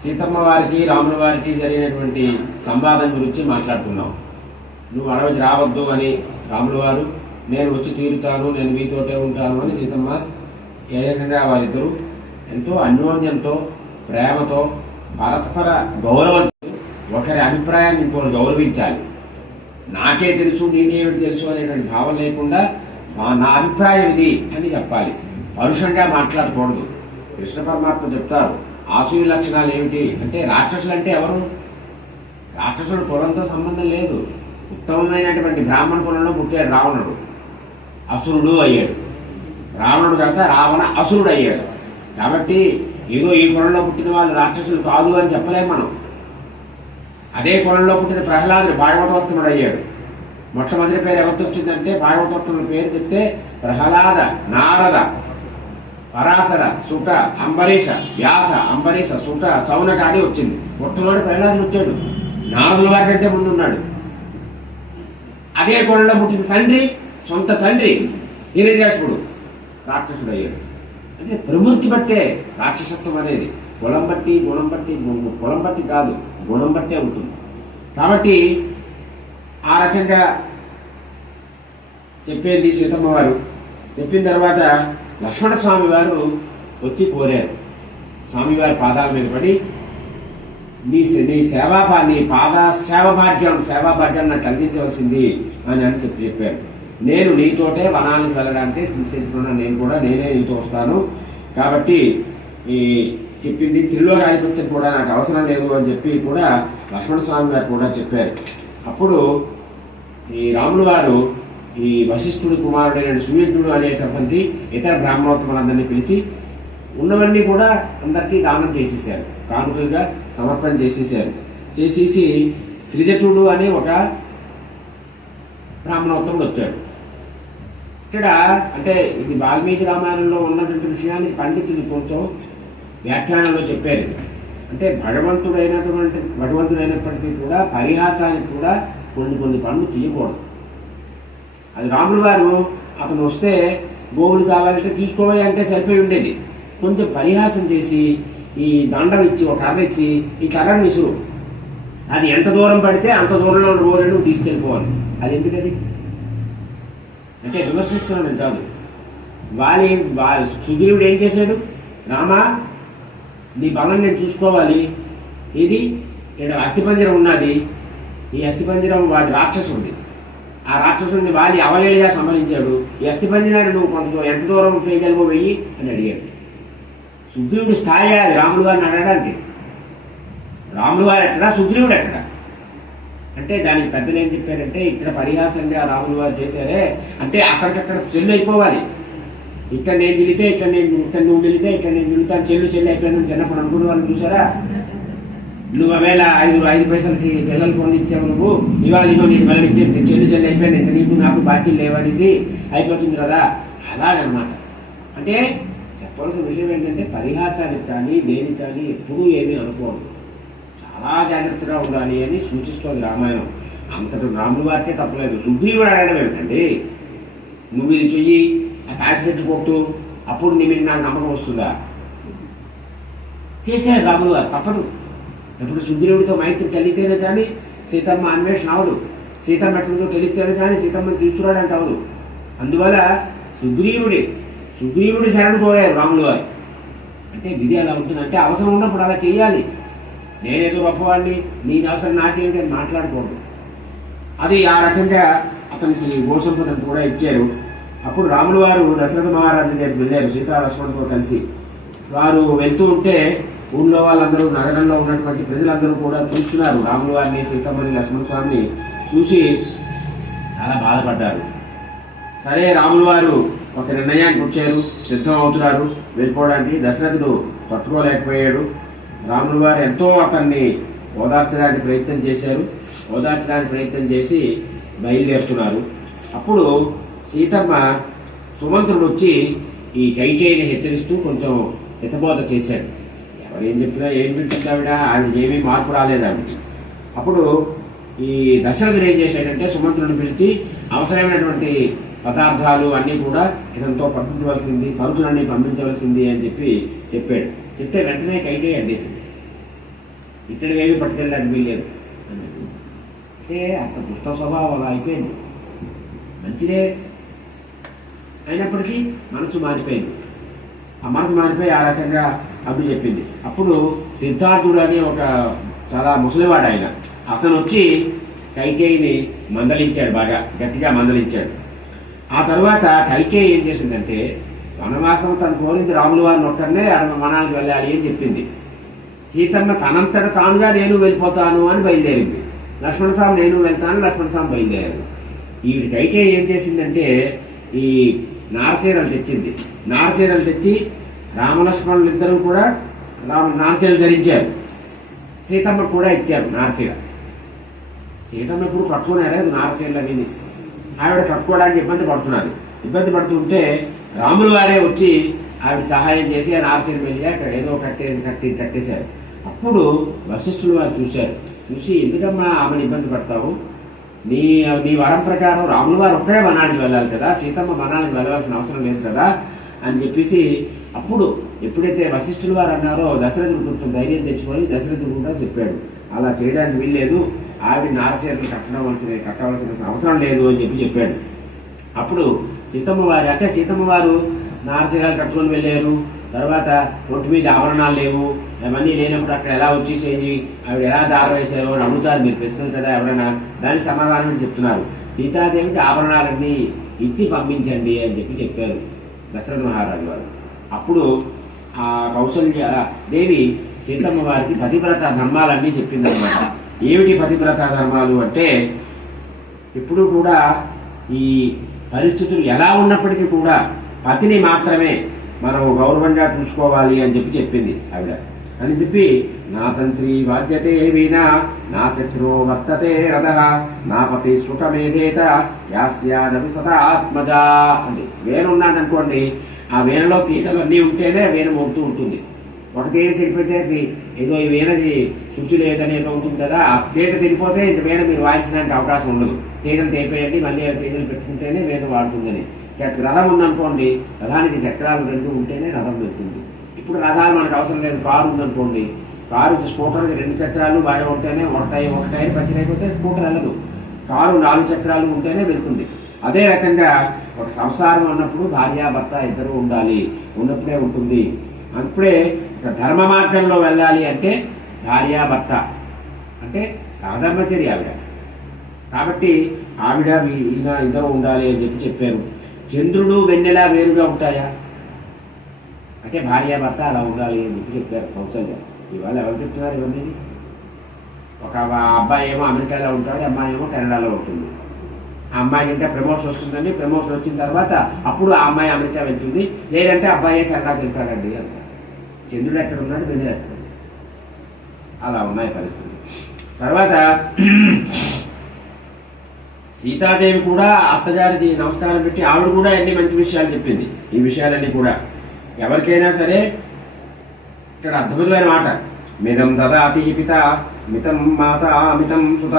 సీతమ్మ వారికి రాముల వారికి జరిగినటువంటి సంవాదం గురించి మాట్లాడుతున్నాం. నువ్వు అడవికి రావద్దు అని రాముల వారు, నేను వచ్చి తీరుతాను, నేను మీతోటే ఉంటాను అని సీతమ్మ ఏకంగా వారిద్దరూ ఎంతో అన్యోన్యంతో ప్రేమతో పరస్పర గౌరవంతో ఒకరి అభిప్రాయాన్ని ఇంకోటి గౌరవించాలి. నాకే తెలుసు నేనేమిటి తెలుసు అనేటువంటి భావం లేకుండా నా అభిప్రాయం ఇది అని చెప్పాలి. పరుషంగా మాట్లాడకూడదు. కృష్ణ పరమాత్మ చెప్తారు ఆసూయ లక్షణాలు ఏమిటి అంటే, రాక్షసులు అంటే ఎవరు? రాక్షసుడు కులంతో సంబంధం లేదు. ఉత్తమమైనటువంటి బ్రాహ్మణ కులంలో పుట్టాడు రావణుడు, అసురుడు అయ్యాడు. రావణుడు కాస్త రావణ అసురుడు అయ్యాడు. కాబట్టి ఏదో ఈ కులంలో పుట్టిన వాళ్ళు రాక్షసులు కాదు అని చెప్పలేము మనం. అదే కులంలో పుట్టిన ప్రహ్లాదుడు భాగవతోత్తముడు అయ్యాడు. మొట్టమొదటి పేరు ఎవరికి వచ్చిందంటే, భాగవతోత్తముడి పేరు చెప్తే ప్రహ్లాద, నారద, పరాశర, సుట, అంబరీష, వ్యాస, అంబరీష, సుట, సౌనక అని వచ్చింది. మొట్టమొదటి ప్రహ్లాదుడు వచ్చాడు, నారదుల వారి కంటే ముందున్నాడు. అదే కులంలో పుట్టిన తండ్రి, సొంత తండ్రి హిరణ్యాక్షుడు రాక్షసుడు అయ్యాడు. అంటే ప్రవృత్తి బట్టే రాక్షసత్వం అనేది. కులం బట్టి గుణం బట్టి, కులం బట్టి కాదు గుణం బట్టే ఉంటుంది. కాబట్టి ఆ రకంగా చెప్పేది సీతమ్మ వారు. చెప్పిన తర్వాత లక్ష్మణస్వామి వారు వచ్చి కోరారు. స్వామివారి పాదాల మీద పడి నీ పాద సేవాభాగ్యం నాకు కలిగించవలసింది అని చెప్పారు. నేను నీతోటే వనానికి వెళ్ళడానికి తీసుకెళ్తున్నాను, నేనే నీతో వస్తాను. కాబట్టి ఈ చెప్పింది త్రిలోకాధిపత్యం కూడా నాకు అవసరం లేదు అని చెప్పి కూడా లక్ష్మణస్వామి గారు కూడా చెప్పారు. అప్పుడు ఈ రాములు వారు ఈ వశిష్ఠుడి కుమారుడైన సుమిత్రుడు అనేటటువంటి ఇతర బ్రాహ్మణోత్తములందరినీ పిలిచి ఉన్నవన్నీ కూడా అందరికీ దానం చేసేసారు, కానుకలుగా సమర్పణ చేసేసారు. చేసేసి త్రిజటుడు అనే ఒక బ్రాహ్మణోత్తముడు వచ్చాడు. ఇక్కడ అంటే ఇది వాల్మీకి రామాయణంలో ఉన్నటువంటి విషయాన్ని పండితులు కొంచెం వ్యాఖ్యానంలో చెప్పారు. అంటే భగవంతుడైనప్పటికీ కూడా పరిహాసానికి కూడా కొన్ని పనులు చేయకూడదు. అది రాముల వారు అతను వస్తే గోవులు కావాలంటే తీసుకోవాలి అంటే సరిపోయి ఉండేది. కొంచెం పరిహాసం చేసి ఈ దండం ఇచ్చి ఒక కర్ర ఇచ్చి ఈ కర్రను విసురు, అది ఎంత దూరం పడితే అంత దూరంలో ఉన్న గోవులను తీసుకెళ్ళిపోవాలి. అది ఎందుకది అంటే విమర్శిస్తున్నాను కాదు. సుగ్రీవుడు ఏం చేశాడు? రామా, నీ బలం నేను చూసుకోవాలి. ఇది ఇక్కడ అస్థిపంజరం ఉన్నది, ఈ అస్థిపంజరం వాడి రాక్షసుడి. ఆ రాక్షసుడిని వాలి అవలేడిగా సంహరించాడు. ఈ అస్థిపంజరాన్ని నువ్వు కొంత ఎంత దూరం చేయగలిగో వెయ్యి అని అడిగాడు. సుగ్రీవుడు స్థాయి అది రాముల వారిని అడగడానికి. రాముల వారు ఎక్కడా, సుగ్రీవుడు ఎక్కడా అంటే దానికి పెద్దలు ఏం చెప్పారంటే, ఇక్కడ పరిహాసంగా రాముల వారు చేశారే అంటే అక్కడికక్కడ చెల్లు అయిపోవాలి. ఇక్కడ నేను గెలితే ఇక్కడ నువ్వు గెలితే ఇక్కడ నేను గెలుతాను, చెల్లు అయిపోయిందని చిన్నప్పుడు అనుకున్న వాళ్ళు చూసారా? నువ్వు ఒకవేళ 5 పైసలకి పిల్లలు కొనిచ్చావు, నువ్వు ఇవాళ నీకు మళ్ళీ ఇచ్చేది చెల్లు అయిపోయింది, ఇంకా నీకు నాకు బాకీలు లేవనేసి అయిపోతుంది కదా. అలాగనమాట. అంటే చెప్పవలసిన విషయం ఏంటంటే, పరిహాసానికి కానీ దేనికి కానీ ఎప్పుడూ ఏమీ అనుకోవద్దు, చాలా జాగ్రత్తగా ఉండాలి అని సూచిస్తోంది రామాయణం. అంతటి రాముల వారికే తప్పలేదు. సుగ్రీవుడు అడగడం ఏమిటండి, నువ్వు ఇది చెయ్యి, ఆ తాటి చెట్టు కొట్టు, అప్పుడు నీ మీద నాకు నమ్మకం వస్తుందా? చేశారు రాముల వారు, తప్పదు. ఎప్పుడు సుగ్రీవుడితో మైత్రి కలిగితేనే కానీ సీతమ్మ అన్వేషణ అవదు, సీతమ్మ ఎట్లతో తెలిస్తేనే కానీ సీతమ్మని తీసుకురావడానికి అవదు. అందువల్ల సుగ్రీవుడి శరణు పోయారు రాముల వారు. అంటే విధి అలా ఉంటుందంటే అవసరం ఉన్నప్పుడు అలా చేయాలి. నేనేదో గొప్పవాడిని, నీ అవసరం నాకేమిటి అని మాట్లాడకూడదు. అది ఆ రకంగా అతనికి గోసంపదను కూడా ఇచ్చారు. అప్పుడు రాముల వారు దశరథ మహారాజు దగ్గరికి వెళ్ళారు సీతాలక్ష్మణుడితో కలిసి. వారు వెళ్తూ ఉంటే ఊళ్ళో వాళ్ళందరూ, నగరంలో ఉన్నటువంటి ప్రజలందరూ కూడా చూస్తున్నారు రాముల వారిని, సీతమ్మని, లక్ష్మణ స్వామిని చూసి చాలా బాధపడ్డారు. సరే రాముల వారు ఒక నిర్ణయానికి వచ్చారు, సిద్ధం అవుతున్నారు వెళ్ళిపోవడానికి. దశరథుడు తట్టుకోలేకపోయాడు. రాముల వారు ఎంతో అతన్ని ఓదార్చడానికి ప్రయత్నం చేసి బయలుదేరుతున్నారు. అప్పుడు సీతమ్మ సుమంత్రుడు వచ్చి ఈ కైకేయిని హెచ్చరిస్తూ కొంచెం హితబోధ చేశాడు. ఎవరేం చెప్పినా ఏం వింటుంది ఆవిడ ఏమీ మార్పు రాలేదు ఆవిడకి. అప్పుడు ఈ దశరథుడు ఏం చేశాడంటే, సుమంత్రుడిని పిలిచి అవసరమైనటువంటి పదార్థాలు అన్నీ కూడా ఇతనితో పంపించవలసింది, సరుకులన్నీ పంపించవలసింది అని చెప్పాడు. చెప్తే వెంటనే కైకేయి అందేసింది. ఇతడు ఏమి పట్టుకెళ్ళడానికి వీల్లేదు అంటే అంత దుష్ట స్వభావం అలా అయిపోయింది. మంచిదే అయినప్పటికీ మనసు మారిపోయింది. ఆ మనసు మారిపోయి ఆ రకంగా అప్పుడు చెప్పింది. అప్పుడు సిద్ధార్థుడు అని ఒక చాలా ముసలివాడు ఆయన, అతను వచ్చి కైకేయిని మందలించాడు, బాగా గట్టిగా మందలించాడు. ఆ తర్వాత కైకేయి ఏం చేసిందంటే వనవాసం తను కోరింది రాముల వారిని ఒక్కడనే వనానికి వెళ్ళాలి అని చెప్పింది. సీతమ్మ తనంతట తానుగా నేను వెళ్ళిపోతాను అని బయలుదేరింది. లక్ష్మణస్వామి నేను వెళ్తాను, లక్ష్మణస్వామి బయలుదేరారు. ఈవిడ కైకేయి ఏం చేసిందంటే ఈ నారచీరలు తెచ్చింది. నారచీరలు తెచ్చి రామలక్ష్మణులు ఇద్దరు కూడా నారచీరలు ధరించారు. సీతమ్మ కూడా ఇచ్చారు నారచీర. సీతమ్మ ఇప్పుడు కట్టుకున్నారే నారచీరలు అనేది, ఆవిడ కట్టుకోవడానికి ఇబ్బంది పడుతున్నారు. ఇబ్బంది పడుతుంటే రాముల వారే వచ్చి ఆవిడ సహాయం చేసి ఆ నారచీర వెళ్ళి అక్కడ ఏదో కట్టేశారు. అప్పుడు వశిష్ఠులు వారు చూశారు. చూసి ఎందుకమ్మా ఆమెను ఇబ్బంది పడతావు, నీ వరం ప్రకారం రాముల వారు ఒక్కడే వనానికి వెళ్ళాలి కదా, సీతమ్మ వనానికి వెళ్ళాల్సిన అవసరం లేదు కదా అని చెప్పేసి అప్పుడు ఎప్పుడైతే వశిష్ఠులు వారు అన్నారో దశరథుడు కొంచెం ధైర్యం తెచ్చుకొని దశరథుడు కూడా చెప్పాడు, అలా చేయడానికి వీల్లేదు, ఆవిడ నారచీరలు కట్టవలసిన అవసరం లేదు అని చెప్పాడు. అప్పుడు సీతమ్మ వారు అంటే సీతమ్మ వారు నారచీరలు కట్టుకొని వెళ్ళారు. తర్వాత ఒంటి మీద ఆభరణాలు లేవు, అవన్నీ లేనప్పుడు అక్కడ ఎలా వచ్చేసేది, ఆవిడ ఎలా దారి వేసారో అని అడుగుతారు మీరు ప్రశ్నలు కదా ఎవరైనా, దానికి సమాధానం చెప్తున్నారు. సీతాదేవికి ఆభరణాలన్నీ ఇచ్చి పంపించండి అని చెప్పారు దశరథ మహారాజు వారు. అప్పుడు ఆ కౌసల్య దేవి సీతమ్మ వారికి పతివ్రత ధర్మాలన్నీ చెప్పిందనమాట. ఏమిటి పతివ్రత ధర్మాలు అంటే ఇప్పుడు కూడా ఈ పరిస్థితులు ఎలా ఉన్నప్పటికీ కూడా పతిని మాత్రమే మనం గౌరవంగా చూసుకోవాలి అని చెప్పింది ఆవిడ. అని చెప్పి నా తంత్రి బాధ్యతే వీణ నా చక్రో వర్తతే రథ నా పతి సుఖమేధేత యాస్యాదవి సదా ఆత్మజ అంటే వేణున్నాదనుకోండి, ఆ వీణలో తీగలు అన్నీ ఉంటేనే వీణ మోగుతూ ఉంటుంది. ఒక తీగ తెగిపోతే ఏదో ఈ వీణది శుద్ధి లేదని ఏదో ఉంటుంది కదా, ఆ తీగ తెగిపోతే ఇంత వీణ మీరు వాయించడానికి అవకాశం ఉండదు. తీగలు తెగిపోయండి, మళ్ళీ తీగలు పెట్టుకుంటేనే వీణ వాడుతుందని. రథం ఉందనుకోండి, రథానికి చక్రాలు రెండు ఉంటేనే రథం వెళ్తుంది. ఇప్పుడు రథాలు మనకు అవసరం లేదు. కారు ఉందనుకోండి, కారు స్కూటర్కి 2 చక్రాలు బాగా ఉంటేనే ఒక టైర్ పంచర్ అయిపోతే స్కూటర్ వెళ్ళదు. కారు 4 చక్రాలు ఉంటేనే వెళ్తుంది. అదే రకంగా ఒక సంసారం అన్నప్పుడు భార్యాభర్త ఇద్దరు ఉండాలి, ఉన్నప్పుడే ఉంటుంది. అప్పుడే ధర్మ మార్గంలో వెళ్ళాలి అంటే భార్యాభర్త అంటే సహధర్మచర్య ఆవిడ. కాబట్టి ఆవిడ ఈయన ఇద్దరు ఉండాలి అని చెప్పారు. చంద్రుడు వెన్నెల వేరుగా ఉంటాయా అంటే భార్యాభర్త అలా ఉండాలి అని చెప్పారు కౌసల్య. ఇవాళ ఎవరు చెప్తున్నారు ఇవన్నీ? ఒక అబ్బాయి ఏమో అమెరికాలో ఉంటాడు, అమ్మాయి ఏమో కెనడాలో ఉంటుంది. ఆ అమ్మాయి అంటే ప్రమోషన్ వస్తుందండి, ప్రమోషన్ వచ్చిన తర్వాత అప్పుడు ఆ అమ్మాయి అమెరికా వెళ్తుంది, లేదంటే అబ్బాయి కెనడాకి వెళ్తాడండి అంటారు. చంద్రుడు ఎక్కడ ఉన్నాడు, వెన్నెల ఎక్కడ, అలా ఉన్నాయి పరిస్థితి. తర్వాత సీతాదేవి కూడా అత్తగారికి నమస్కారం పెట్టి ఆవిడ కూడా ఎన్ని మంచి విషయాలు చెప్పింది. ఈ విషయాలన్నీ కూడా ఎవరికైనా సరే ఇక్కడ అద్భుతమైన మాట, మిదం దదాతి పిత మితం మాత అమితం సుత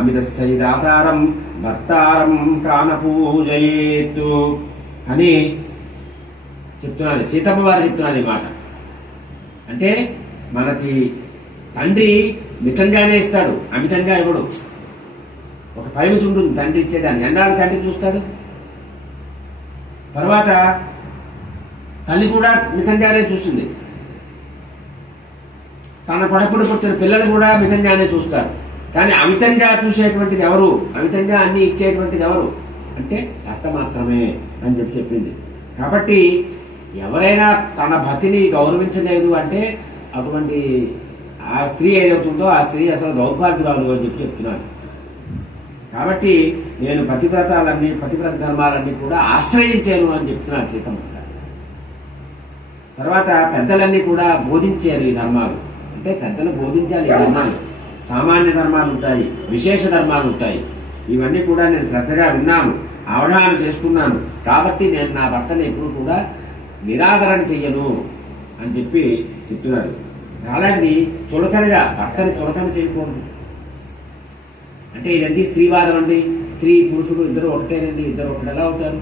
అమితస్యైదాతారం భర్తారం కానపూజయేత్తు అని చెప్తున్నది సీతమ్మ వారు చెప్తున్నది ఈ మాట. అంటే మనకి తండ్రి మితంగానే ఇస్తాడు, అమితంగా ఇవ్వడు. ఒక పరిమితి ఉంటుంది తండ్రి ఇచ్చేదాన్ని, ఎన్నాళ్ళు తండ్రి చూస్తాడు. తర్వాత తల్లి కూడా మితంగానే చూస్తుంది, తన కడుపున పుట్టిన పిల్లలు కూడా మితంగానే చూస్తారు. కానీ అమితంగా చూసేటువంటిది ఎవరు, అమితంగా అన్ని ఇచ్చేటువంటిది ఎవరు అంటే భర్త మాత్రమే అని చెప్పింది. కాబట్టి ఎవరైనా తన భర్తని గౌరవించలేదు అంటే అటువంటి ఆ స్త్రీ ఏదవుతుందో ఆ స్త్రీ అసలు దౌర్భాగ్యురాలు అని చెప్తున్నాను. కాబట్టి నేను పతివ్రత ధర్మాలన్నీ కూడా ఆశ్రయించాను అని చెప్తున్నాను సీతమ్మ. తర్వాత పెద్దలన్నీ కూడా బోధించారు ఈ ధర్మాలు. అంటే పెద్దలు బోధించాలి ఈ ధర్మాలు. సామాన్య ధర్మాలు ఉంటాయి, విశేష ధర్మాలు ఉంటాయి. ఇవన్నీ కూడా నేను శ్రద్ధగా విన్నాను, అవగాహన చేసుకున్నాను. కాబట్టి నేను నా భర్తను ఎప్పుడు కూడా నిరాదరణ చెయ్యను అని చెప్తున్నారు. అలాంటిది చులకనగా భర్తని చులకన చేయకూడదు. అంటే ఇదంతా స్త్రీవాదం అండి. స్త్రీ పురుషుడు ఇద్దరు ఒకటేనండి, ఇద్దరు ఒకటి ఎలా అవుతారు?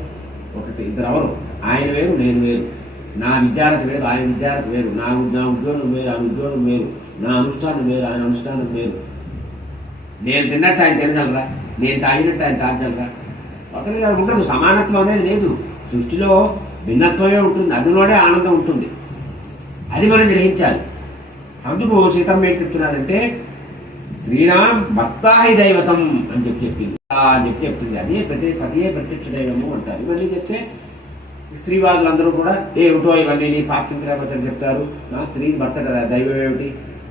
ఇద్దరు అవరు. ఆయన వేరు నేను వేరు. నా విద్యార్థి వేరు, ఆయన విద్యార్థి వేరు, నా ఉద్యోగం వేరు, ఆయన ఉద్యోగం వేరు, నా అనుష్ఠానం వేరు, ఆయన అనుష్ఠానం వేరు. నేను తిన్నట్టు ఆయన తినగలరా, నేను తాగినట్టు ఆయన తాగగలరా? ఒకరిగా ఉండదు, సమానత్వం అనేది లేదు. సృష్టిలో భిన్నత్వమే ఉంటుంది, అందులోనే ఆనందం ఉంటుంది. అది మనం గ్రహించాలి. అందుకు సీతమ్మ ఏం చెప్తున్నారంటే శ్రీరామ్ భక్తాహి దైవతం అని చెప్పింది చెప్తుంది. అదే ప్రత్యక్ష దైవము అంటారు. ఇవన్నీ చెప్తే స్త్రీవాదులందరూ కూడా ఏమిటో ఇవన్నీ పాశ్చాత్యం చెప్తారు, నా స్త్రీ భర్త కదా దైవం ఏమిటి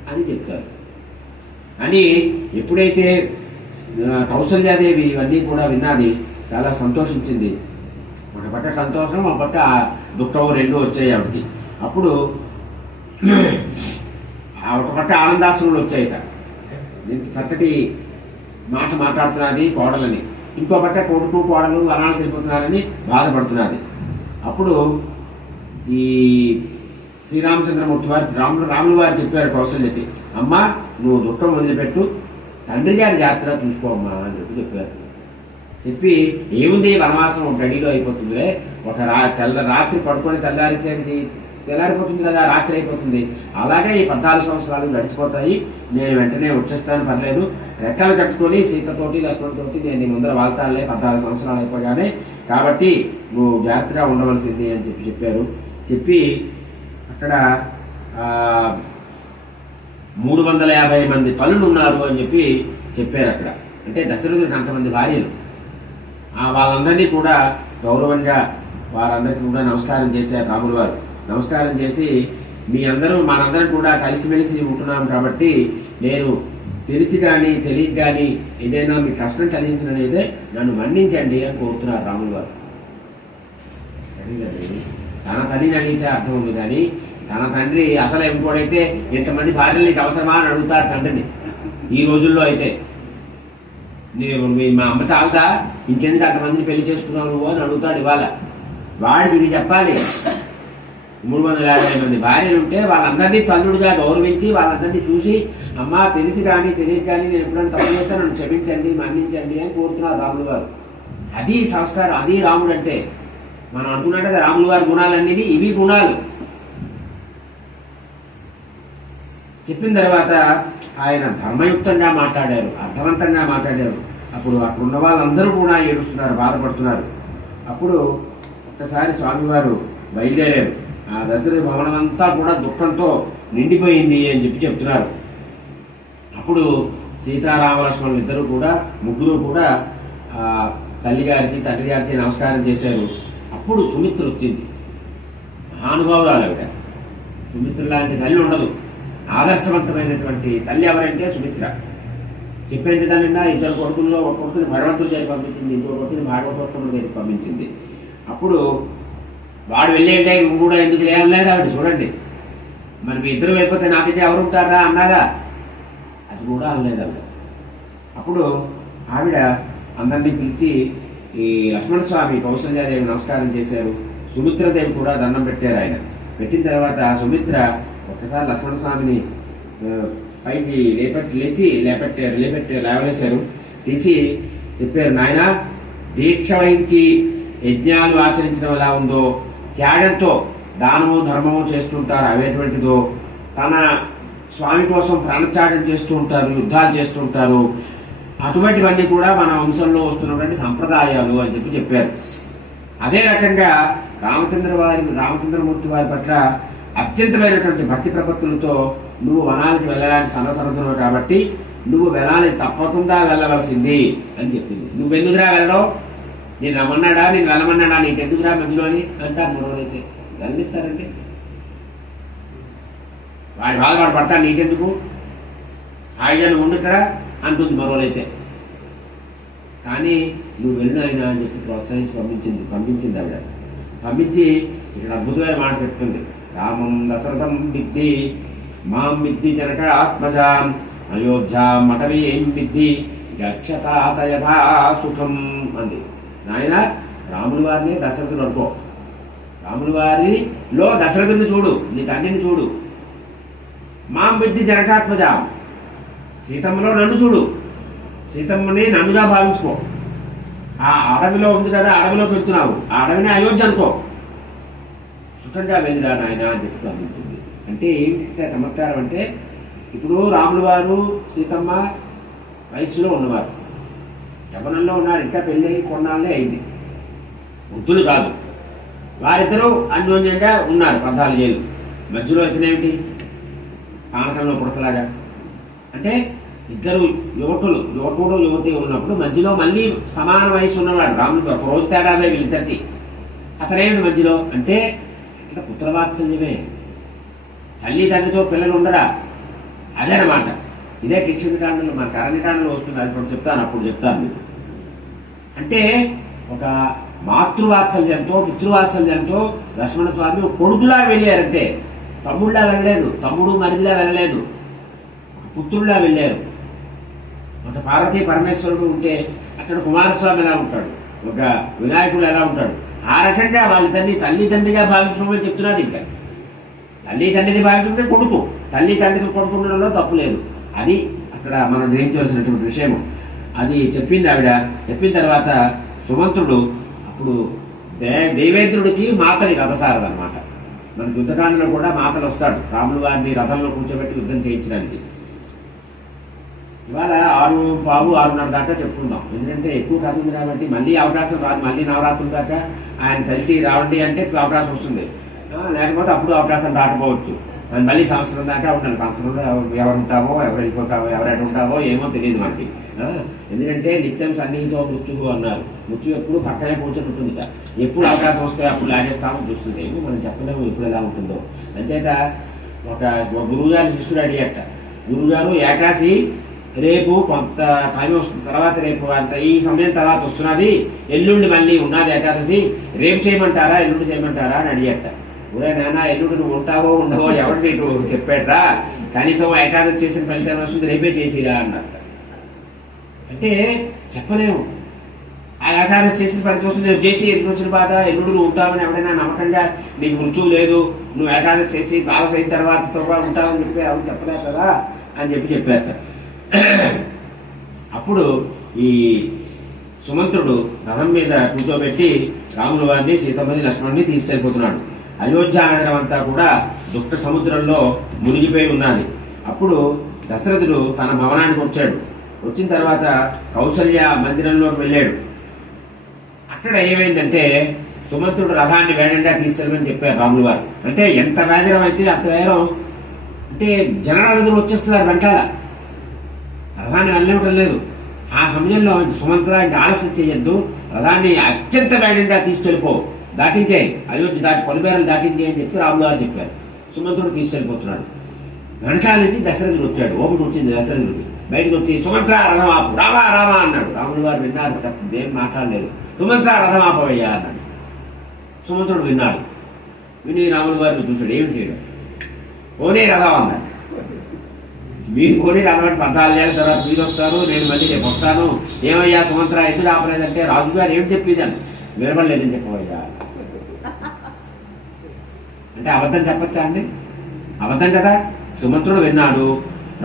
అని చెప్తారు. అని ఎప్పుడైతే కౌసల్యాదేవి ఇవన్నీ కూడా విన్నది, చాలా సంతోషించింది. ఒక పట్ట సంతోషం, ఒక పట్ట దుఃఖం రెండు వచ్చాయి ఆవిడకి. అప్పుడు ఒక పట్ట ఆనందాశ్రములు వచ్చాయిట. చక్కటి మాట మాట్లాడుతున్నది కోడలని, ఇంకో పట్ట కొడుకు కోడలు వనాలకు వెళ్ళిపోతున్నారని బాధపడుతున్నది. అప్పుడు ఈ శ్రీరామచంద్రమూర్తి వారు రాములు వారు చెప్పారు కౌసల్యకి, అమ్మా నువ్వు దుఃఖం వదిలిపెట్టు, తండ్రి గారి జాగ్రత్తగా చూసుకోమ్మా అని చెప్పారు. చెప్పి ఏముంది వనవాసం గడిలో అయిపోతుందిలే, ఒక రాత్రి పడుకొని తెల్లారిపోతుంది కదా, రాత్రి అయిపోతుంది. అలాగే ఈ 14 సంవత్సరాలు గడిచిపోతాయి, నేను వెంటనే వచ్చేస్తాను, పర్లేదు, రెక్కలు కట్టుకొని సీతతోటి లక్ష్మణతోటి నేను ముందర వాళ్తానులే 14 సంవత్సరాలు అయిపోగానే, కాబట్టి నువ్వు జాగ్రత్తగా ఉండవలసింది అని చెప్పారు. చెప్పి అక్కడ 350 మంది పనులు ఉన్నారు అని చెప్పారు అక్కడ. అంటే దశరథుడికి అంతమంది భార్యలు. వాళ్ళందరినీ కూడా గౌరవంగా వారందరికీ కూడా నమస్కారం చేశారు రాములు వారు. నమస్కారం చేసి, మీ అందరూ మనందరం కూడా కలిసిమెలిసి ఉంటున్నాం కాబట్టి నేను తెలిసి కానీ తెలియక కానీ ఏదైనా మీ కష్టం కలిగించినదైతే నన్ను మన్నించండి అని కోరుతున్నారు రాములు వారు. తన తల్లిని అడిగితే అర్థం ఉంది, కానీ తన తండ్రి అసలు ఇంకోడైతే ఎంతమంది భార్యలు నీకు అవసరమా అని అడుగుతారు తండ్రిని. ఈ రోజుల్లో అయితే మా అమ్మ చాలదా, ఇంకెందుకు అంతమందిని పెళ్లి చేసుకున్నావు నువ్వు అని అడుగుతాడు. ఇవాళ వాడికి ఇది చెప్పాలి. 350 మంది భార్యలు ఉంటే వాళ్ళందరినీ తల్లుడుగా గౌరవించి వాళ్ళందరినీ చూసి, అమ్మా తెలిసి కానీ తెలియక కానీ నేను ఎప్పుడైనా తప్పు చేస్తే నన్ను క్షమించండి, మన్నించండి అని కోరుతున్నారు రాములు గారు. అది సంస్కారం, అది రాముడు అంటే. మనం అనుకున్నట్టుగా రాములు గారి గుణాలన్నీ ఇవి గుణాలు. చెప్పిన తర్వాత ఆయన ధర్మయుక్తంగా మాట్లాడారు, అర్థవంతంగా మాట్లాడారు. అప్పుడు అక్కడ ఉన్న వాళ్ళందరూ కూడా ఏడుస్తున్నారు, బాధపడుతున్నారు. అప్పుడు ఒక్కసారి స్వామివారు బయలుదేరారు. ఆ దశరథ భవనం అంతా కూడా దుఃఖంతో నిండిపోయింది అని చెప్తున్నారు. అప్పుడు సీతారామలక్ష్మణులు ఇద్దరు కూడా, ముగ్గురు కూడా తల్లిగారికి తండ్రి గారికి నమస్కారం చేశారు. అప్పుడు సుమిత్ర వచ్చింది. మహానుభావురాలు ఆవిడ. సుమిత్ర లాంటి తల్లి ఉండదు. ఆదర్శవంతమైనటువంటి తల్లి ఎవరంటే సుమిత్ర. చెప్పేది దానిన్నా ఇద్దరు కొడుకుల్లో ఒక కొడుకుని భగవంతుడు చేరి పంపించింది, ఇంకో కొడుకుని భాగవతోత్తముడు చేరి పంపించింది. అప్పుడు వాడు వెళ్ళేటే నువ్వు కూడా ఎందుకు లేవలేదు ఆవిడ. చూడండి, మరి మీ ఇద్దరు వెళ్ళిపోతే నాకైతే ఎవరు ఉంటారా అన్నాగా, అది కూడా అనలేదు ఆవిడ. అప్పుడు ఆవిడ అందరినీ పిలిచి ఈ లక్ష్మణస్వామి కౌసల్యాదేవి నమస్కారం చేశారు. సుమిత్రదేవి కూడా దండం పెట్టారు. ఆయన పెట్టిన తర్వాత సుమిత్ర ఒక్కసారి లక్ష్మణస్వామిని పైకి లేవలేశారు. తీసి చెప్పారు, నాయన దీక్ష వహించి యజ్ఞాలు ఆచరించడం ఎలా ఉందో, త్యాగంతో దానము ధర్మము చేస్తుంటారు అవేటువంటిదో, తన స్వామి కోసం ప్రాణత్యాగం చేస్తూ ఉంటారు, యుద్ధాలు చేస్తూ ఉంటారు, అటువంటివన్నీ కూడా మన వంశంలో వస్తున్నటువంటి సంప్రదాయాలు అని చెప్పారు. అదే రకంగా రామచంద్రమూర్తి వారి పట్ల అత్యంతమైనటువంటి భక్తి ప్రపత్తులతో నువ్వు వనానికి వెళ్ళడానికి సన్నసరదును కాబట్టి నువ్వు వెళ్ళాలి, తప్పకుండా వెళ్ళవలసింది అని చెప్పింది. నువ్వెందుకురా వెళ్ళడం, నేను రమ్మన్నాడా, నేను వెళ్ళమన్నాడా, నీకెందుకురా మధ్యలోని అంటారు మరోరైతే. వెళ్ళిస్తారంటే వాడి బాధ వాడు పడతాడు, నీకెందుకు, హాయిగా నువ్వు ఉండుకరా అంటుంది మరోరైతే. కానీ నువ్వు వెళ్ళినాయినా అని చెప్పి ప్రోత్సహించి పంపించింది ఆవిడ. పంపించి ఇక్కడ అద్భుతమైన మాట చెప్తుంది. రామం దశరథం విద్ధి మాం విద్ధి జనక ఆత్మజాం అయోధ్యాం మఠవీం విద్ధి గచ్చతాత యథా సుఖం అంది. నాయన రాముల వారిని దశరథుడు అనుకో, రాముల వారిలో దశరథుడిని చూడు, నీ తండ్రిని చూడు. మాం విద్ధి జనకాత్మజాం, సీతమ్మలో నన్ను చూడు, సీతమ్మని నన్నుగా భావించుకో. ఆ అడవిలో ఉంది కదా, అడవిలోకి వెళ్తున్నావు, ఆ అడవిని అయోధ్య అనుకో. సుఖంగా వెళ్ళిరా నాయన అని చెప్పి పంపించింది. అంటే ఏంటి చమత్కారం అంటే, ఇప్పుడు రాములు వారు సీతమ్మ వయస్సులో ఉన్నవారు, యవ్వనంలో ఉన్నారు, ఇంకా పెళ్ళి కొన్నాళ్ళే అయింది, వృద్ధులు కాదు. వారిద్దరూ అన్యోన్యంగా ఉన్నారు 14 ఏళ్ళు. మధ్యలో ఇతనేమిటి పానకంలో పుడకలాగా. అంటే ఇద్దరు యువకుడు యువతి ఉన్నప్పుడు మధ్యలో మళ్ళీ సమాన వయసు ఉన్నవాడు రాముడు, ఒక రోజు తేడానే వీళ్ళిద్దరికి. అతనేమిటి మధ్యలో అంటే ఇట్లా పుత్రవాత్సల్యమే, తల్లి తండ్రితో పిల్లలు ఉండరా, అదేనమాట. ఇదే కిక్షుడికాండలో మన కరణికాండలో వస్తుంది, అది ఇప్పుడు చెప్తాను, అప్పుడు చెప్తాను మీకు. అంటే ఒక మాతృవాత్సల్యంతో పితృవాత్సల్యంతో లక్ష్మణ స్వామి కొడుకులా వెళ్ళారు, అంతే. తమ్ముళ్ళా వెళ్ళలేదు, తమ్ముడు మరిదిలా వెళ్ళలేదు, పుత్రుల్లా వెళ్ళారు. ఒక పార్వతీ పరమేశ్వరుడు ఉంటే అక్కడ కుమారస్వామి ఎలా ఉంటాడు, ఒక వినాయకుడు ఎలా ఉంటాడు, ఆ రకంగా వాళ్ళ తల్లిదండ్రిగా భావించడం చెప్తున్నారు. ఇంకా తల్లిదండ్రిని భావించుకుంటే కొడుకు, తల్లిదండ్రికి కొడుకు ఉండడంలో తప్పు లేదు. అది అక్కడ మనం గ్రహించవలసినటువంటి విషయము. అది చెప్పింది ఆవిడ. చెప్పిన తర్వాత సుమంత్రుడు అప్పుడు దేవేంద్రుడికి మాతని రథసారదనమాట. మన యుద్ధకాండలో కూడా మాతలు వస్తాడు, రాములు వారిని రథంలో కూర్చోబెట్టి యుద్ధం చేయించడానికి. ఇవాళ 6:15, 6:30 దాకా చెప్పుకుందాం, ఎందుకంటే ఎక్కువ కథ ఉంది కాబట్టి. మళ్ళీ అవకాశం రాదు, మళ్ళీ నవరాత్రుల దాకా ఆయన కలిసి రావండి అంటే అవకాశం వస్తుంది, లేకపోతే అప్పుడు అవకాశం రాకపోవచ్చు. మళ్ళీ సంవత్సరం దాకా ఉండాలి. సంవత్సరంలో ఎవరు ఉంటామో, ఎవరు వెళ్ళిపోతామో, ఎవరెటు ఉంటామో ఏమో తెలియదు మనకి. ఎందుకంటే నిత్యం సన్నిహితో మృత్యువు అన్నారు. మృత్యు ఎప్పుడు పక్కనే కూర్చొని ఉంటుంది. ఎప్పుడు అవకాశం వస్తే అప్పుడు లాగేస్తామో చూస్తుంది. మనం చెప్పలేము ఎప్పుడు ఎలా ఉంటుందో. అంచేత ఒక గురువుగారు శిష్యుడు అడిగట, గురువుగారు ఏకాశి రేపు కొంత టైం వస్తుంది, తర్వాత రేపు అంత ఈ సమయం తర్వాత వస్తున్నది, ఎల్లుండి మళ్ళీ ఉన్నది ఏకాదశి, రేపు చేయమంటారా ఎల్లుండి చేయమంటారా అని అడిగట. ఊరే నాన్న, ఎల్లుండి నువ్వు ఉంటావో ఉండవో ఎవరు నీకు చెప్పాడరా, కనీసం ఏకాదశి చేసిన ఫలితం వస్తుంది, రేపే చేసిరా అన్నట్ట. అంటే చెప్పలేము, ఆ ఏకాదశి చేసిన ఫలితం వస్తుంది, రేపు చేసి ఎల్లుండి వచ్చిన బాధ, ఎల్లుండి నువ్వు ఉంటావని ఎవడైనా నమ్మకంగా నీకు మృత్యువు లేదు, నువ్వు ఏకాదశి చేసి ద్వాదశి అయిన తర్వాత త్వరగా ఉంటావని చెప్పి అవును చెప్పలేదు కదా అని చెప్పారు. అప్పుడు ఈ సుమంత్రుడు రథం మీద కూర్చోబెట్టి రాముల వారిని సీతమ్మని లక్ష్మణుని తీసుకెళ్ళిపోతున్నాడు. అయోధ్య నగరం అంతా కూడా దుఃఖ సముద్రంలో మునిగిపోయి ఉన్నది. అప్పుడు దశరథుడు తన భవనానికి వచ్చాడు. వచ్చిన తర్వాత కౌసల్య మందిరంలోకి వెళ్ళాడు. అక్కడ ఏమైందంటే సుమంత్రుడు రథాన్ని వేగంగా తీసుకెళ్ళమని చెప్పారు రాముల వారు. అంటే ఎంత వేగం అయితే అంత వేగం, అంటే జనరథులు వచ్చేస్తున్నారు వెంటాల, రథాన్ని వెళ్ళవటం లేదు. ఆ సమయంలో సుమంత్ర ఇంకా ఆలస్యం చేయొద్దు, రథాన్ని అత్యంత వేగంగా తీసుకెళ్ళిపో, దాటించేయి, అయోధ్య దాటి పొలిమేరలు దాటించేయి అని చెప్పి రాములు గారు చెప్పారు. సుమంత్రుడు తీసుకెళ్ళిపోతున్నాడు. వెనకాల నుంచి దశరథుడు వచ్చాడు. ఓపిక వచ్చింది దశరథుడికి. బయటకు వచ్చి సుమంత్ర రథమాపు, రామా రామా అన్నాడు. రాములు గారు విన్నారు, ఏం మాట్లాడలేదు. సుమంత్ర రథమాపవయ్యా అన్నాడు. సుమంత్రుడు విన్నాడు. విని రాములు గారిని చూశాడు, ఏమి చేయడం, పోనీ రథం అన్నాడు. మీరు పోనీ రథం 14 ఏళ్ళ తర్వాత మీరు వస్తారు, నేను మళ్ళీ రేపు వస్తాను, ఏమయ్యా సుమంత్ర ఎదురు ఆపలేదంటే రాజుగారు ఏమి చెప్పేదాన్ని, వినబడలేదని చెప్పవయ్యా. అంటే అబద్ధం చెప్పచ్చా అండి? అబద్ధం కదా. సుమంత్రుడు విన్నాడు.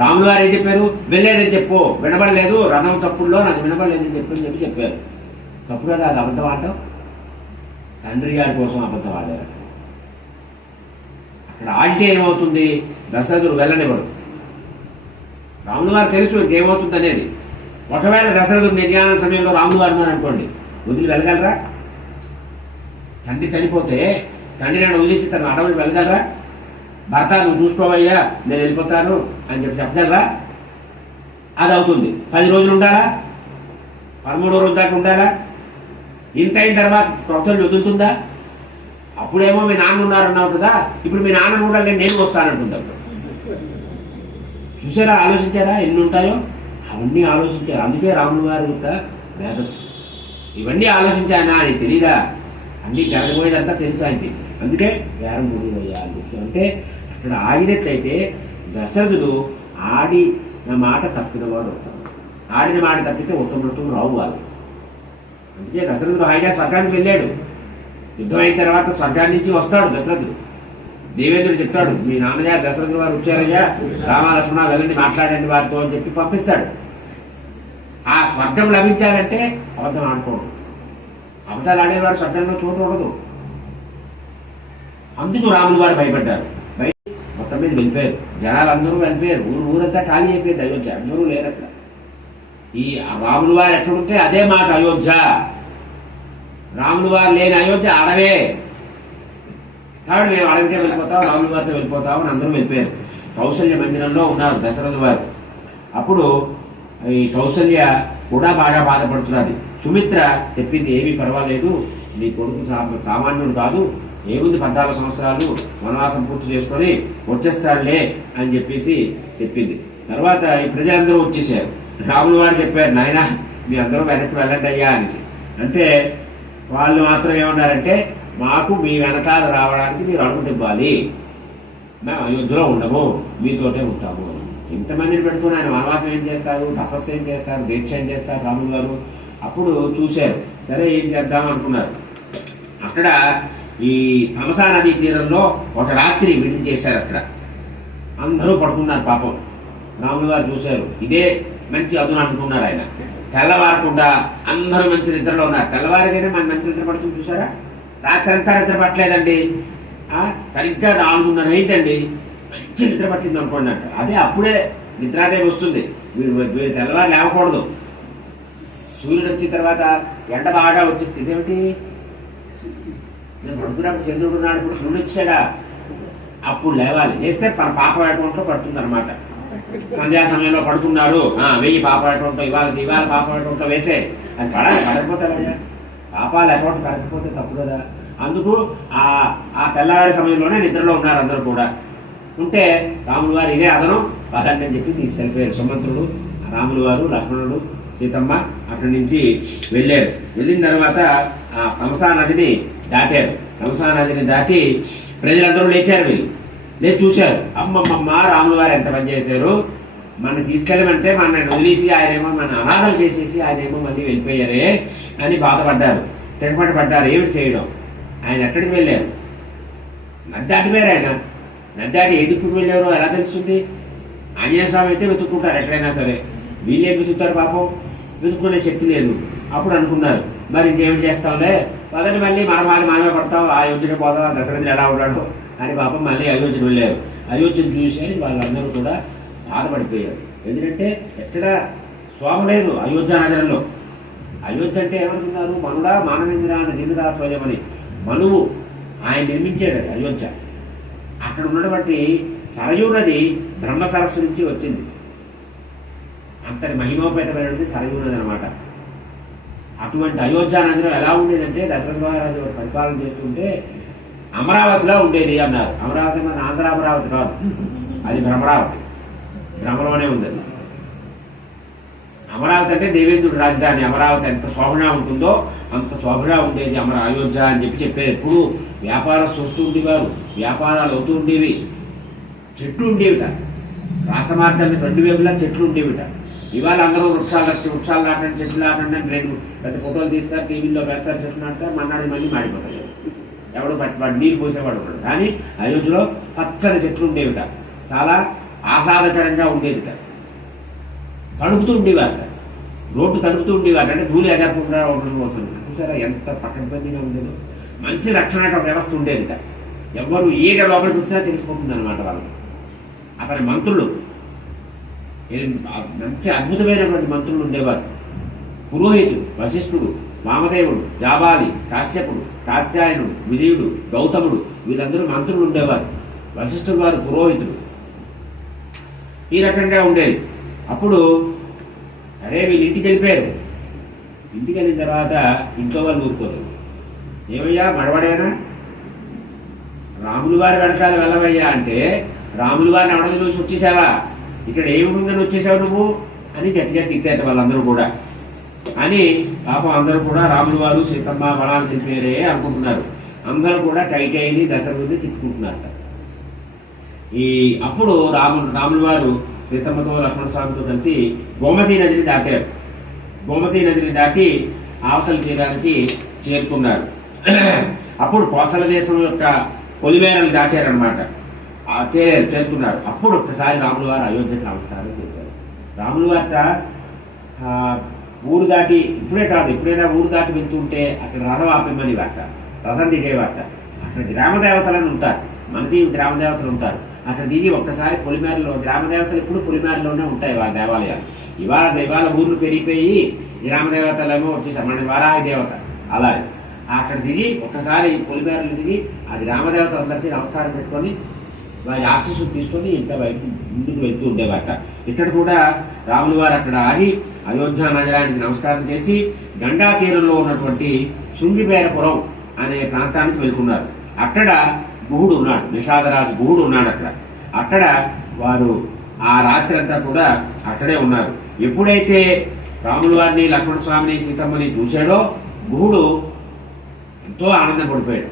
రాములు గారు ఏం చెప్పారు, వెళ్ళలేదని చెప్పు, వినబడలేదు, రథం తప్పుల్లో నాకు వినబడలేదని చెప్పారు. తప్పు కదా, అది అబద్ధం ఆడటం. తండ్రి గారి కోసం అబద్ధం ఆడారు. అక్కడ ఆడితే ఏమవుతుంది, దశరథుడు వెళ్ళనివ్వడు. రాములు గారు తెలుసు ఏమవుతుంది అనేది. ఒకవేళ దశరథుడు నిర్యాణ సమయంలో రాములు గారు అనుకోండి, వదిలి వెళ్ళగలరా? తండ్రి చనిపోతే తండ్రి నన్ను వదిలేసి తన అడవులు వెళ్ళగలరా? భర్త నువ్వు చూసుకోవయ్యా నేను వెళ్ళిపోతాను అని చెప్పగలరా? అది అవుతుంది. 10 రోజులు ఉండాలా, 13వ రోజు దాకా ఉండాలా? ఇంత అయిన తర్వాత కొత్తలు వదులుతుందా? అప్పుడేమో మీ నాన్న ఉన్నారన్నావు కదా, ఇప్పుడు మీ నాన్న కూడా నేను వస్తానంటుంటాను. చూసారా, ఆలోచించారా ఎన్ని ఉంటాయో? అవన్నీ ఆలోచించారు. అందుకే రాములు గారు యొక్క మేధస్సు. ఇవన్నీ ఆలోచించానా అని తెలీదా? అన్ని జరగబోయేదంతా తెలుసు ఆయనకి. అందుకే వేరం మూడు వేయాలి. అంటే అక్కడ ఆగినట్లయితే దశరథుడు ఆడిన మాట తప్పిన వాడు అవుతాడు. ఆడిన మాట తప్పితే ఉత్తమృతం రావు వాళ్ళు. అందుకే దశరథుడు హాయిగా స్వర్గానికి వెళ్ళాడు. యుద్ధం అయిన తర్వాత స్వర్గాన్ని నుంచి వస్తాడు దశరథుడు. దేవేంద్రుడు చెప్తాడు, మీ నాన్నగారు దశరథుడు వారు వచ్చారయ్యా, రామలక్ష్మణ వెళ్ళండి మాట్లాడండి వారితో అని చెప్పి పంపిస్తాడు. ఆ స్వర్గం లభించాలంటే అబద్ధం ఆడుకోవడం. అబద్ధాలు ఆడేవాడు స్వర్గంలో చోటు ఉండదు. అందుకు రాములు వారు భయపడ్డారు. మొత్తం మీద వెళ్ళిపోయారు, జనాలు అందరూ వెళ్ళిపోయారు, ఊరంతా ఖాళీ అయిపోయింది అయోధ్య, అందరూ లేరు అక్కడ. ఈ రాములు వారు ఎక్కడ ఉంటే అదే మాట అయోధ్య, రాములు వారు లేని అయోధ్య అడవే. కాబట్టి మేము అడవికే వెళ్ళిపోతాం, రాములు వారితో వెళ్ళిపోతాం అని అందరూ వెళ్ళిపోయారు. కౌసల్య మందిరంలో ఉన్నారు దశరథ వారు. అప్పుడు ఈ కౌసల్య కూడా బాగా బాధపడుతున్నది. సుమిత్ర చెప్పింది, ఏమీ పర్వాలేదు, నీ కొడుకు సామాన్యుడు కాదు, ఏముంది 14 సంవత్సరాలు వనవాసం పూర్తి చేసుకొని వచ్చేస్తాడులే అని చెప్పేసి చెప్పింది. తర్వాత ఈ ప్రజలందరూ వచ్చేసారు. రాములు వారు చెప్పారు, నాయన మీ అందరూ వెనక్కి వెళ్ళండి అయ్యా అని. అంటే వాళ్ళు మాత్రం ఏమన్నారంటే, మాకు మీ వెనకాల రావడానికి మీరు అడుగుతివ్వాలి, మేము అయోధ్యలో ఉండము, మీతోటే ఉంటాము. ఇంతమందిని పెట్టుకుని ఆయన వనవాసం ఏం చేస్తారు, తపస్సు ఏం చేస్తారు, దీక్ష ఏం చేస్తారు రాములు గారు. అప్పుడు చూశారు, సరే ఏం చేద్దాం అనుకున్నారు. అక్కడ ఈ తమసా నదీ తీరంలో ఒక రాత్రి విడిది చేశారు. అక్కడ అందరూ పడుకున్నారు. పాపం రాములు గారు చూశారు, ఇదే మంచి అదును అనుకున్నారు. ఆయన తెల్లవారకుండా అందరూ మంచి నిద్రలో ఉన్నారు. తెల్లవారిగానే మన మంచి నిద్ర పడుతుంది చూసారా, రాత్రి అంతా నిద్ర పట్టలేదండి, సరిగ్గా 4:30 అయిందండి, మంచి నిద్ర పట్టింది అనుకోండి అంట. అదే అప్పుడే నిద్రాదేవి వస్తుంది, వీరు తెల్లవారు లేవకూడదు. సూర్యుడు వచ్చిన తర్వాత ఎండ బాగా వచ్చేస్తుంది. ఇదేమిటి నేను పడుకున్నప్పుడు చంద్రుడు ఉన్నాడు, ఇప్పుడు సూర్యుడు వచ్చాడా, అప్పుడు లేవాలి. లేస్తే పాప వేటంలో పడుతుంది అనమాట. సంధ్యా సమయంలో పడుతున్నారు, 1000 పాప వేటంలో ఇవాళ పాప వేటంలో వేసే అది కడకపోతారా, పాపాలు అకౌంట్ కడకపోతే తప్పు కదా. అందుకు ఆ తెల్లవారి సమయంలోనే నిద్రలో ఉన్నారు అందరూ కూడా. ఉంటే రాములు వారు ఇదే అదను పదండి అని చెప్పి తీసుకెళ్ళిపోయారు. సుమంత్రుడు, రాములు వారు, లక్ష్మణుడు, సీతమ్మ అక్కడి నుంచి వెళ్ళారు. వెళ్ళిన తర్వాత ఆ తమసా నదిని దాటారు. తమసా నదిని దాటి ప్రజలందరూ లేచారు. వీళ్ళు లేచి చూశారు, అమ్మమ్మమ్మ రాములు వారు ఎంత పని చేశారు, మన తీసుకెళ్ళమంటే మన వదిలేసి ఆయనేమో మన అనాథలు చేసేసి ఆయనేమో మళ్ళీ వెళ్ళిపోయారే అని బాధపడ్డారు, తిరగబడి పడ్డారు. ఏమిటి చేయడం, ఆయన ఎక్కడికి వెళ్ళారు, నది దాటిపోయారు. ఆయన నది దాటి ఎదుకు వెళ్ళారో ఎలా తెలుస్తుంది. ఆంజనేయ స్వామి అయితే వెతుక్కుంటారు ఎక్కడైనా సరే, వీళ్ళేం వెతుకుతారు పాపం, వెతుక్కునే శక్తి లేదు. అప్పుడు అనుకున్నారు, మరి ఇంకేమిటి చేస్తాంలే, పదని మళ్ళీ మనమే పడతాం, అయోధ్యకి పోదాం, దశరథుడు ఎలా ఉన్నాడు అని పాపం మళ్ళీ అయోధ్యకు వెళ్ళారు. అయోధ్యను చూసేది వాళ్ళందరూ కూడా బాధపడిపోయారు. ఎందుకంటే ఎక్కడ స్వామి లేదు అయోధ్య నగరంలో. అయోధ్య అంటే ఏమనుకున్నారు, మనుడా మానవేంద్ర నిందుదాస్వయమని మనువు ఆయన నిర్మించాడు అయోధ్య. అక్కడ ఉన్నటువంటి సరయూ నది బ్రహ్మ సరస్సు నుంచి వచ్చింది. అంతటి మహిమోపేతమైనది సరయూ నది అనమాట. అటువంటి అయోధ్య నగరం ఎలా ఉండేదంటే, దశరథ మహారాజు పరిపాలన చేస్తుంటే అమరావతిలో ఉండేది అన్నారు. అమరావతి మన ఆంధ్ర అమరావతి కాదు, అది భ్రమరావతి, భ్రమలోనే ఉంది. అమరావతి అంటే దేవేంద్రుడు రాజధాని. అమరావతి ఎంత శోభగా ఉంటుందో అంత శోభగా ఉండేది అయోధ్య అని చెప్పారు. ఎప్పుడు వ్యాపారస్తులు వస్తూ ఉండేవారు, వ్యాపారాలు అవుతూ ఉండేవి, చెట్లు ఉండేవిట, రాచమార్గాన్ని 2 వైపులా చెట్లు ఉండేవిట. ఇవాళ అందరూ వృక్షాలు నాటండి, చెట్లు నాటండి అని 2 పెద్ద ఫోటోలు తీస్తారు, టీవీలో పెడతారు, చెట్లు నాటుతారు, మన్నాడు మళ్ళీ మాడిపోతాయి. ఎవడు వాడు నీరు పోసేవాడు ఉన్నాడు. కానీ అయోధ్యలో పచ్చని చెట్లు ఉండేవిట, చాలా ఆహ్లాదకరంగా ఉండేదిట. తడుపుతూ ఉండేవాట, రోడ్డు తడుపుతూ ఉండేవాట, అంటే ధూళి ఎగరకుండా ఉండడం కోసం. చూసారా ఎంత పక్కనబందీగా ఉండేదో. మంచి రక్షణ వ్యవస్థ ఉండేదిట. ఎవరు ఈగ లోపలికి వచ్చినా తెలిసిపోతుంది అనమాట వాళ్ళకి. అతని మంత్రులు మంచి అద్భుతమైనటువంటి మంత్రులు ఉండేవారు. పురోహితుడు, వశిష్ఠుడు, వామదేవుడు, జాబాలి, కాశ్యపుడు, కాత్యాయనుడు, విజయుడు, గౌతముడు, వీళ్ళందరూ మంత్రులు ఉండేవారు. వశిష్ఠుడు వారు పురోహితుడు. ఈ రకంగా ఉండేది. అప్పుడు అరే వీళ్ళు ఇంటికి వెళ్ళిపోయారు. ఇంటికి వెళ్ళిన తర్వాత ఇంట్లో వాళ్ళు ఊరుకోరు. ఏమయ్యా మడవడేనా, రాములు వారి వెనకాల వెళ్ళవయ్యా అంటే, రాములు వారిని అడగ చూసి వచ్చేసావా, ఇక్కడ ఏముందని వచ్చేసావు నువ్వు అని గట్టిగా తిట్టారు వాళ్ళందరూ కూడా. అని పాపం అందరూ కూడా రాములు వారు సీతమ్మ బలాలు తెలిపారే అనుకుంటున్నారు. అందరూ కూడా కైకేయిని దశరథుని తిట్టుకుంటున్నారట. అప్పుడు రాములు వారు సీతమ్మతో లక్ష్మణ స్వామితో కలిసి గోమతీ నదిని దాటారు. గోమతీ నదిని దాటి ఆవతల తీరానికి చేరుకున్నారు. అప్పుడు కోసల దేశం యొక్క పొలిమేరలు దాటారనమాట. చేరుకున్నారు. అప్పుడు ఒక్కసారి రాములు వారు అయోధ్యకు నమస్కారం చేశారు. రాములు వార్త ఊరు దాటి ఇప్పుడే కాదు, ఎప్పుడైనా ఊరు దాటి వెళ్తుంటే అక్కడ రథం ఆపేమని వార్త, రథం దిగేవార్త. అక్కడ గ్రామ దేవతలను ఉంటారు, మనది గ్రామ దేవతలు ఉంటారు. అక్కడ దిగి ఒక్కసారి పొలిమేరలో, గ్రామ దేవతలు ఎప్పుడు పొలిమేరలోనే ఉంటాయి వాళ్ళ దేవాలయాలు. ఇవాళ ఊర్లు పెరిగిపోయి గ్రామ దేవతలేమో వచ్చేసారు, మన వారాహి దేవత. అలాగే అక్కడ దిగి ఒక్కసారి పొలిమేరలు దిగి ఆ గ్రామ దేవతలందరికీ నమస్కారం పెట్టుకొని వారి ఆశీస్సులు తీసుకొని ఇంకా బయట ముందుకు వెళ్తూ ఉండేవాట. ఇక్కడ కూడా రాములు వారు అక్కడ ఆగి అయోధ్య నగరానికి నమస్కారం చేసి గంగా తీరంలో ఉన్నటువంటి శృంగిబేరపురం అనే ప్రాంతానికి వెళ్తున్నారు. అక్కడ గుహుడు ఉన్నాడు, నిషాదరాజు గుహుడు ఉన్నాడు. అక్కడ వారు ఆ రాత్రి అంతా కూడా అక్కడే ఉన్నారు. ఎప్పుడైతే రాముల వారిని, లక్ష్మణ స్వామిని, సీతమ్మని చూశాడో గుహుడు ఎంతో ఆనందం పడిపోయి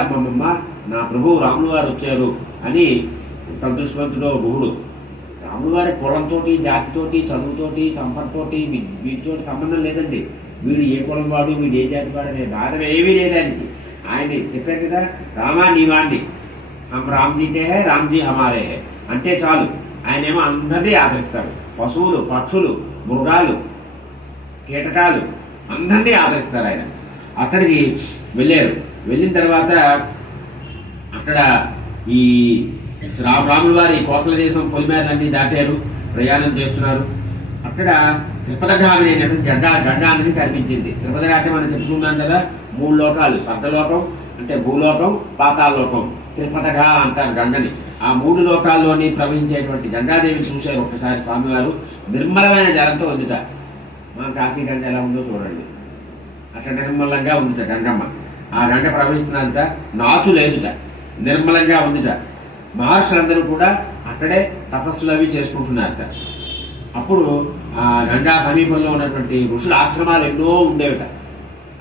అమ్మమ్మ నా ప్రభు రాముల వారు వచ్చారు అని సంతృష్టివంతుడో గుహుడు. రాముల వారి కులంతోటి, జాతితోటి, చదువుతోటి, సంపదతోటి, వీటితోటి సంబంధం లేదండి. వీడు ఏ కులం వాడు, వీడు ఏ జాతి వాడు అనే బాధ ఏమీ లేదానికి. ఆయన చెప్పారు కదా, రామా నీవాణ్ణి, హమ్ రామ్జీటే హై, రామ్జీ హమారే హై అంటే చాలు. ఆయన ఏమో అందరినీ ఆదరిస్తాడు. పశువులు, పక్షులు, మృగాలు, కీటకాలు అందరినీ ఆదరిస్తారు ఆయన. అక్కడికి వెళ్ళారు. వెళ్ళిన తర్వాత అక్కడ ఈ రాముల వారి కోసల దేశం పొలిమేరలన్నీ దాటారు, ప్రయాణం చేస్తున్నారు. అక్కడ త్రిపదఘామి అనేటువంటి గండ అనేది కనిపించింది. త్రిపదఘాటి మనం చెప్పుకున్నాం కదా, 3 లోకాలు, స్వర్గలోకం అంటే భూలోకం, పాతాళలోకం, త్రిపదఘ అంటారు గంగని. ఆ 3 లోకాల్లోని ప్రవహించేటువంటి గంగాదేవిని చూశారు ఒకసారి స్వామివారు. నిర్మలమైన జలంతో ఉందిట. మా కాశీ గంగ ఎలా ఉందో చూడండి, అట్లా నిర్మలంగా ఉందిట గంగమ్మ. ఆ గంగ ప్రవహిస్తున్నంత నాచు లేదుట, నిర్మలంగా ఉందిట. మహర్షులందరూ కూడా అక్కడే తపస్సులు అవి చేసుకుంటున్నారట. అప్పుడు ఆ గంగా సమీపంలో ఉన్నటువంటి ఋషుల ఆశ్రమాలు ఎన్నో ఉండేవిట.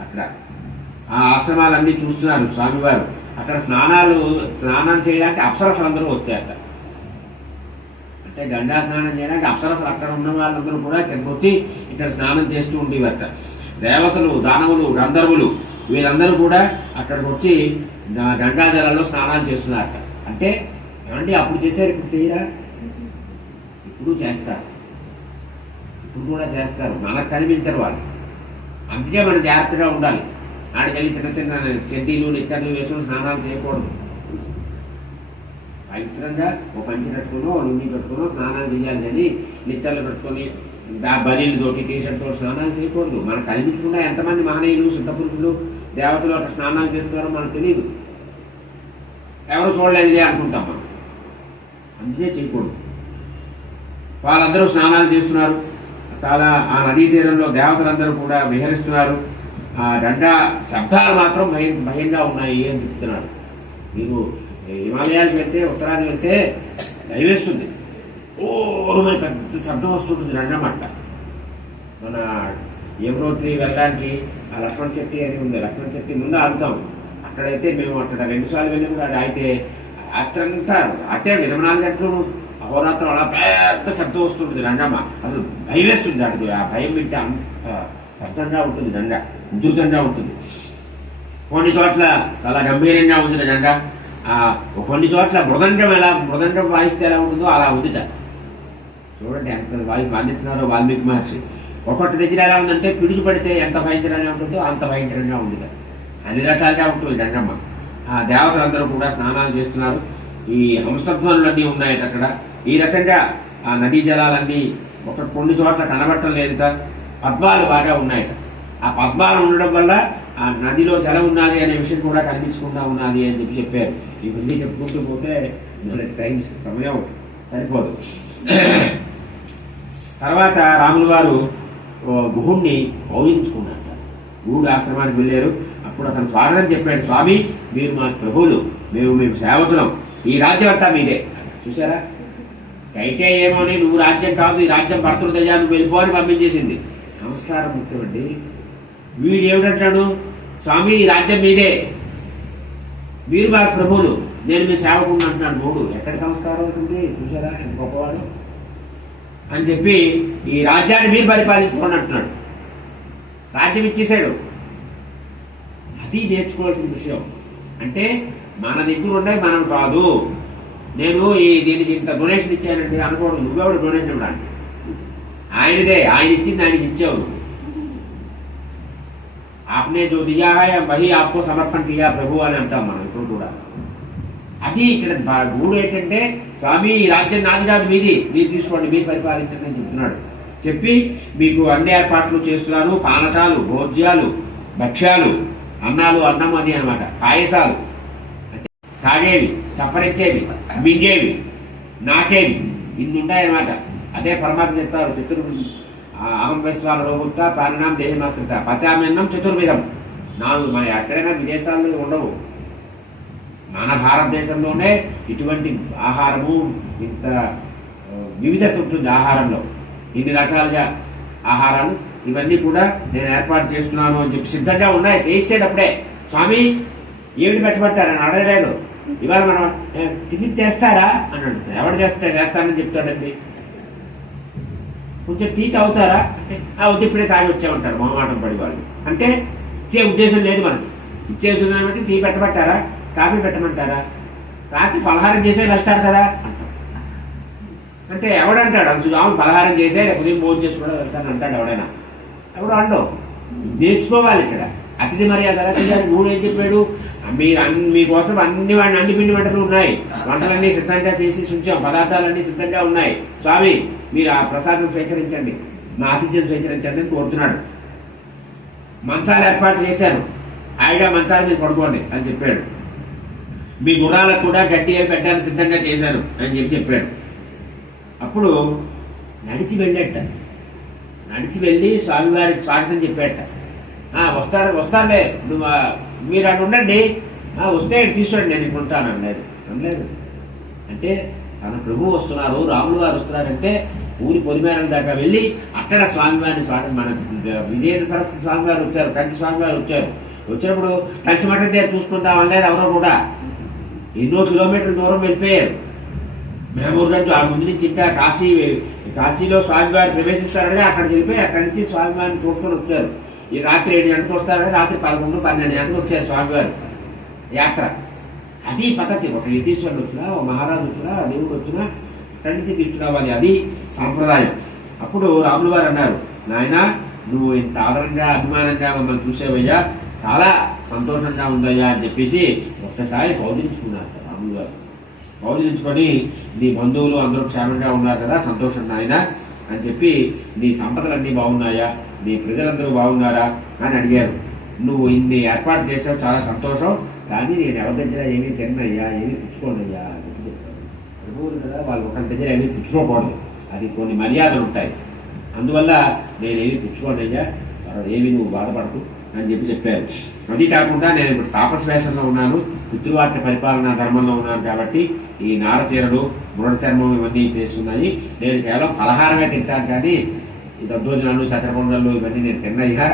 అక్కడ ఆ ఆశ్రమాలన్నీ చూస్తున్నారు స్వామివారు. అక్కడ స్నానం చేయడానికి అప్సరసలందరూ వచ్చారట. అంటే గంగా స్నానం చేయడానికి అప్సరసలు అక్కడ ఉన్న వాళ్ళందరూ కూడా ఇక్కడికి వచ్చి ఇక్కడ స్నానం చేస్తూ ఉండేవారట. దేవతలు, దానవులు, గంధర్వులు వీళ్ళందరూ కూడా అక్కడికి వచ్చి గంగా జలాల్లో స్నానాలు చేస్తున్నారట. అంటే ఏమంటే అప్పుడు చేశారు, ఇప్పుడు చేయరా? ఇప్పుడు చేస్తారు, ఇప్పుడు కూడా చేస్తారు. మనకు కనిపించరు వాళ్ళు. అందుకే మనం జాగ్రత్తగా ఉండాలి. ఆడికెళ్ళి చిన్న చిన్న చెడ్డీలు, నిక్కర్లు వేసుకుని స్నానాలు చేయకూడదు. పవిత్రంగా ఓ పంచి కట్టుకునో, లుంగి కట్టుకునో స్నానాలు చేయాలి. కానీ నిక్కర్లు కట్టుకొని బలీలు తోటి, టీషర్ట్ తోటి స్నానాలు చేయకూడదు. మనకు కనిపించకుండా ఎంతమంది మహనీయులు, సిద్ధపురుషులు, దేవతలు అక్కడ స్నానాలు చేస్తున్నారో మనకు తెలియదు. ఎవరు చూడలేదులే అనుకుంటాం మనం. అందుకే చేయకూడదు. వాళ్ళందరూ స్నానాలు చేస్తున్నారు. చాలా ఆ నదీ తీరంలో దేవతలందరూ కూడా విహరిస్తున్నారు. ఆ గంగా శబ్దాలు మాత్రం భయంగా ఉన్నాయి అని చెప్తున్నాడు. మీరు హిమాలయాలకు వెళ్తే, ఉత్తరాది వెళ్తే దయవేస్తుంది. ఓరుమై పెద్ద శబ్దం వస్తుంటుంది గంగమ్మ. మన యమునోత్రి వెళ్ళడానికి ఆ లక్ష్మణ చెట్టి అని ఉంది, లక్ష్మణ చెట్టి ముందు ఆగుతాం. అక్కడైతే మేము అక్కడ 2 సార్లు వెళ్ళినప్పుడు అది అయితే రాత్రంతా అట్టే 24 గంటలు అహోరాత్రం అలా పెద్ద శబ్దం వస్తుంటుంది గంగమ్మ. అసలు భయం వేస్తుంది దానికి. ఆ భయం వింటే అంత శబ్దంగా ఉంటుంది గంగ, ఉధృతంగా ఉంటుంది. కొన్ని చోట్ల చాలా గంభీరంగా ఉంది గంగ. కొన్ని చోట్ల మృదంగం వాయిస్తే ఎలా ఉంటుందో అలా ఉందిట. చూడండి ఎంత వాయిస్ వాదిస్తున్నారో వాల్మీకి మహర్షి. ఒక్కొక్క దగ్గర ఎలా ఉందంటే పిడుగు పడితే ఎంత భయంకరంగా ఉంటుందో అంత భయంకరంగా ఉందిట. అన్ని రకాలుగా ఉంటుంది గంగమ్మ. ఆ దేవతలందరూ కూడా స్నానాలు చేస్తున్నారు. ఈ హంసధ్వనులన్నీ ఉన్నాయట అక్కడ. ఈ రకంగా ఆ నదీ జలాలన్నీ కొన్ని చోట్ల కనబట్టం లేదుట. పద్మాలు బాగా ఉన్నాయట. ఆ పద్మాలు ఉండడం వల్ల ఆ నదిలో జలం ఉన్నది అనే విషయం కూడా కనిపించకుండా ఉన్నది అని చెప్పారు. ఇవన్నీ చెప్పుకుంటూ పోతే మనకి సమయం సరిపోదు. తర్వాత రాముల వారు గుహుణ్ణి కౌలించుకున్నారట. గుహుడు ఆశ్రమానికి వెళ్ళారు. అప్పుడు అతను స్వాగతం చెప్పాడు. స్వామి, మీరు మా ప్రభువులు, మేము మీకు సేవకులం, ఈ రాజ్యం అంతా మీదే. చూసారా, అయితే ఏమోని నువ్వు రాజ్యం కాదు, ఈ రాజ్యం భర్తృదయా, నువ్వు వెళ్ళిపోని పంపించేసింది. సంస్కారం ముఖ్యమండి. వీడు ఏమిటంటాడు, స్వామి ఈ రాజ్యం మీదే, మీరు మా ప్రభువులు, నేను మీ సేవకుడు అంటున్నాడు. మూడు ఎక్కడ సంస్కారం అవుతుంది చూసారా, ఎంత గొప్పవాడు అని చెప్పి ఈ రాజ్యాన్ని మీరు పరిపాలించుకోండి అంటున్నాడు. రాజ్యం ఇచ్చేసాడు. అది నేర్చుకోవాల్సిన విషయం. అంటే మన దగ్గర ఉండేవి మనం కాదు. నేను దీనికి ఇంత డొనేషన్ ఇచ్చానండి అనుకోవడం. నువ్వెవడు డొనేషన్ ఇవ్వడానికి? ఆయనదే, ఆయన ఇచ్చింది ఆయనకి ఇచ్చావు. ఆప్నే జో దియా హై వహీ ఆప్కో సమర్పణ కియా ప్రభు అని అంటాం మనం ఇప్పుడు కూడా. అది ఇక్కడ గూడు ఏంటంటే స్వామి ఈ రాజ్యం నాది కాదు, మీది, మీరు తీసుకోండి, మీరు పరిపాలించండి అని చెప్తున్నాడు. చెప్పి మీకు అన్ని ఏర్పాట్లు చేస్తున్నాను, పానకాలు, భోజ్యాలు, భక్ష్యాలు, అన్నాలు, అన్నం అని అనమాట, పాయసాలు, తాగేవి, చప్పరించేవి, మింగేవి, నాకేవి, ఇన్ని ఉంటాయన్నమాట. అదే పరమాత్మ చెప్తారు అహం వైశ్వాన రోగుత పారిణాం దేహమాశ్రిత పచామ్యన్నం చతుర్విధం. 4 మన ఎక్కడైనా విదేశాల్లో ఉండవు, మన భారతదేశంలోనే ఇటువంటి ఆహారము, ఇంత వివిధత ఉంటుంది ఆహారంలో, ఇన్ని రకాలుగా ఆహారాలు, ఇవన్నీ కూడా నేను ఏర్పాటు చేస్తున్నాను అని చెప్పి సిద్ధంగా ఉన్నాయి. చేసేటప్పుడే స్వామి ఏమిటి పెట్టబట్టారని అడగలేదు. ఇవాళ మనం టిఫిన్ చేస్తారా అని అడుగుతాం. ఎవరు చేస్తానని చెప్తాడండి. కొంచెం టీ తాగుతారా అంటే వద్దు ఇప్పుడే తాగి వచ్చామంటారు మొహమాటం పడి వాళ్ళు. అంటే ఇచ్చే ఉద్దేశం లేదు మనకి. ఇచ్చే ఉద్దేశం బట్టి టీ పెట్టమంటారా, కాఫీ పెట్టమంటారా, రాత్రి పలహారం చేసే వెళ్తారు కదా అంటారు. అంటే ఎవడంటాడు అంశుదాము పలహారం చేసే ఉదయం భోజనం చేసి కూడా వెళ్తాను అంటాడు ఎవడైనా? ఎవడు అండవు. నేర్చుకోవాలి ఇక్కడ అతిథి మర్యాద. మూడు ఏం చెప్పాడు, మీకోసం అన్ని పిండి వంటలు ఉన్నాయి, వంటలన్నీ సిద్ధంగా చేసి ఉంచాం, పదార్థాలన్నీ సిద్ధంగా ఉన్నాయి, స్వామి మీరు ఆ ప్రసాదం స్వీకరించండి, నా ఆతిథ్యం స్వీకరించండి అని కోరుతున్నాడు. మంచాలు ఏర్పాటు చేశాను, హాయిగా మంచాలు మీరు పడుకోండి అని చెప్పాడు. మీ గుర్రాలకు కూడా గడ్డి అవి పెట్టడానికి సిద్ధంగా చేశాను అని చెప్పాడు. అప్పుడు నడిచి వెళ్ళేట, నడిచి వెళ్ళి స్వామివారికి స్వాగతం చెప్పేట. వస్తానులే, మీరు అటు ఉండండి, వస్తే తీసుకోండి, నేను ఇక్కడ ఉంటాను అనలేదు. అనలేదు అంటే తన ప్రభువు వస్తున్నారు, రాములు వారు వస్తున్నారంటే ఊరి పొలిమేరం దాకా వెళ్ళి అక్కడ స్వామివారిని స్వాగతం. మన విజయేంద్ర సరస్వతి స్వామివారు వచ్చారు, కంచి స్వామివారు వచ్చారు. వచ్చినప్పుడు కంచి మఠం దగ్గర చూసుకుంటాం అనలేదు ఎవరో కూడా. ఎన్నో కిలోమీటర్ల దూరం వెళ్ళిపోయారు. మేమూరు ఆ ముందు నుంచి ఇంకా కాశీలో స్వామివారు ప్రవేశిస్తారని అక్కడికి వెళ్ళిపోయి అక్కడి నుంచి స్వామివారిని చూసుకొని వచ్చారు. ఈ రాత్రి 7 గంటలకు వస్తారని రాత్రి 11, 12 గంటలకు వచ్చారు స్వామివారు యాత్ర. అది పద్ధతి. ఒక యతీశ్వరుడు వచ్చినా, ఒక మహారాజు వచ్చినా, దేవుడు వచ్చినా అక్కడి నుంచి తీసుకురావాలి, అది సాంప్రదాయం. అప్పుడు రాములు వారు అన్నారు, నాయన నువ్వు ఇంత ఆదరంగా అభిమానంగా మమ్మల్ని చూసేవయ్యా, చాలా సంతోషంగా ఉందయ్యా అని చెప్పేసి ఒక్కసారి కౌగిలించుకున్నారు రాములు గారు. కౌగిలించుకొని నీ బంధువులు అందరూ క్షేమంగా ఉన్నారు కదా, సంతోషం నాయన అని చెప్పి, నీ సంపదలన్నీ బాగున్నాయా, నీ ప్రజలందరూ బాగున్నారా అని అడిగారు. నువ్వు ఇన్ని ఏర్పాటు చేసావు, చాలా సంతోషం, కానీ నేను ఎవరి దగ్గర ఏమీ తిన్నయ్యా, ఏమీ పుచ్చుకోనయ్యా అని చెప్పి చెప్తాను. ప్రభువులు కదా, వాళ్ళు ఒకరి దగ్గర ఏమీ పుచ్చుకోకూడదు, అది కొన్ని మర్యాదలు ఉంటాయి, అందువల్ల నేనేమీ పుచ్చుకోనయ్యా, ఏమీ నువ్వు బాధపడకు అని చెప్పారు. అది కాకుండా నేను ఇప్పుడు తాపస వేషంలో ఉన్నాను, పితృవాక్య పరిపాలనా ధర్మంలో ఉన్నాను కాబట్టి ఈ నారచీరలు, మృడ చర్మం ఇవన్నీ చేస్తున్నాయి, నేను కేవలం పలహారమే తింటాను, కానీ ఈ దద్దోజనాలు, చక్రపొండలు ఇవన్నీ నేను తిన్నయ్యా,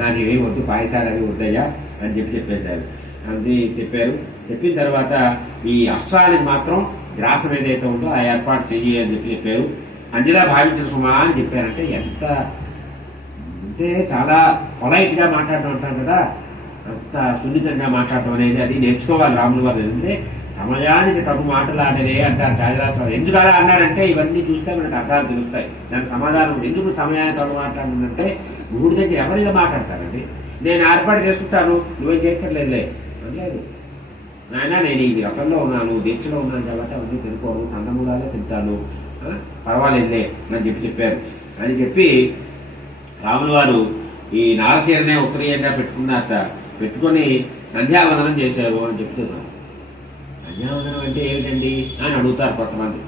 నాకు ఇవేమి వద్దు, పాయసాలు అవి వద్దయ్యా అని చెప్పేశారు. అది చెప్పారు. చెప్పిన తర్వాత ఈ అశ్వానికి మాత్రం గ్రాసం ఏదైతే ఉందో ఆ ఏర్పాటు చెయ్యి అని చెప్పారు. అంజలా భావించిన సుమా అని చెప్పారంటే ఎంత అంటే చాలా పొలైట్ గా మాట్లాడటం అంటారు కదా, అంత సున్నితంగా మాట్లాడటం అనేది అది నేర్చుకోవాలి రాములు వారు. అంటే సమయానికి తగు మాటలాడలే అంటారు ఛాయరాజు. ఎందుకు అలా అన్నారంటే ఇవన్నీ చూస్తే మనకు అర్థాలు తెలుస్తాయి. దాని సమాధానం ఎందుకు సమయానికి తగు మాట్లాడుతుందంటే గుడి దగ్గర ఎవరిగా మాట్లాడతారండి, నేను ఏర్పాటు చేసుకుంటాను నువ్వేం చేయక్కర్లేదులే అనలేదు. నాయన నేను ఈ రకంలో ఉన్నాను, దీక్షలో ఉన్నాను కాబట్టి అవన్నీ తినుకోను, కందమూలాలే తింటాను, పర్వాలేదులే అని చెప్పారు. అని చెప్పి రాములు వారు ఈ నారచీరనే ఉత్తరీయంగా పెట్టుకున్నాక పెట్టుకొని సంధ్యావందనం చేశారు అని చెప్తున్నారు. సంధ్యావందనం అంటే ఏమిటండి అని అడుగుతారు కొంతమంది.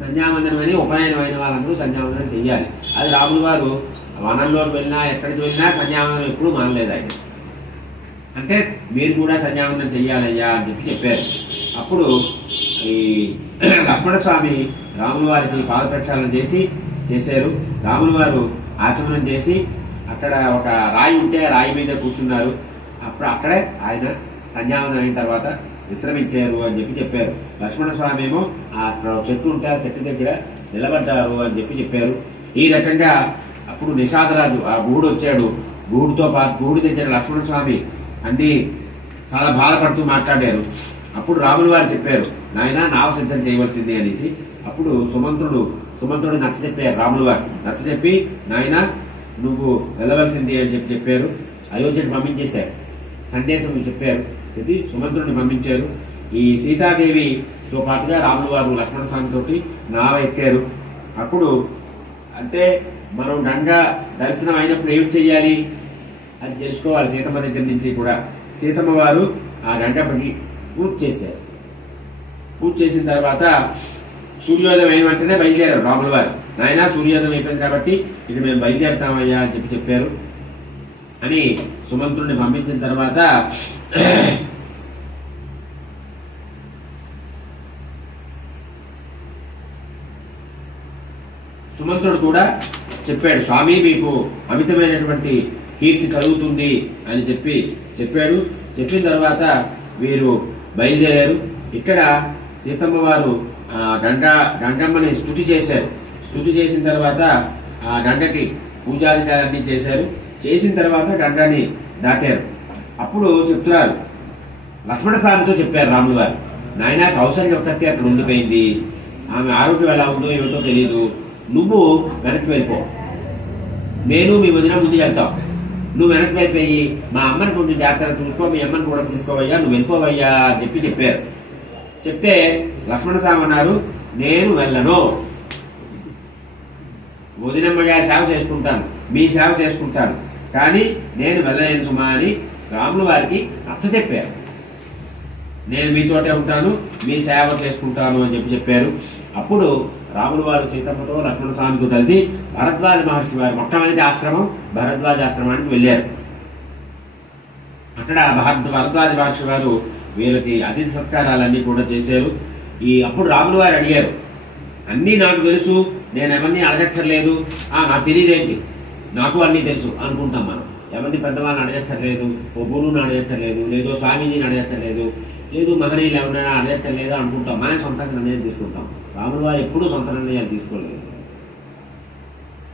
సంధ్యావందనం అని ఉపనయనం అయిన వాళ్ళందరూ సంధ్యావందనం చెయ్యాలి. అది రాములు వారు వనంలోకి వెళ్ళినా ఎక్కడికి వెళ్ళినా సంధ్యావందనం ఎప్పుడు మానలేదు ఆయన. అంటే మీరు కూడా సంధ్యావందనం చెయ్యాలయ్యా అని చెప్పారు. అప్పుడు ఈ లక్ష్మణస్వామి రాముల వారికి పాద ప్రక్షాళన చేశారు. రాముల వారు ఆచమనం చేసి అక్కడ ఒక రాయి ఉంటే రాయి మీద కూర్చున్నారు. అప్పుడు అక్కడే ఆయన సంధ్యావందనం అయిన తర్వాత విశ్రమించారు అని చెప్పారు. లక్ష్మణస్వామి ఏమో ఆ చెట్టు ఉంటే ఆ చెట్టు దగ్గర నిలబడ్డారు అని చెప్పారు. ఈ రకంగా అప్పుడు నిషాదరాజు ఆ గుహుడు వచ్చాడు. గుహుడితో పాటు గుహుడి దగ్గర లక్ష్మణస్వామి అన్ని చాలా బాధపడుతూ మాట్లాడారు. అప్పుడు రాములు వారు చెప్పారు, నాయన నావ సిద్ధం చేయవలసింది అనేసి. అప్పుడు సుమంత్రుడు నచ్చజెప్పారు. రాములు వారు నచ్చజెప్పి, నాయన నువ్వు వెళ్ళవలసింది అని చెప్పారు. అయోధ్యకు పంపించేశారు. సందేశం చెప్పారు, చెప్పి సుమంత్రుడిని పంపించారు. ఈ సీతాదేవితో పాటుగా రాముల వారు లక్ష్మణ స్వామితోటి నావ ఎక్కారు. అప్పుడు అంటే మనం గంగా దర్శనం అయినప్పుడు ఏం చెయ్యాలి అది తెలుసుకోవాలి. సీతమ్మ దగ్గర నుంచి కూడా సీతమ్మ వారు ఆ గంగపడి పూజ చేశారు. పూజ చేసిన తర్వాత సూర్యోదయం అయిన వెంటనే బయలుదేరారు రాముల వారు. నాయన సూర్యోదయం అయిపోయింది కాబట్టి ఇది మేము బయలుదేరుతామయ్యా అని చెప్పారు. అని సుమంత్రుడిని పంపించిన తర్వాత సుమంత్రుడు కూడా చెప్పాడు, స్వామి మీకు అమితమైనటువంటి కీర్తి కలుగుతుంది అని చెప్పాడు. చెప్పిన తర్వాత వీరు బయలుదేరారు. ఇక్కడ సీతమ్మ వారు గంగమ్మని స్తుతి చేశారు. స్తుతి చేసిన తర్వాత ఆ గంగకి పూజాధికారాన్ని చేశారు. చేసిన తర్వాత గంగాని దాటారు. అప్పుడు చెప్తున్నారు, లక్ష్మణ స్వామితో చెప్పారు రాములు వారు, నాయన కౌశల్య ఒక్కటి అక్కడ ఉండిపోయింది, ఆమె ఆరోగ్యం ఎలా ఉందో ఏమిటో తెలియదు, నువ్వు వెనక్కి వెళ్ళిపో, నేను మీ వదిన ముందు వెళ్తాం, నువ్వు వెనక్కి వెళ్ళిపోయి మా అమ్మని కొంచెం జాగ్రత్త చూసుకో, మీ అమ్మని కూడా చూసుకోవయ్యా, నువ్వు వెళ్ళిపోవయ్యా అని చెప్పారు. చెప్తే లక్ష్మణ స్వామి అన్నారు, నేను వెళ్ళను, వదినమ్మ గారి సేవ చేసుకుంటాను, మీ సేవ చేసుకుంటాను, కానీ నేను వెళ్ళలేను సుమా అని రాముల వారికి నచ్చ చెప్పారు. నేను మీతోటే ఉంటాను, మీ సేవ చేసుకుంటాను అని చెప్పారు. అప్పుడు రాముల వారు సీతమ్మతో లక్ష్మణ స్వామితో కలిసి భరద్వాజ మహర్షి వారు మొట్టమొదటి ఆశ్రమం భరద్వాజ ఆశ్రమానికి వెళ్ళారు. అక్కడ భరద్వాజ మహర్షి వారు వీళ్ళకి అతిథి సత్కారాలన్నీ కూడా చేశారు. అప్పుడు రాముల వారు అడిగారు, అన్నీ నాకు తెలుసు, నేను ఎవరిని అడగక్కర్లేదు, నాకు తెలియదేంటి, నాకు అన్నీ తెలుసు అనుకుంటాం మనం. ఎవరిని పెద్దవాళ్ళని అడగక్కర్లేదు, ఓ గురువుని అడగక్కర్లేదు, లేదో స్వామీజీని అడగక్కర్లేదు, లేదు మహనీయులు ఎవరైనా అడగక్కర్లేదు అనుకుంటాం. మనం సొంతంగా నిర్ణయం తీసుకుంటాం. రాముల వారు ఎప్పుడూ సొంత నిర్ణయాలు తీసుకోలేదు.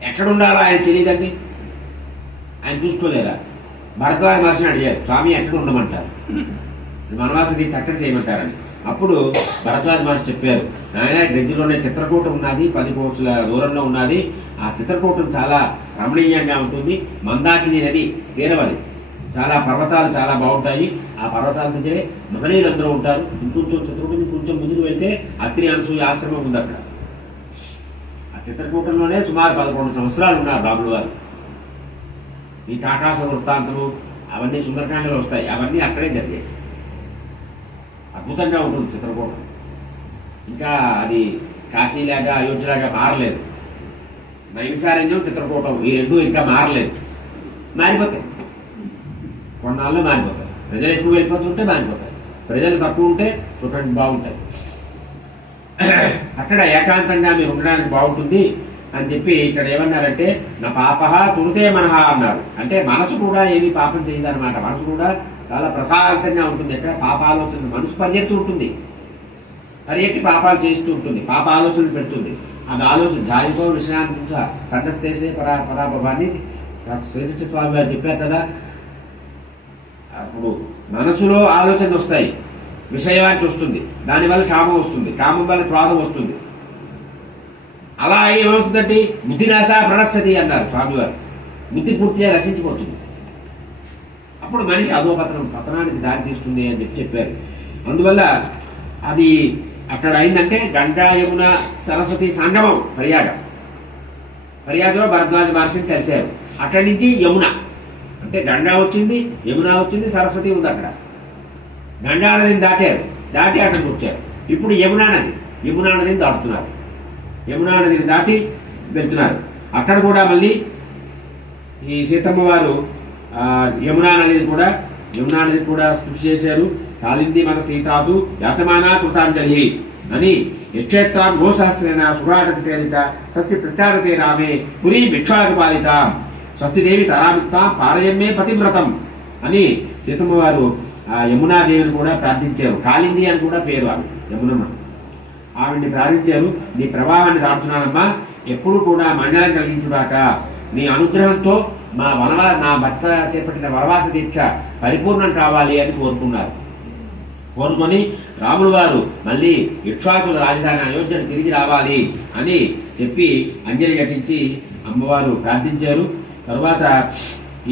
ఎక్కడుండాలో ఆయన తెలియదండి, ఆయన చూసుకోలేరా? భరద్వాజ మహర్షిని అడిగారు, స్వామి ఎక్కడ ఉండమంటారు, వనవాసకి ఎక్కడ చేయమంటారని. అప్పుడు భరద్వాజ మహర్షి చెప్పారు, నాయన దగ్గరలోనే చిత్రకూటం ఉన్నది, 10 కోట్ల దూరంలో ఉన్నది, ఆ చిత్రకూటం చాలా రమణీయంగా ఉంటుంది, మందాకిని నది తీరవది, చాలా పర్వతాలు చాలా బాగుంటాయి, ఆ పర్వతాల దగ్గరే మహనీయులందరూ ఉంటారు. ఇంకొంచెం చిత్రకూటం కొంచెం ముందుకు వెళ్తే అత్రి అనసూయ ఆశ్రమం ఉంది. అక్కడ ఆ చిత్రకూటంలోనే సుమారు 11 సంవత్సరాలు ఉన్నారు రాముల వారు. ఈ కాకాస వృత్తాంతము అవన్నీ సుందరకాండలో వస్తాయి, అవన్నీ అక్కడే జరిగాయి. అద్భుతంగా ఉంటుంది చిత్రకూటం. ఇంకా అది కాశీలాగా అయోధ్యలాగా మారలేదు. నైమిషారణ్యం చిత్రకూటం ఈ రెండు ఇంకా మారలేదు. మారిపోతాయి, కొన్నాళ్ళు మారిపోతాయి. ప్రజలు ఎక్కువ వెళ్ళిపోతుంటే మారిపోతాయి, ప్రజలు తక్కువ ఉంటే చూడడానికి బాగుంటాయి. అక్కడ ఏకాంతంగా మీరు ఉండడానికి బాగుంటుంది అని చెప్పి ఇక్కడ ఏమన్నారంటే, నా పాప తుడితే మనహ అన్నారు. అంటే మనసు కూడా ఏమీ పాపం చేయదన్నమాట. మనసు కూడా చాలా ప్రశాంతంగా ఉంటుంది. ఎక్కడ పాప ఆలోచన మనసు పరిగెత్తు ఉంటుంది, పరిగెత్తి పాపాలు చేస్తూ ఉంటుంది, పాప ఆలోచనలు పెడుతుంది. అది ఆలోచన జాయికో విషయాన్ని సంతస్తేసే పరాభవాన్ని శ్రీకృష్ణ స్వామి గారు చెప్పారు కదా. అప్పుడు మనసులో ఆలోచన వస్తాయి, విషయానికి వస్తుంది, దానివల్ల కామం వస్తుంది, కామం వల్ల క్రోధం వస్తుంది. అలా ఏమవుతుందంటే బుద్ధినాశ ప్రణశ్యతి అన్నారు స్వామివారు. బుద్ధి పూర్తిగా రసించిపోతుంది. అప్పుడు మనిషి పతనానికి దారి తీస్తుంది అని చెప్పారు. అందువల్ల అది అక్కడ అయిందంటే గంగా యమున సరస్వతి సంగమం పర్యాగలో భరద్వాజ మహర్షిని కలిశారు. అక్కడి నుంచి యమున అంటే గంగా వచ్చింది, యమున వచ్చింది, సరస్వతి ఉంది. అక్కడ గంగా నదిని దాటి అక్కడికి వచ్చారు. ఇప్పుడు యమునా నదిని దాటుతున్నారు. యమునా నదిని దాటి వెళ్తున్నారు. అక్కడ కూడా మళ్ళీ ఈ సీతమ్మ వారు యమునా నదిని కూడా స్తుతి చేశారు. కాలింది మన సీతాదు యాతమానా కృతాంజలి అని యక్షేత్రాం గోసహస్రేణ సురాగతి తేలిత సస్య ప్రచారతే రామే పురీ భిక్షాకు పాలిత స్వస్తిదేవి తరామిత్తా పారయమ్మే పతివ్రతం అని సీతమ్మ వారు ఆ యమునాదేవిని కూడా ప్రార్థించారు. కాలింది అని కూడా పేరు యమునమ్మ. ఆవిడ్ని ప్రార్థించారు, నీ ప్రభావాన్ని దాటుతున్నానమ్మా, ఎప్పుడు కూడా మంగళం కలిగించుగాక, నీ అనుగ్రహంతో నా భర్త చేపట్టిన వనవాస దీక్ష పరిపూర్ణం కావాలి అని కోరుకొని రాముల వారు మళ్ళీ ఇక్ష్వాకుల రాజధాని అయోధ్యను తిరిగి రావాలి అని చెప్పి అంజలి ఘటించి అమ్మవారు ప్రార్థించారు. తరువాత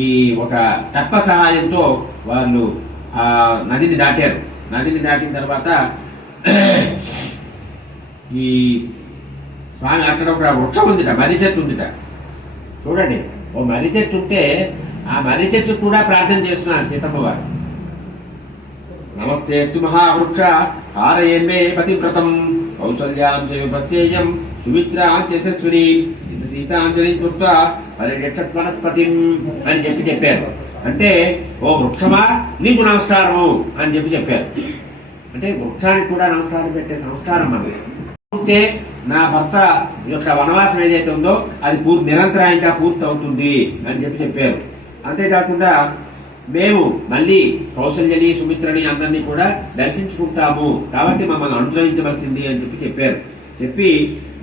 ఈ ఒక తత్వ సహాయంతో వాళ్ళు ఆ నదిని దాటారు. నదిని దాటిన తర్వాత ఈ స్వామి అక్కడ ఒక వృక్షం ఉందిట, మర్రి చెట్టు ఉందిట. చూడండి, ఓ మర్రి చెట్టు ఉంటే ఆ మర్రి చెట్టు కూడా ప్రార్థన చేస్తున్నారు సీతమ్మ వారు. నమస్తేస్తు మహావృక్ష హారయేన్మే పతివ్రతం కౌసల్యాం పశ్యేయం సుమిత్రాం యశస్విని సీతాంజలి కృత్వా పరిరక్షత్ వనస్పతిం అని చెప్పారు. అంటే ఓ వృక్షమా నీకు నమస్కారము అని చెప్పారు. అంటే వృక్షానికి కూడా నమస్కారం పెట్టే సంస్కారం మనది. అంటే నా భర్త యొక్క వనవాసం ఏదైతే ఉందో అది నిరంతరాయంగా పూర్తి అవుతుంది అని చెప్పారు. అంతేకాకుండా మేము మళ్ళీ కౌసల్యని సుమిత్రని అందరినీ కూడా దర్శించుకుంటాము, కాబట్టి మమ్మల్ని అనుగ్రహించవలసింది అని చెప్పారు. చెప్పి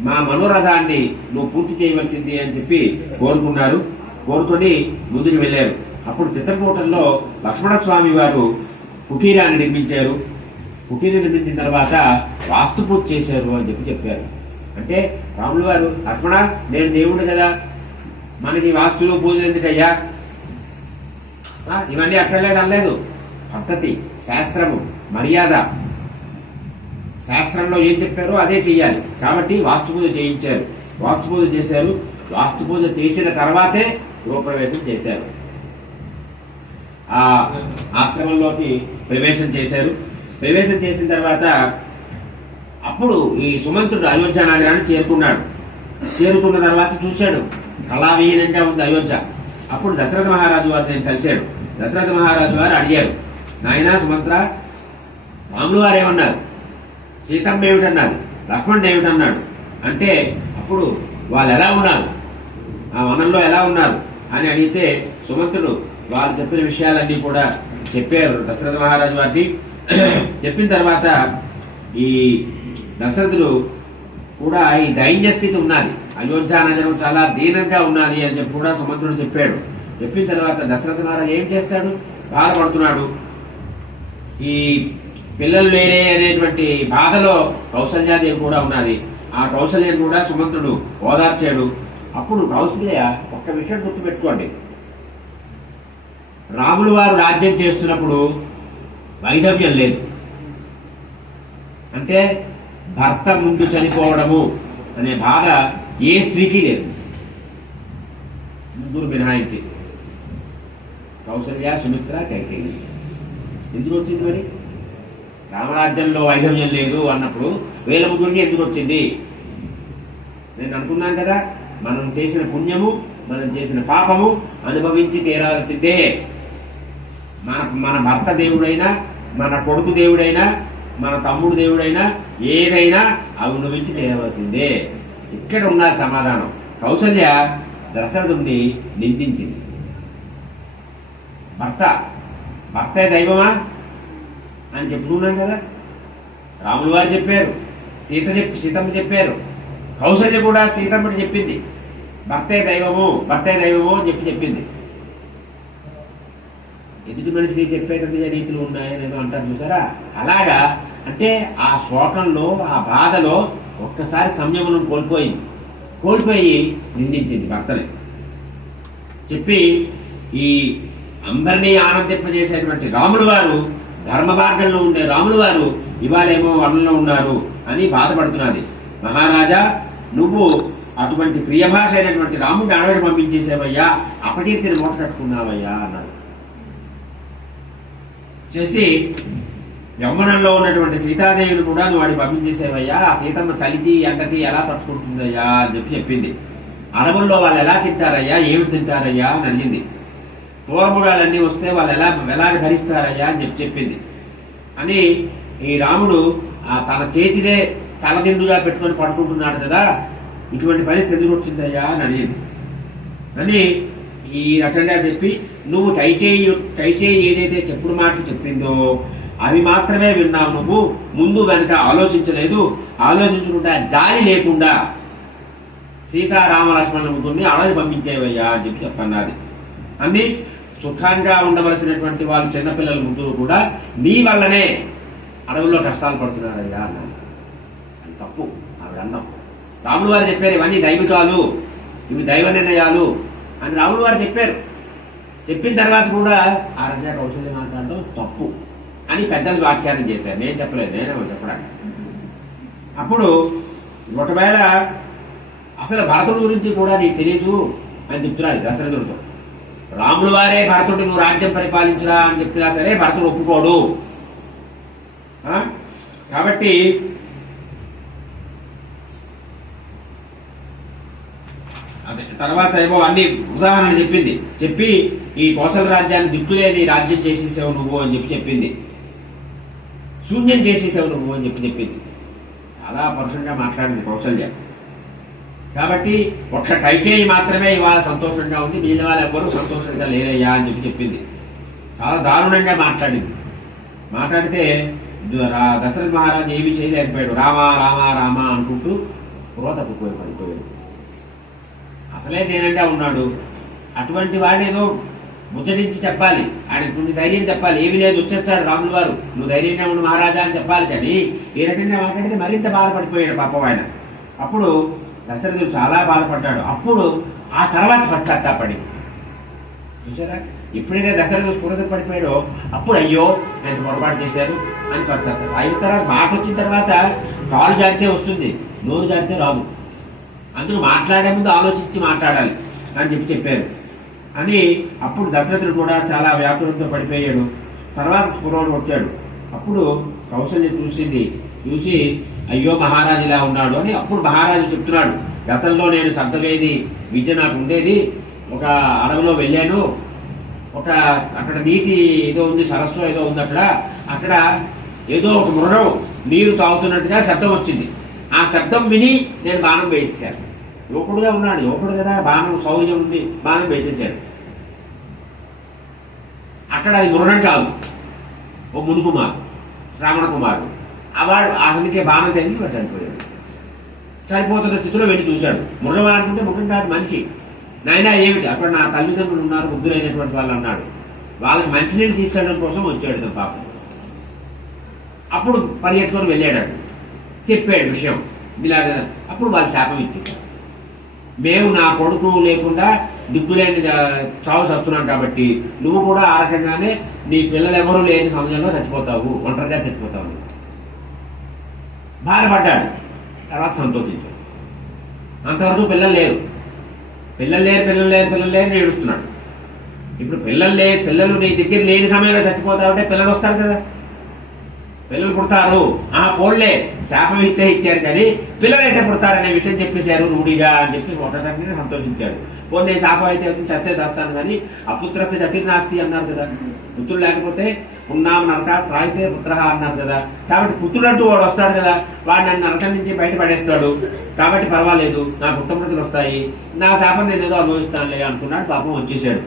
మా మనోరథాన్ని నువ్వు పూర్తి చేయవలసింది అని చెప్పి కోరుకున్నారు. కోరుకొని ముందుకు వెళ్ళారు. అప్పుడు చిత్రకూటంలో లక్ష్మణస్వామి వారు కుటీరాన్ని నిర్మించారు. కుటీరం నిర్మించిన తర్వాత వాస్తు పూజ చేశారు అని చెప్పారు. అంటే రాములు వారు, లక్ష్మణ నేను దేవుడు కదా, మనకి వాస్తులు పూజలు ఎందుకయ్యా, ఇవన్నీ అక్కర్లేదు అనలేదు. పద్ధతి, శాస్త్రము, మర్యాద, శాస్త్రంలో ఏం చెప్పారో అదే చెయ్యాలి. కాబట్టి వాస్తు పూజ చేయించారు. వాస్తు పూజ చేశారు. వాస్తు పూజ చేసిన తర్వాతే గృహప్రవేశం చేశారు. ఆ ఆశ్రమంలోకి ప్రవేశం చేశారు. ప్రవేశం చేసిన తర్వాత అప్పుడు ఈ సుమంతుడు అయోధ్య నగరాన్ని చేరుకున్నాడు. చేరుకున్న తర్వాత చూశాడు, కళావిహీనంగా ఉంది అయోధ్య. అప్పుడు దశరథ మహారాజు వారు నేను కలిశాడు. దశరథ మహారాజు వారు అడిగారు, నాయనా సుమంత్ర, రాములు వారు ఏమన్నారు, సీతమ్మ ఏమిటన్నారు, లక్ష్మణుడు ఏమిటన్నాడు అంటే, అప్పుడు వాళ్ళు ఎలా ఉన్నారు, ఆ వనంలో ఎలా ఉన్నారు అని అడిగితే సుమంతుడు వాళ్ళు చెప్పిన విషయాలన్నీ కూడా చెప్పారు దశరథ మహారాజు వారికి. చెప్పిన తర్వాత ఈ దశరథుడు కూడా ఈ దైన్య స్థితి ఉన్నది, అయోధ్య నగరం చాలా దీనంగా ఉన్నది అని చెప్పి కూడా సుమంతుడు చెప్పాడు. చెప్పిన తర్వాత దశరథ మహారాజు ఏం చేస్తాడు, బాధపడుతున్నాడు. ఈ పిల్లలు లేరే అనేటువంటి బాధలో కౌసల్యాదేవి కూడా ఉన్నది. ఆ కౌసల్యను కూడా సుమంతుడు ఓదార్చాడు. అప్పుడు కౌసల్య ఒక్క విషయం గుర్తుపెట్టుకోండి, రాములు వారు రాజ్యం చేస్తున్నప్పుడు వైధవ్యం లేదు. అంటే భర్త ముందు చనిపోవడము అనే బాధ ఏ స్త్రీకి లేదు, ముగ్గురు మినహాయించి, కౌసల్య, సుమిత్ర, కైకేయి. ఎందుకు వచ్చింది మరి? రామరాజ్యంలో వైధవ్యం లేదు అన్నప్పుడు వేల ముగ్గురికి ఎందుకు వచ్చింది? నేను అనుకున్నాను కదా, మనం చేసిన పుణ్యము, మనం చేసిన పాపము అనుభవించి తీరాల్సిందే. మన భర్త దేవుడైనా, మన కొడుకు దేవుడైనా, మన తమ్ముడు దేవుడైనా, ఏదైనా అనుభవించి తీరవలసిందే. ఇక్కడ ఉన్నది సమాధానం. కౌసల్య దశరథుడిని నిందించింది. భర్తే దైవమా అని చెప్పుకున్నాం కదా, రాములు వారు చెప్పారు, సీతమ్మ చెప్పారు, కౌసల్య కూడా సీతమ్మని చెప్పింది, భర్తే దైవము అని చెప్పింది. ఎదుటి మనిషికి చెప్పేటట్టుగా రీతులు ఉన్నాయని ఏదో అంటారు చూసారా, అలాగా. అంటే ఆ శోకంలో, ఆ బాధలో ఒక్కసారి సంయమనం కోల్పోయి నిందించింది భర్తని. చెప్పి ఈ అందరినీ ఆనందింపజేసేటువంటి రాములు వారు, ధర్మ మార్గంలో ఉండే రాములు వారు ఇవాళేమో వనంలో ఉన్నారు అని బాధపడుతున్నది. మహారాజా, నువ్వు అటువంటి ప్రియభాష అయినటువంటి రాముడిని అడవిని పంపించేసేవయ్యా, అపకీర్తిని మూట కట్టుకున్నావయ్యా అన్నాడు. చేసి యవ్వనంలో ఉన్నటువంటి సీతాదేవిని కూడా నువ్వు వాడిని పంపించేసేవయ్యా, ఆ సీతమ్మ చలికి ఎండకి ఎలా పట్టుకుంటుందయ్యా అని చెప్పింది. అడవుల్లో వాళ్ళు ఎలా తింటారయ్యా, ఏమి తింటారయ్యా అని అడిగింది. పూర్వముగాలన్నీ వస్తే వాళ్ళు ఎలాగ ధరిస్తారయ్యా అని చెప్పింది. అని ఈ రాముడు తన చేతిదే తలదిండుగా పెట్టుకొని పడుకుంటున్నాడు కదా, ఇటువంటి పరిస్థితి ఎందుకు వచ్చిందయ్యా అని అడిగింది. అని ఈ రకంగా చెప్పి, నువ్వు కైకేయి ఏదైతే చెప్పుడు మాటలు చెప్పిందో అవి మాత్రమే విన్నావు, నువ్వు ముందు వెనక ఆలోచించలేదు, ఆలోచించుకుంటా జాలి లేకుండా సీతారామ లక్ష్మణుల ముగ్గురిని అడవి పంపించేవయ్యా అని చెప్పన్నది. అన్ని సుఖంగా ఉండవలసినటువంటి వాళ్ళు చిన్నపిల్లల ముగ్గురు కూడా నీ వల్లనే అడవుల్లో కష్టాలు పడుతున్నారయ్యా అన్నాను. అది తప్పు ఆవిడ అన్నాం. రాములు వారు చెప్పారు, ఇవన్నీ దైవికాలు, ఇవి దైవ నిర్ణయాలు అని రాములు వారు చెప్పారు. చెప్పిన తర్వాత కూడా ఆ రకంగా కౌశల్య మాట్లాడటం తప్పు అని పెద్దలు వ్యాఖ్యానం చేశారు. నేను చెప్పలేదు, నేనే చెప్పడానికి. అప్పుడు ఒకవేళ అసలు భరతుడి గురించి కూడా నీకు తెలియదు అని చెప్తున్నాడు దశరథుడితో. రాముల వారే భరతుడు నువ్వు రాజ్యం పరిపాలించురా అని చెప్పినా సరే భరతుడు ఒప్పుకోడు. కాబట్టి అదే తర్వాత ఏమో అన్ని ఉదాహరణలు చెప్పి ఈ కౌశల రాజ్యాన్ని దిక్కులేని రాజ్యం చేసేసావు నువ్వు అని చెప్పింది. శూన్యం చేసేసావు నువ్వు అని చెప్పింది. చాలా పరుషంగా మాట్లాడింది కౌశల్య. కాబట్టి ఒక్క కైకేయి మాత్రమే ఇవాళ సంతోషంగా ఉంది, మిగిలిన వాళ్ళు ఎవ్వరూ సంతోషంగా లేరయ్యా అని చెప్పింది. చాలా దారుణంగా మాట్లాడితే దశరథ మహారాజు ఏమి చేయలేకపోయాడు. రామా రామా రామా అనుకుంటూ క్రోధకు పడిపోయాడు. అసలే నేనంటే ఉన్నాడు. అటువంటి వాడు ఏదో ముచ్చటించి చెప్పాలి, ఆయన కొంచెం ధైర్యం చెప్పాలి. ఏమి లేదు వచ్చేస్తాడు రాముల వారు, నువ్వు ధైర్యంగా ఉండు మహారాజా అని చెప్పాలి. కానీ ఈ రకంగా మాట్లాడితే మరింత బాధపడిపోయాడు పాపం ఆయన. అప్పుడు దశరథుడు చాలా బాధపడ్డాడు. అప్పుడు ఆ తర్వాత పశ్చాత్తాపడి చూసారా, ఎప్పుడైతే దశరథుడు స్ఫురత పడిపోయాడో అప్పుడు అయ్యో నేను పొరపాటు చేశాను అని పశ్చాత్తాపం. అయిన తర్వాత మాట వచ్చిన తర్వాత కాలు జారితే వస్తుంది, నోరు జారితే రాదు. అందులో మాట్లాడే ముందు ఆలోచించి మాట్లాడాలి అని చెప్పారు అని. అప్పుడు దశరథుడు కూడా చాలా వ్యాకులంతో పడిపోయాడు. తర్వాత స్ఫురణ వచ్చాడు. అప్పుడు కౌశల్య చూసి అయ్యో మహారాజు ఇలా ఉన్నాడు అని. అప్పుడు మహారాజు చెప్తున్నాడు, గతంలో నేను శబ్దవేది విద్య నాకు ఉండేది. ఒక అడవిలో వెళ్ళాను, అక్కడ నీటి ఏదో ఉంది, సరస్సు ఏదో ఉంది. అక్కడ ఏదో ఒక మృగం నీరు తాగుతున్నట్టుగా శబ్దం వచ్చింది. ఆ శబ్దం విని నేను బాణం వేసేశాను. యువకుడుగా ఉన్నాడు, యువకుడు కదా, బాణం సౌర్యం ఉంది, బాణం వేసేసాడు. అక్కడ అది మృగం కాదు, ఓ మునుకుమారు, శ్రావణ కుమారుడు. వాడు అతనికి బాణం తగిలి చనిపోయాడు. చనిపోతున్న స్థితిలో వెళ్ళి చూశాడు. మృగం అనుకుంటే మృగం కాదు, మనిషి. నాయనా ఏమిటి? అక్కడ నా తల్లిదండ్రులు ఉన్నారు, ముగ్గురైనటువంటి వాళ్ళు అన్నాడు. వాళ్ళకి మంచినీళ్ళు తీసుకెళ్ళడం కోసం వచ్చాడు పాపం. అప్పుడు పరిగెట్టుకొని వెళ్ళాడు, చెప్పాడు విషయం ఇలాగా. అప్పుడు వాళ్ళు శాపం ఇచ్చేశారు. మేము నా కొడుకు లేకుండా దిక్కులేని చావు చస్తున్నాం కాబట్టి నువ్వు కూడా ఆ రకంగానే నీ పిల్లలు ఎవరూ లేని సమయంలో చచ్చిపోతావు, ఒంటరిగా చచ్చిపోతావు. బాధపడ్డాడు. తర్వాత సంతోషించాడు. అంతవరకు పిల్లలు లేరు ఏడుస్తున్నాడు. ఇప్పుడు పిల్లలు నీ దగ్గర లేని సమయంలో చచ్చిపోతావంటే పిల్లలు వస్తారు కదా, పిల్లలు పుడతారు. పోళ్లే శాపం ఇచ్చారు కానీ పిల్లలైతే పుడతారనే విషయం చెప్పేశారు రూఢిగా అని చెప్పి ఒకసారి సంతోషించాడు. పోనీ శాపం అయితే చచ్చేస్తాను కానీ అపుత్రస్య గతిర్నాస్తి అన్నారు కదా. పుత్రుడు లేకపోతే ఉన్నాం నరక తాగితే పుత్ర అన్నారు కదా. కాబట్టి పుత్రుడు అంటూ వాడు వస్తాడు కదా, వాడు నన్ను నరకం నుంచి బయటపడేస్తాడు. కాబట్టి పర్వాలేదు, నా పుట్టమృతులు వస్తాయి, నా శాపం నేను ఏదో అనుభవిస్తానులే అనుకున్నాడు. పాపం వచ్చేసాడు.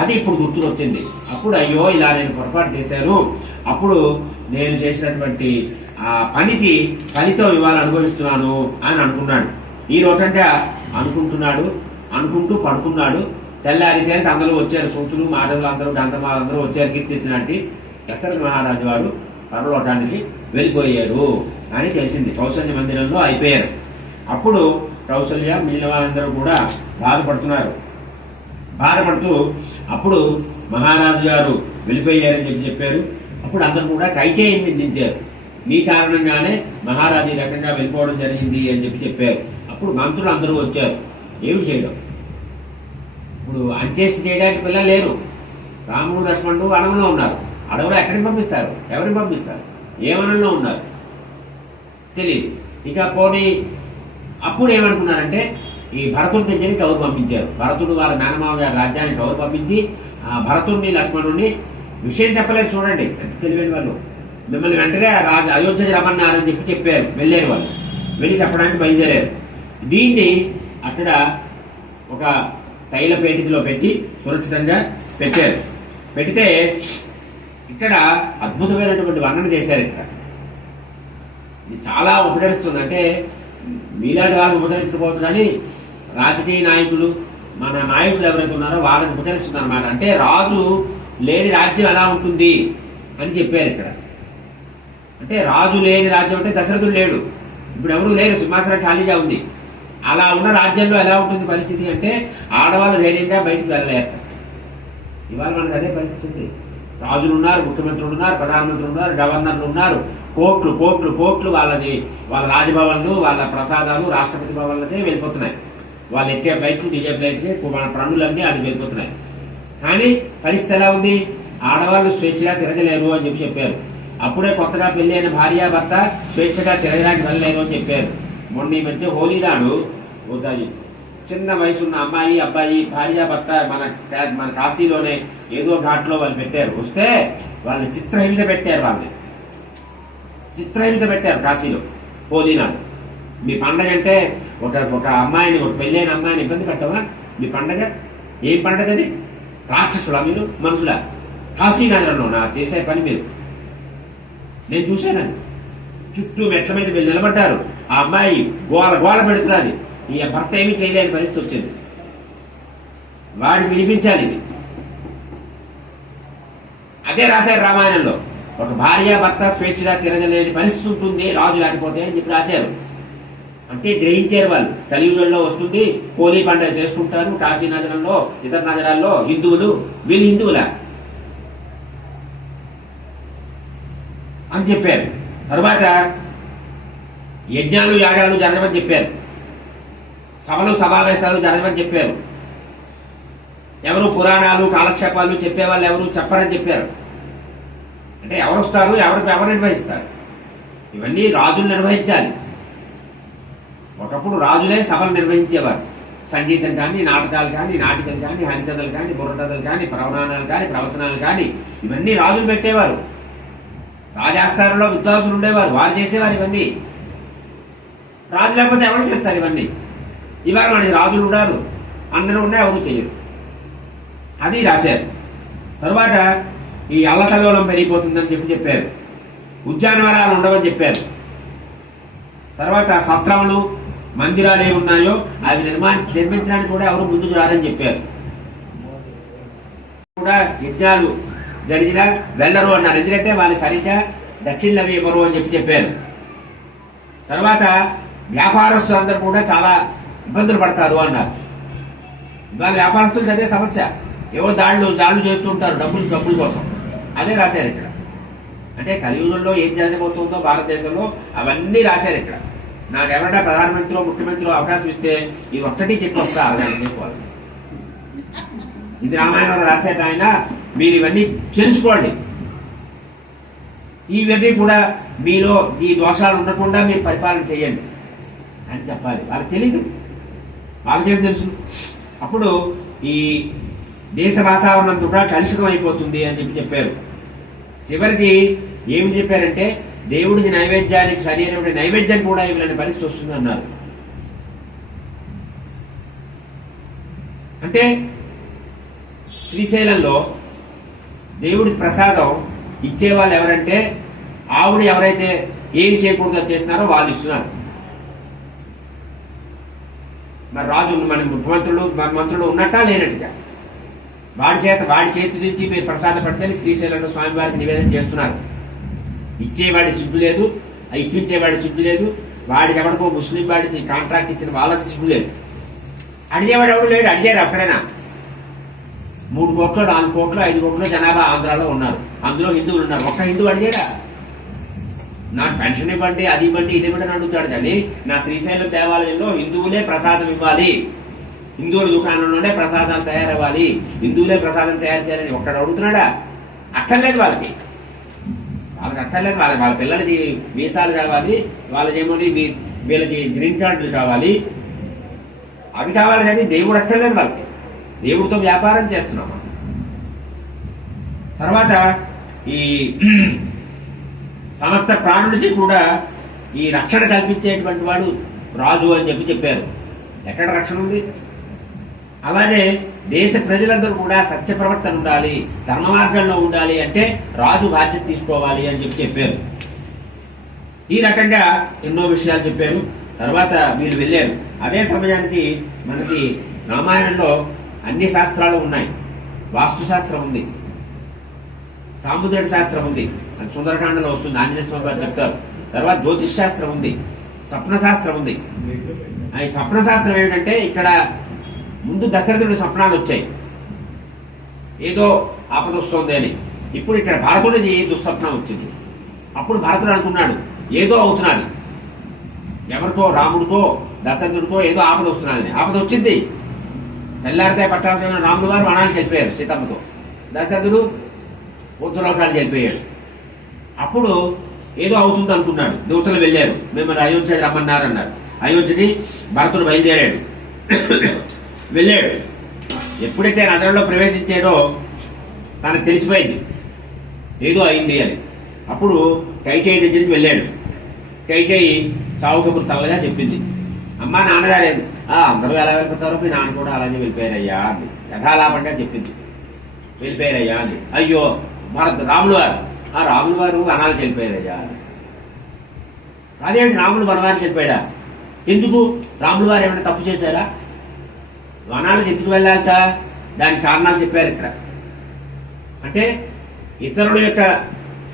అది ఇప్పుడు గుర్తుకు వచ్చింది. అప్పుడు అయ్యో ఇలా నేను పొరపాటు చేశాను, అప్పుడు నేను చేసినటువంటి ఆ పనికి ఫలితం ఇవాళ అనుభవిస్తున్నాను అని అనుకున్నాడు. ఈ రోజంటే అనుకుంటూ పడుకున్నాడు. తెల్లారిసేరికి అందరూ వచ్చారు, సూతులు మాటలు అందరూ గంధమాలు అందరూ వచ్చారు కీర్తించడానికి. దశరథ మహారాజు వారు పరలోకానికి వెళ్ళిపోయారు అని తెలిసింది. కౌశల్య మందిరంలో అయిపోయారు. అప్పుడు కౌశల్య మిగిలిన వాళ్ళందరూ కూడా బాధపడుతూ అప్పుడు మహారాజు గారు వెళ్ళిపోయారని చెప్పారు. అప్పుడు అందరూ కూడా కైకేయిని నిందించారు. నీ కారణంగానే మహారాజు ఈ రకంగా వెళ్ళిపోవడం జరిగింది అని చెప్పారు. అప్పుడు మంత్రులు అందరూ వచ్చారు. ఏమి చేయడం? ఇప్పుడు అంత్యేష్టి చేయడానికి పిల్లలు లేరు. రాముడు లక్ష్మణుడు అడవులో ఉన్నారు. అడవులో ఎక్కడికి పంపిస్తారు? ఎవరిని పంపిస్తారు? ఏ వనంలో ఉన్నారు తెలియదు. ఇక పోనీ అప్పుడు ఏమనుకున్నారంటే ఈ భరతుడి దగ్గరికి కౌరు పంపించారు. భరతుడు వాళ్ళ మేనమావ గారి రాజ్యానికి కౌరు పంపించి ఆ భరతుడిని లక్ష్మణుడిని విషయం చెప్పలేదు. చూడండి ఎంత తెలివైన వాళ్ళు. మిమ్మల్ని వెంటనే అయోధ్యకి రమ్మన్నారని చెప్పారు. వెళ్ళారు. వాళ్ళు వెళ్ళి చెప్పడానికి బయలుదేరారు. దీన్ని అక్కడ ఒక తైల పేటికలో పెట్టి సురక్షితంగా పెట్టారు. పెడితే ఇక్కడ అద్భుతమైనటువంటి వర్ణన చేశారు. ఇక్కడ ఇది చాలా ఉపకరిస్తుంది. అంటే మీలాంటి వాళ్ళు ఉపకరించకపోవచ్చు కానీ రాజకీయ నాయకులు, మన నాయకులు ఎవరైతే ఉన్నారో వాళ్ళని ఉపకరిస్తుంది అనమాట. అంటే రాజు లేని రాజ్యం ఎలా ఉంటుంది అని చెప్పారు ఇక్కడ. అంటే రాజు లేని రాజ్యం అంటే దశరథుడు లేడు, ఇప్పుడు ఎవరు లేరు, సింహాసనం ఖాళీగా ఉంది. అలా ఉన్న రాజ్యంలో ఎలా ఉంటుంది పరిస్థితి అంటే ఆడవాళ్ళు ధైర్యంగా బయటకు వెళ్ళలేరు. ఇవాళ మనకు అదే పరిస్థితి ఉంది. రాజులు ఉన్నారు, ముఖ్యమంత్రులు ఉన్నారు, ప్రధానమంత్రులు ఉన్నారు, గవర్నర్లు ఉన్నారు, కోట్లు కోట్లు కోట్లు వాళ్ళ రాజభవన్లు, వాళ్ళ ప్రసాదాలు రాష్ట్రపతి భవన్లకే వెళ్ళిపోతున్నాయి. వాళ్ళు ఎక్కే ఫ్లైట్లు, దిగే ఫ్లైట్కి మన పన్నులన్నీ అది వెళ్ళిపోతున్నాయి. కానీ పరిస్థితి ఎలా ఉంది? ఆడవాళ్ళు స్వేచ్ఛగా తిరగలేరు అని చెప్పారు. అప్పుడే కొత్తగా పెళ్లి అయిన భార్య భర్త స్వేచ్ఛగా తిరగడానికి వెళ్ళలేరు అని చెప్పారు. మొన్న ఈ మధ్య హోలీ నాడు చిన్న వయసున్న అమ్మాయి అబ్బాయి భార్య భర్త మన కాశీలోనే ఏదో ఘాట్లో వాళ్ళు పెట్టారు. వస్తే వాళ్ళని చిత్రహింస పెట్టారు కాశీలో హోలీ నాడు. మీ పండగ అంటే ఒక అమ్మాయిని, ఒక పెళ్ళైన అమ్మాయిని ఇబ్బంది పెట్టవా? మీ పండగ ఏం పండగ అది? రాక్షసులా మీరు? మనుషులా? కాశీనగరంలో నా చేసే పని మీరు నేను చూశానండి. చుట్టూ మెట్ల మీద వీళ్ళు నిలబడ్డారు. ఆ అమ్మాయి గోల పెడుతున్నది. ఈ భర్త ఏమీ చేయలేని పరిస్థితి వచ్చింది. వాడికి వినిపించాలి ఇది. అదే రాశారు రామాయణంలో. ఒక భార్య భర్త స్వేచ్ఛగా తిరగలేని పరిస్థితి ఉంటుంది రాజు లేకపోతే అని చెప్పి రాశారు. అంటే గ్రహించారు వాళ్ళు. కలియుగంలో వస్తుంది, హోలీ పండుగ చేసుకుంటారు కాశీ నగరంలో, ఇతర నగరాల్లో హిందువులు, వీళ్ళు హిందువులా అని చెప్పారు. తర్వాత యజ్ఞాలు యాగాలు జరగమని చెప్పారు, సభలు సమావేశాలు జరగమని చెప్పారు. ఎవరు పురాణాలు కాలక్షేపాలు చెప్పేవాళ్ళు ఎవరు చెప్పరని చెప్పారు. అంటే ఎవరు వస్తారు, ఎవరు నిర్వహిస్తారు? ఇవన్నీ రాజులు నిర్వహించాలి. ఒకప్పుడు రాజులే సభలు నిర్వహించేవారు. సంగీతం కానీ, నాటకాలు కానీ, నాటికలు కానీ, హరికథలు కానీ, బుర్రకథలు కానీ, ప్రవచనాలు కానీ, ప్రవచనాలు కానీ ఇవన్నీ రాజులు పెట్టేవారు. రాజాస్థానంలో విద్వాంసులు ఉండేవారు, వారు చేసేవారు ఇవన్నీ. రాజు లేకపోతే ఎవరు చేస్తారు ఇవన్నీ? ఇవాళ మనకి రాజులు ఉన్నారు, అందరూ ఉండే ఎవరు చేయరు. అది రాశారు. తర్వాత ఈ అల్లకల్లోలం పెరిగిపోతుందని చెప్పారు. ఉద్యానవనాలు ఉండవని చెప్పారు. తర్వాత సత్రములు, మందిరాలు ఏమి ఉన్నాయో అవి నిర్మించడానికి కూడా ఎవరు ముందుకు రారని చెప్పారు. కూడా యజ్ఞాలు జరిగినా వెళ్ళరు అన్నారు. ఎందుకంటే వాళ్ళు సరిగ్గా దక్షిణలు ఇవ్వరు అని చెప్పారు. తర్వాత వ్యాపారస్తులు అందరూ కూడా చాలా ఇబ్బందులు పడతారు అన్నారు. ఇవాళ వ్యాపారస్తులకు అదే సమస్య. ఏవో దాడులు చేస్తుంటారు డబ్బుల కోసం. అదే రాశారు ఇక్కడ. అంటే కలియుగంలో ఏం జరగబోతుందో భారతదేశంలో అవన్నీ రాశారు ఇక్కడ. నాకు ఎవరైనా ప్రధానమంత్రి ముఖ్యమంత్రి అవకాశం ఇస్తే ఇది ఒక్కటి చెప్పి వస్తా అర్థం చేసుకోవాలి. ఇది రామాయణంలో రాసేట ఆయన, మీరు ఇవన్నీ తెలుసుకోండి. ఇవన్నీ కూడా మీలో ఈ దోషాలు ఉండకుండా మీరు పరిపాలన చేయండి అని చెప్పాలి. వాళ్ళకి తెలీదు, వాళ్ళకేం తెలుసు? అప్పుడు ఈ దేశ వాతావరణం కూడా కలుషితం అయిపోతుంది అని చెప్పారు. చివరికి ఏమి చెప్పారంటే దేవుడికి నైవేద్యానికి సరైనటువంటి నైవేద్యం కూడా ఇవ్వలేని పరిస్థితి వస్తుంది అన్నారు. అంటే శ్రీశైలంలో దేవుడికి ప్రసాదం ఇచ్చేవాళ్ళు ఎవరంటే ఆవిడ ఎవరైతే ఏది చేయకూడదు చేస్తున్నారో వాళ్ళు ఇస్తున్నారు. మరి రాజు మన మంత్రులు ఉన్నట్టా లేనట్టుగా వాడి చేతి నుంచి మీరు ప్రసాద పడితే శ్రీశైలంలో స్వామివారికి నివేదన చేస్తున్నారు. ఇచ్చేవాడి సిగ్గు లేదు, ఇప్పించేవాడి సిగ్గు లేదు, వాడికి ఎవరికో ముస్లిం వాడికి కాంట్రాక్ట్ ఇచ్చిన వాళ్ళకి సిగ్గు లేదు. అడిగేవాడు ఎవరు లేడు. అడిగారు అక్కడైనా 3 కోట్లు 4 కోట్లు 5 కోట్లు జనాభా ఆంధ్రాలో ఉన్నారు. అందులో హిందువులు ఉన్నారు. ఒక్క హిందువు అడిగాడా? నాకు పెన్షన్ ఇవ్వండి, అది ఇవ్వండి, ఇది ఇవ్వండి అని అడుగుతాడు. కానీ నా శ్రీశైలం దేవాలయంలో హిందువులే ప్రసాదం ఇవ్వాలి, హిందువుల దుకాణంలోనే ప్రసాదాలు తయారవ్వాలి, హిందువులే ప్రసాదం తయారు చేయాలని ఒక్కడు అడుగుతున్నాడా? అక్కర్లేదు వాళ్ళకి అక్కర్లేదు. వాళ్ళ పిల్లలకి వీసాలు కావాలి, వాళ్ళకేమో వీళ్ళకి గ్రీన్ కార్డులు కావాలి, అవి కావాలి. కానీ దేవుడు అక్కర్లేదు వాళ్ళకి. దేవుడితో వ్యాపారం చేస్తున్నాం. తర్వాత ఈ సమస్త ప్రాణులకి కూడా ఈ రక్షణ కల్పించేటువంటి వాడు రాజు అని చెప్పారు. ఎక్కడ రక్షణ ఉంది? అలాగే దేశ ప్రజలందరూ కూడా సత్య ప్రవర్తన ఉండాలి, ధర్మ మార్గంలో ఉండాలి అంటే రాజు బాధ్యత తీసుకోవాలి అని చెప్పారు. ఈ రకంగా ఎన్నో విషయాలు చెప్పారు. తర్వాత వీళ్ళు వెళ్ళారు. అదే సమయానికి మనకి రామాయణంలో అన్ని శాస్త్రాలు ఉన్నాయి. వాస్తు శాస్త్రం ఉంది, సాముద్రిక శాస్త్రం ఉంది, అది సుందరకాండలో వస్తుంది, ఆంజనేయ స్వామి గారు చెప్తారు. తర్వాత జ్యోతిష్ శాస్త్రం ఉంది, స్వప్న శాస్త్రం ఉంది. ఈ స్వప్న శాస్త్రం ఏమిటంటే ఇక్కడ ముందు దశరథుడి స్వప్నాలు వచ్చాయి. ఏదో ఆపద వస్తుంది అని. ఇప్పుడు ఇక్కడ భరతుడిది దుస్వప్నం వచ్చింది. అప్పుడు భరతుడు అనుకున్నాడు ఏదో అవుతున్నది, ఎవరితో, రాముడితో దశరథుడితో ఏదో ఆపద వస్తున్నది. ఆపద వచ్చింది. తెల్లారితే పట్టాభిషేకం రాముడు వారు వనానికి వెళ్ళిపోయారు సీతమ్మతో. దశరథుడు ఉత్తరలోకానికి వెళ్ళిపోయాడు. అప్పుడు ఏదో అవుతుంది అనుకున్నాడు. దూతలు వెళ్ళారు, మిమ్మల్ని అయోధ్య రమ్మన్నారు అన్నారు. అయోధ్యని భరతుడు బయలుదేరాడు, వెళ్ళాడు. ఎప్పుడైతే నగరంలో ప్రవేశించాడో తనకు తెలిసిపోయింది ఏదో అయింది అని. అప్పుడు కైకేయి దగ్గరికి వెళ్ళాడు. కైకేయి చావు కబురు చల్లగా చెప్పింది. అమ్మా నాన్నగారే అందరూ ఎలా వెళ్ళిపోతారో మీ నాన్న కూడా అలాగే వెళ్ళిపోయారయ్యా అని యథాలాపంగా చెప్పింది. వెళ్ళిపోయారయ్యా అని. అయ్యో రాములు వారు, రాములు వారు వనాలకు వెళ్ళిపోయారయ్యా అని. అదేంటి రాములు వనవారికి వెళ్ళిపోయాడా? ఎందుకు? రాములు వారు ఏమైనా తప్పు చేశారా? వనాలకు ఎందుకు వెళ్ళాక దానికి కారణాలు చెప్పారు ఇక్కడ. అంటే ఇతరుల యొక్క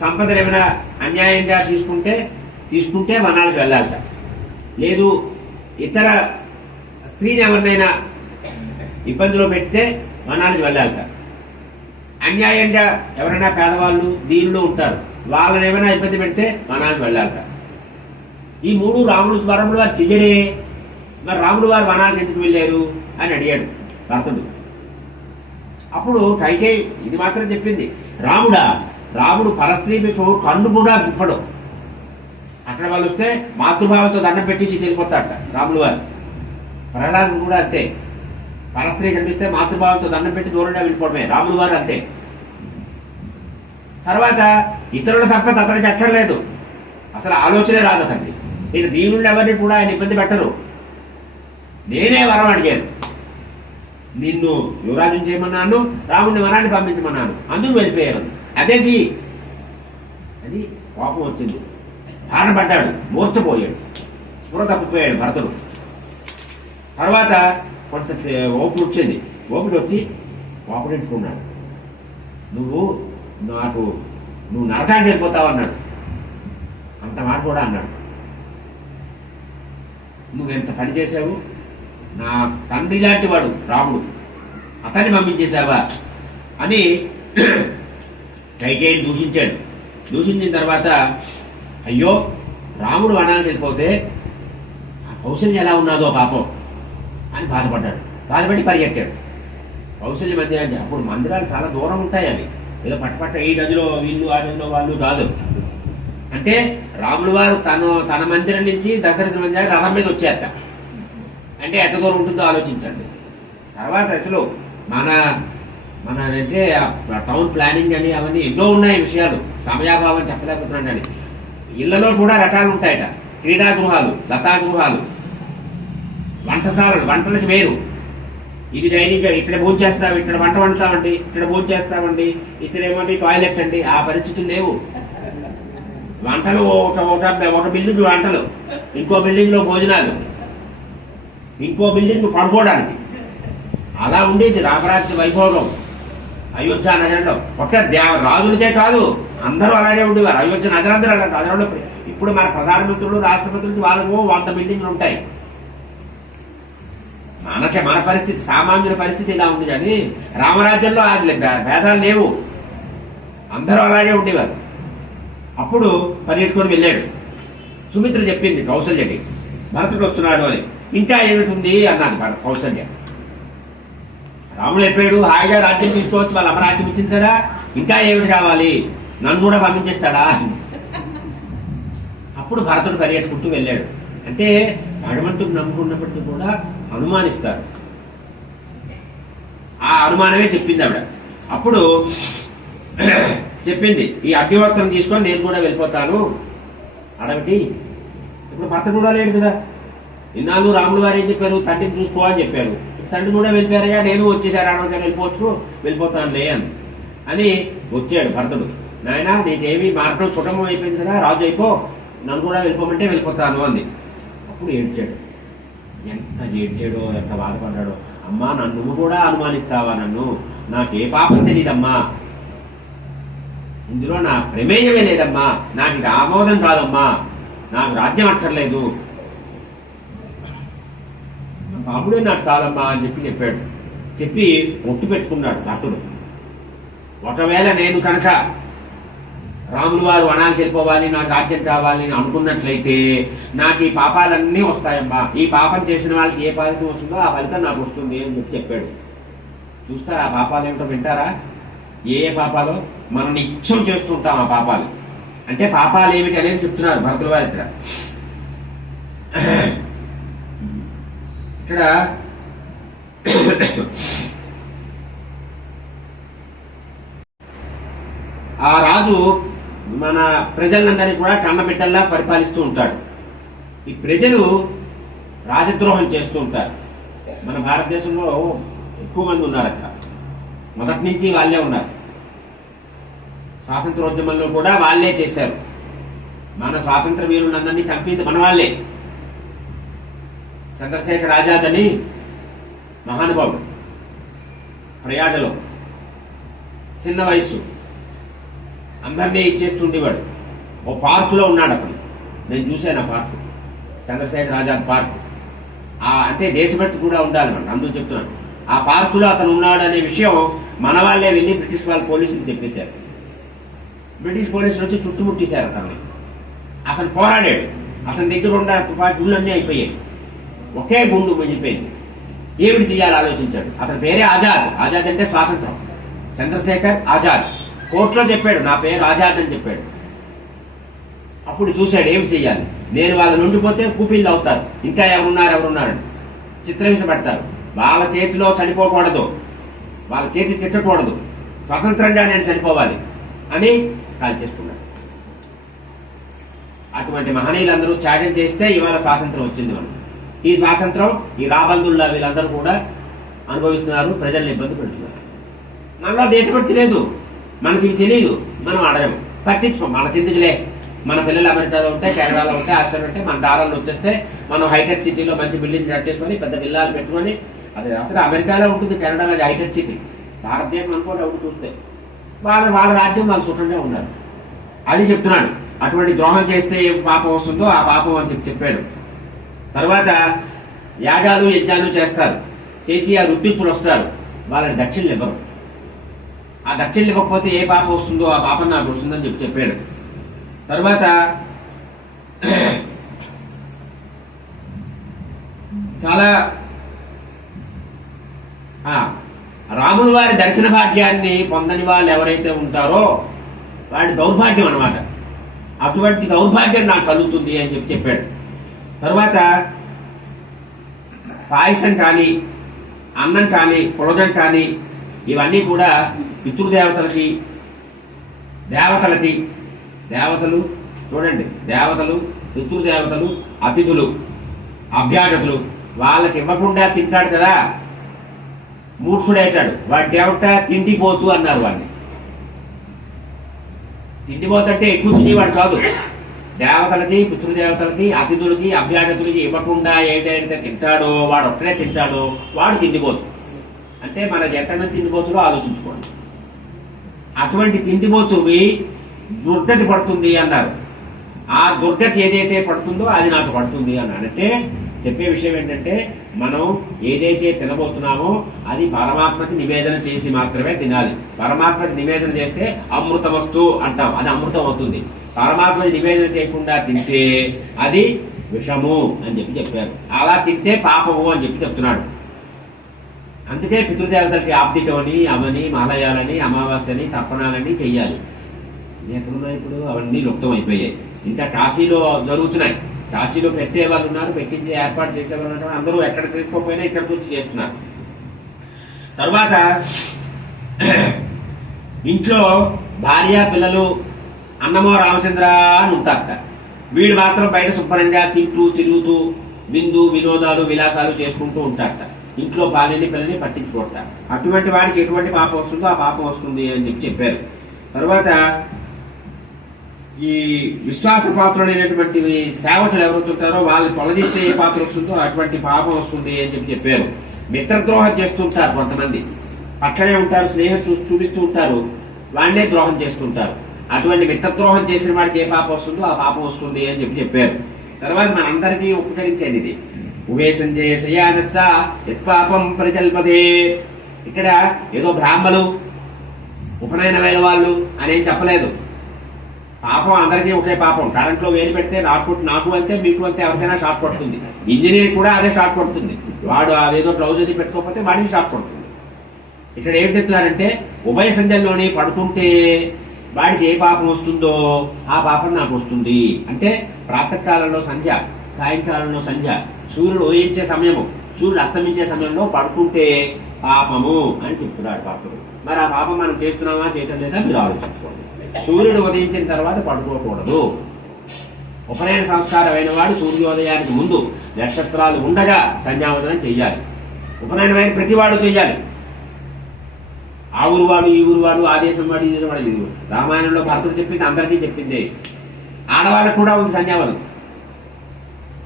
సంపదలు ఏమైనా అన్యాయంగా తీసుకుంటే వనాలకు వెళ్ళాలట. లేదు ఇతర స్త్రీని ఎవరినైనా ఇబ్బందిలో పెడితే వనానికి వెళ్ళాలట. అన్యాయంగా ఎవరైనా పేదవాళ్ళు దీనిలో ఉంటారు, వాళ్ళని ఏమైనా ఇబ్బంది పెడితే వనానికి వెళ్ళాలట. ఈ మూడు రాముడు రాముడు వారు చెయ్యరే, మరి రాముడు వారు వనానికి ఎందుకు వెళ్ళారు అని అడిగాడు భరతుడు. అప్పుడు కైకేయి ఇది మాత్రం చెప్పింది, రాముడు పరస్త్రీ మీకు కన్ను కూడా విప్పడు. అక్కడ వాళ్ళు వస్తే మాతృభావంతో దండం పెట్టేసి వెళ్ళిపోతాడట రాములు వారు. ప్రహ్లాదుడు కూడా అంతే, పరస్త్రీ కనిపిస్తే మాతృభావంతో దండం పెట్టి దూరంగా వెళ్ళిపోవడమే. రాములు వారు అంతే. తర్వాత ఇతరుల సంపద అతనికి అక్కర్లేదు, అసలు ఆలోచనే రాదు అతనికి. నేను దీనుళ్ళు ఎవరిని కూడా ఆయన ఇబ్బంది పెట్టరు. నేనే వరం అడిగాను, నిన్ను యువరాజుని చేయమన్నాను, రాముడిని వనాన్ని పంపించమన్నాను, అందుకు వెళ్ళిపోయాను. అదేది అది కోపం వచ్చింది, బాధపడ్డాడు, మూర్చపోయాడు, స్పృహ తప్పిపోయాడు భరతుడు. తర్వాత కొంత ఓపిక వచ్చింది. ఓపిక వచ్చి కోపడించుకున్నాడు. నువ్వు నరకానికి వెళ్ళిపోతావు అన్నాడు. అంత మాట కూడా అన్నాడు. నువ్వెంత పని చేశావు, నా తండ్రి లాంటి వాడు రాముడు, అతన్ని పంపించేశావా అని కైకేయిని దూషించాడు. దూషించిన తర్వాత అయ్యో రాముడు వనానికి వెళ్ళిపోతే ఆ కౌశల్య ఎలా ఉన్నాదో పాపం అని బాధపడ్డాడు. బాధపడి పరిగెట్టాడు. కౌశల్య మందిరాన్ని, అప్పుడు మందిరాలు చాలా దూరం ఉంటాయి. అవి ఏదో పట్టపట్ట ఈ గదిలో వీళ్ళు ఆ గదిలో వాళ్ళు కాదు. అంటే రాములు వారు తన మందిరం నుంచి దశరథ మందిరానికి రథం మీద వచ్చేట. అంటే ఎంత దూరం ఉంటుందో ఆలోచించండి. తర్వాత అసలు మన అంటే టౌన్ ప్లానింగ్ అని అవన్నీ ఎన్నో ఉన్నాయి విషయాలు, సమయాభావం చెప్పలేకపోతున్నాను. అని ఇళ్లలో కూడా రకాలు ఉంటాయట. క్రీడా గృహాలు, లతా గృహాలు, వంటశాలలు, వంటలకి వేరు. ఇది డైనింగ్, ఇక్కడ భోజనం చేస్తాం, ఇక్కడ వంట వండుతామండి, ఇక్కడ భోజనం చేస్తామండి, ఇక్కడ ఏమంటే టాయిలెట్ అండి. ఆ పరిస్థితులు లేవు. వంటలు ఒక బిల్డింగ్ వంటలు, ఇంకో బిల్డింగ్ లో భోజనాలు, ఇంకో బిల్డింగ్ పడుకోవడానికి. అలా ఉండేది రామరాజ్య వైభోగం అయోధ్య నగరంలో. ఒక్క రాజులకే కాదు, అందరూ అలాగే ఉండేవారు. అయోధ్య నగరందరూ నగరంలో. ఇప్పుడు మన ప్రధానమంత్రులు, రాష్ట్రపతులు వాళ్ళకు 100 బిల్డింగ్లు ఉంటాయి. మన పరిస్థితి, సామాన్యుల పరిస్థితి ఇలా ఉంది. కానీ రామరాజ్యంలో భేదాలు లేవు, అందరూ అలాగే ఉండేవారు. అప్పుడు పరిగెట్టుకొని వెళ్ళాడు. సుమిత్ర చెప్పింది కౌశల్యకి, భరతుడు వస్తున్నాడు అని. ఇంకా ఏమిటి ఉంది అన్నాను కౌశల్య. రాముడు అయిపోయాడు, హాయిగా రాజ్యం తీసుకోవచ్చు, వాళ్ళ అమరాజ్యం ఇచ్చింది కదా, ఇంకా ఏమిటి కావాలి, నన్ను కూడా పంపించేస్తాడా? అప్పుడు భరతుడు పరిగెట్టుకుంటూ వెళ్ళాడు. అంటే భగవంతుడు నమ్ముకున్నప్పటికీ కూడా అనుమానిస్తారు. ఆ అనుమానమే చెప్పింది ఆవిడ. అప్పుడు చెప్పింది, ఈ అగ్నివస్త్రం తీసుకొని నేను కూడా వెళ్ళిపోతాను అడవికి. ఇప్పుడు భర్త కూడా లేడు కదా. ఇన్నాళ్ళు రాముడు వారు ఏం చెప్పారు, తండ్రిని చూసుకో అని చెప్పారు. తండ్రి కూడా వెళ్ళిపోయారయ్యా, నేను వచ్చేసారు, ఆరోగ్యంగా వెళ్ళిపోతానులే అని వచ్చాడు భరతుడు. నాయన నీకేమి మార్గం సుఖమం అయిపోయింది కదా, రాజు అయిపో, నన్ను కూడా వెళ్ళిపోమంటే వెళ్ళిపోతాను అంది. అప్పుడు ఏడ్చాడు. ఎంత ఏడ్చాడో, ఎంత బాధపడ్డాడో. అమ్మా నన్ను కూడా అనుమానిస్తావా? నన్ను, నాకే పాపం తెలియదమ్మా, ఇందులో నా ప్రమేయమే లేదమ్మా, నాకు ఇది ఆమోదం కాదమ్మా, నాకు రాజ్యం అక్కర్లేదు, రాముడే నాకు చాలమ్మా అని చెప్పాడు. చెప్పి ఒట్టు పెట్టుకున్నాడు భర్తుడు. ఒకవేళ నేను కనుక రాములు వారు వనానికి వెళ్ళిపోవాలి, నాకు రాజ్యం కావాలి అని అనుకున్నట్లయితే నాకు ఈ పాపాలన్నీ వస్తాయమ్మా. ఈ పాపం చేసిన వాళ్ళకి ఏ ఫలితం వస్తుందో ఆ ఫలితం నాకు వస్తుంది అని చెప్పాడు. చూస్తారా ఆ పాపాలు ఏమిటో? వింటారా? ఏ ఏ పాపాలు మనం నిత్యం చేస్తుంటాం. ఆ పాపాలు అంటే పాపాలు ఏమిటి అనేది చెప్తున్నారు భరతుల వారి ఇక్కడ. ఆ రాజు మన ప్రజలందరినీ కూడా కన్నబిడ్డల్లా పరిపాలిస్తూ ఉంటాడు. ఈ ప్రజలు రాజద్రోహం చేస్తూ ఉంటారు. మన భారతదేశంలో ఎక్కువ మంది ఉన్నారు అక్కడ, మొదటి నుంచి వాళ్ళే ఉన్నారు. స్వాతంత్రోద్యమంలో కూడా వాళ్ళే చేశారు. మన స్వాతంత్ర వీరులందరినీ చంపింది మన వాళ్ళే. చంద్రశేఖర్ ఆజాద్ అని మహానుభావుడు, ప్రయాగలో చిన్న వయసు, అందరినీ ఇచ్చేస్తుండేవాడు. ఓ పార్కులో ఉన్నాడు అప్పుడు, నేను చూశాను ఆ పార్కు, చంద్రశేఖర్ ఆజాద్ పార్క్. అంటే దేశభక్తి కూడా ఉండాలి మనం, అందుకు చెప్తున్నాను. ఆ పార్కులో అతను ఉన్నాడు అనే విషయం మన వాళ్ళే వెళ్ళి బ్రిటిష్ వాళ్ళ పోలీసులు చెప్పేశారు. బ్రిటిష్ పోలీసులు వచ్చి చుట్టుముట్టేశారు అతన్ని. అతను పోరాడాడు. అతని దగ్గర ఉన్న గుళ్ళన్నీ అయిపోయాయి. ఒకే గుండు మిగిలిపోయింది. ఏమిటి చేయాలి ఆలోచించాడు. అతని పేరే ఆజాద్. ఆజాద్ అంటే స్వాతంత్రం. చంద్రశేఖర్ ఆజాద్ కోర్టులో చెప్పాడు, నా పేరు ఆజాద్ అని చెప్పాడు. అప్పుడు చూశాడు ఏమి చెయ్యాలి. నేను వాళ్ళ నుండి పోతే కూపిళ్ళు అవుతారు, ఇంకా ఎవరున్నారు చిత్రహింస పెడతారు. వాళ్ళ చేతిలో చనిపోకూడదు, వాళ్ళ చేతి చిట్టకూడదు, స్వతంత్రంగా నేను చనిపోవాలి అని కాల్ చేసుకున్నాడు. అటువంటి మహనీయులందరూ త్యాగం చేస్తే ఇవాళ స్వాతంత్రం వచ్చింది. మనం ఈ స్వాతంత్రం ఈ రాబందుల్లా వీళ్ళందరూ కూడా అనుభవిస్తున్నారు, ప్రజల్ని ఇబ్బంది పెడుతున్నారు. మనలో దేశభక్తి లేదు, మనకి తెలియదు, మనం అడగము, పట్టించుకోం. మన తిందుకులే, మన పిల్లలు అమెరికాలో ఉంటే, కెనడాలో ఉంటే, ఆస్ట్రేలియా ఉంటే, మన దారాల్లో వచ్చేస్తే మనం హైటెక్ సిటీలో మంచి బిల్డింగ్ కట్టేసుకొని పెద్ద విల్లాలు పెట్టుకొని, అది అసలు అమెరికాలో ఉంటుంది, కెనడాలో హైటెక్ సిటీ. భారతదేశం అనుకోండి ఒకటి చూస్తే వాళ్ళ రాజ్యం వాళ్ళు సుఖంగా ఉన్నారు. అది చెప్తున్నాడు. అటువంటి ద్రోహం చేస్తే ఏం పాపం వస్తుందో ఆ పాపం అని చెప్పాడు. తర్వాత యాగాలు యజ్ఞాలు చేస్తారు, చేసి ఆ రుద్దింపులు వస్తారు, వాళ్ళని దక్షిణలు ఇవ్వరు. ఆ దక్షిణలు ఇవ్వకపోతే ఏ పాపం వస్తుందో ఆ పాపం నాకు వస్తుందని చెప్పాడు. తర్వాత చాలా రాముల వారి దర్శన భాగ్యాన్ని పొందని వాళ్ళు ఎవరైతే ఉంటారో వాడి దౌర్భాగ్యం అన్నమాట. అటువంటి దౌర్భాగ్యం నాకు కలుగుతుంది అని చెప్పాడు. తర్వాత పాయసం కానీ, అన్నం కానీ, పులగం కానీ ఇవన్నీ కూడా పితృదేవతలకి, దేవతలు చూడండి, దేవతలు, పితృదేవతలు, అతిథులు, అభ్యాగతులు వాళ్ళకి ఇవ్వకుండా తింటాడు కదా, మూర్ఖుడైతాడు. వాడి దేవత తిండిపోతూ అన్నారు వాడిని. తిండిపోతంటే ఎక్కువ తినేవాడు కాదు. దేవతలకి, పితృదేవతలకి, అతిథులకి, అభ్యాగతులకి ఇవ్వకుండా ఏదైతే తింటాడో వాడు ఒక్కడే తింటాడో వాడు తిండిపోతు. అంటే మన ఎంతమంది తిండిపోతులో ఆలోచించుకోండి. అటువంటి తిండిపోతువి దుర్గతి పడుతుంది అన్నారు. ఆ దుర్గతి ఏదైతే పడుతుందో అది నాకు పడుతుంది అన్నాడు. అంటే చెప్పే విషయం ఏంటంటే మనం ఏదైతే తినబోతున్నామో అది పరమాత్మకి నివేదన చేసి మాత్రమే తినాలి. పరమాత్మకి నివేదన చేస్తే అమృత వస్తువు అంటాం, అది అమృతం అవుతుంది. పరమాత్మకి నివేదన చేయకుండా తింటే అది విషము అని చెప్పారు. అలా తింటే పాపము అని చెప్తున్నాడు. అందుకే పితృదేవతలకి ఆబ్దికమని, అవని, మాలయాలని, అమావాస్యని, తర్పణాలని చెయ్యాలి. ఎక్కడున్నాయి ఇప్పుడు? అవన్నీ లుప్తం అయిపోయాయి. ఇంకా కాశీలో జరుగుతున్నాయి. కాశీలో పెట్టే వాళ్ళు ఉన్నారు, పెట్టించి ఏర్పాటు చేసేవాళ్ళు ఉన్నారు. అందరూ ఎక్కడ తీసుకోకపోయినా ఇక్కడ నుంచి చేస్తున్నారు. తర్వాత ఇంట్లో భార్య పిల్లలు అన్నమో రామచంద్ర అని ఉంటారట. వీడు మాత్రం బయట శుభ్రంగా తింటూ తిరుగుతూ విందు వినోదాలు విలాసాలు చేసుకుంటూ ఉంటారట. ఇంట్లో భార్యని పిల్లల్ని పట్టించుకుంటారు. అటువంటి వాడికి ఎటువంటి పాపం వస్తుందో ఆ పాపం వస్తుంది అని చెప్పారు. తర్వాత ఈ విశ్వాస పాత్రులైనటువంటి సేవకులు ఎవరుతుంటారో వాళ్ళు తొలగిస్తే ఏ పాత్ర వస్తుందో అటువంటి పాపం వస్తుంది అని చెప్పారు. మిత్రద్రోహం చేస్తుంటారు కొంతమంది, పక్కనే ఉంటారు, స్నేహం చూపిస్తూ ఉంటారు, వాళ్ళనే ద్రోహం చేస్తుంటారు. అటువంటి మిత్రద్రోహం చేసిన వాడికి ఏ పాపం వస్తుందో ఆ పాపం వస్తుంది అని చెప్పారు. తర్వాత మనందరికీ ఉపకరించేది ఇది ఉభే సంజయ శయానస్స యత్పాపం పరికల్పతే. ఇక్కడ ఏదో బ్రాహ్మలు ఉపనయనమైన వాళ్ళు అనేం చెప్పలేదు. పాపం అందరికీ ఒకే పాపం. కరెంట్లో వేలు పెడితే నాకు అంతే మీకు అంతే ఎవరికైనా షాక్ పడుతుంది. ఇంజనీర్ కూడా అదే షాక్ పడుతుంది. వాడు అదేదో బ్లౌజ్ అది పెట్టుకోకపోతే వాడికి షాక్ పడుతుంది. ఇక్కడ ఏం చెప్తున్నారంటే ఉభయ సంధ్యల్లోని పడుకుంటే వాడికి ఏ పాపం వస్తుందో ఆ పాపం నాకు వస్తుంది. అంటే ప్రాతకాలంలో సంధ్య, సాయంకాలంలో సంధ్య, సూర్యుడు ఉదయించే సమయము, సూర్యుడు అస్తమించే సమయంలో పడుకుంటే పాపము అని చెప్తున్నాడు పాపం. మరి ఆ పాపం మనం చేస్తున్నామా చేయటం లేదా మీరు ఆలోచించుకోండి. సూర్యుడు ఉదయించిన తర్వాత పడుకోకూడదు. ఉపనయన సంస్కారం అయిన వాడు సూర్యోదయానికి ముందు నక్షత్రాలు ఉండగా సంధ్యావందనం చెయ్యాలి. ఉపనయనమైన ప్రతి వాడు చెయ్యాలి. ఆ ఊరు వాడు, ఈ ఊరు వాడు, ఆ దేశం వాడు, ఈ దేశం వాడు, ఇది రామాయణంలో భర్తలు చెప్పింది అందరికీ చెప్పింది. ఆడవాళ్ళకు కూడా ఉంది సంధ్యావందనం.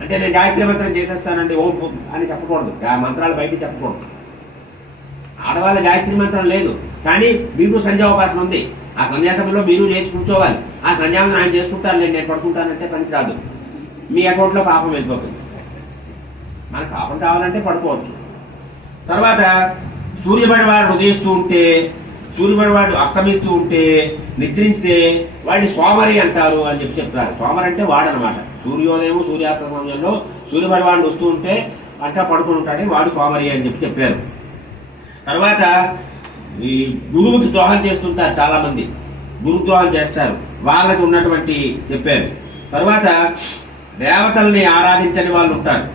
అంటే నేను గాయత్రి మంత్రం చేసేస్తానండి ఓ అని చెప్పకూడదు. మంత్రాలు బయటికి చెప్పకూడదు. ఆడవాళ్ళ గాయత్రి మంత్రం లేదు, కానీ మీకు సంధ్యావకాశం ఉంది. ఆ సంధ్యా సమయంలో మీరు లేచి కూర్చోవాలి. ఆ సంధ్యావందనం ఆయన చేసుకుంటారు, నేను పడుకుంటానంటే పనికి రాదు. మీ అకౌంట్లో పాపం వెళ్ళిపోతుంది. మనకు పాపం కావాలంటే పడుకోవచ్చు. తర్వాత సూర్యబడివాడు ఉదయిస్తూ ఉంటే, సూర్యబడివాడు అస్తమిస్తూ ఉంటే, నిద్రించితే వాడిని సోమరి అంటారు అని చెప్తారు. సోమరి అంటే వాడనమాట. సూర్యోదయం సూర్యాస్త సమయంలో సూర్యబడివాడు వస్తూ ఉంటే అంటా పడుకుని ఉంటాడని వాడు సోమరి అని చెప్పారు. తర్వాత ఈ గురువుకి ద్రోహం చేస్తుంటారు చాలా మంది, గురుద్రోహం చేస్తారు, వాళ్ళకి ఉన్నటువంటి చెప్పారు. తర్వాత దేవతల్ని ఆరాధించని వాళ్ళు ఉంటారు,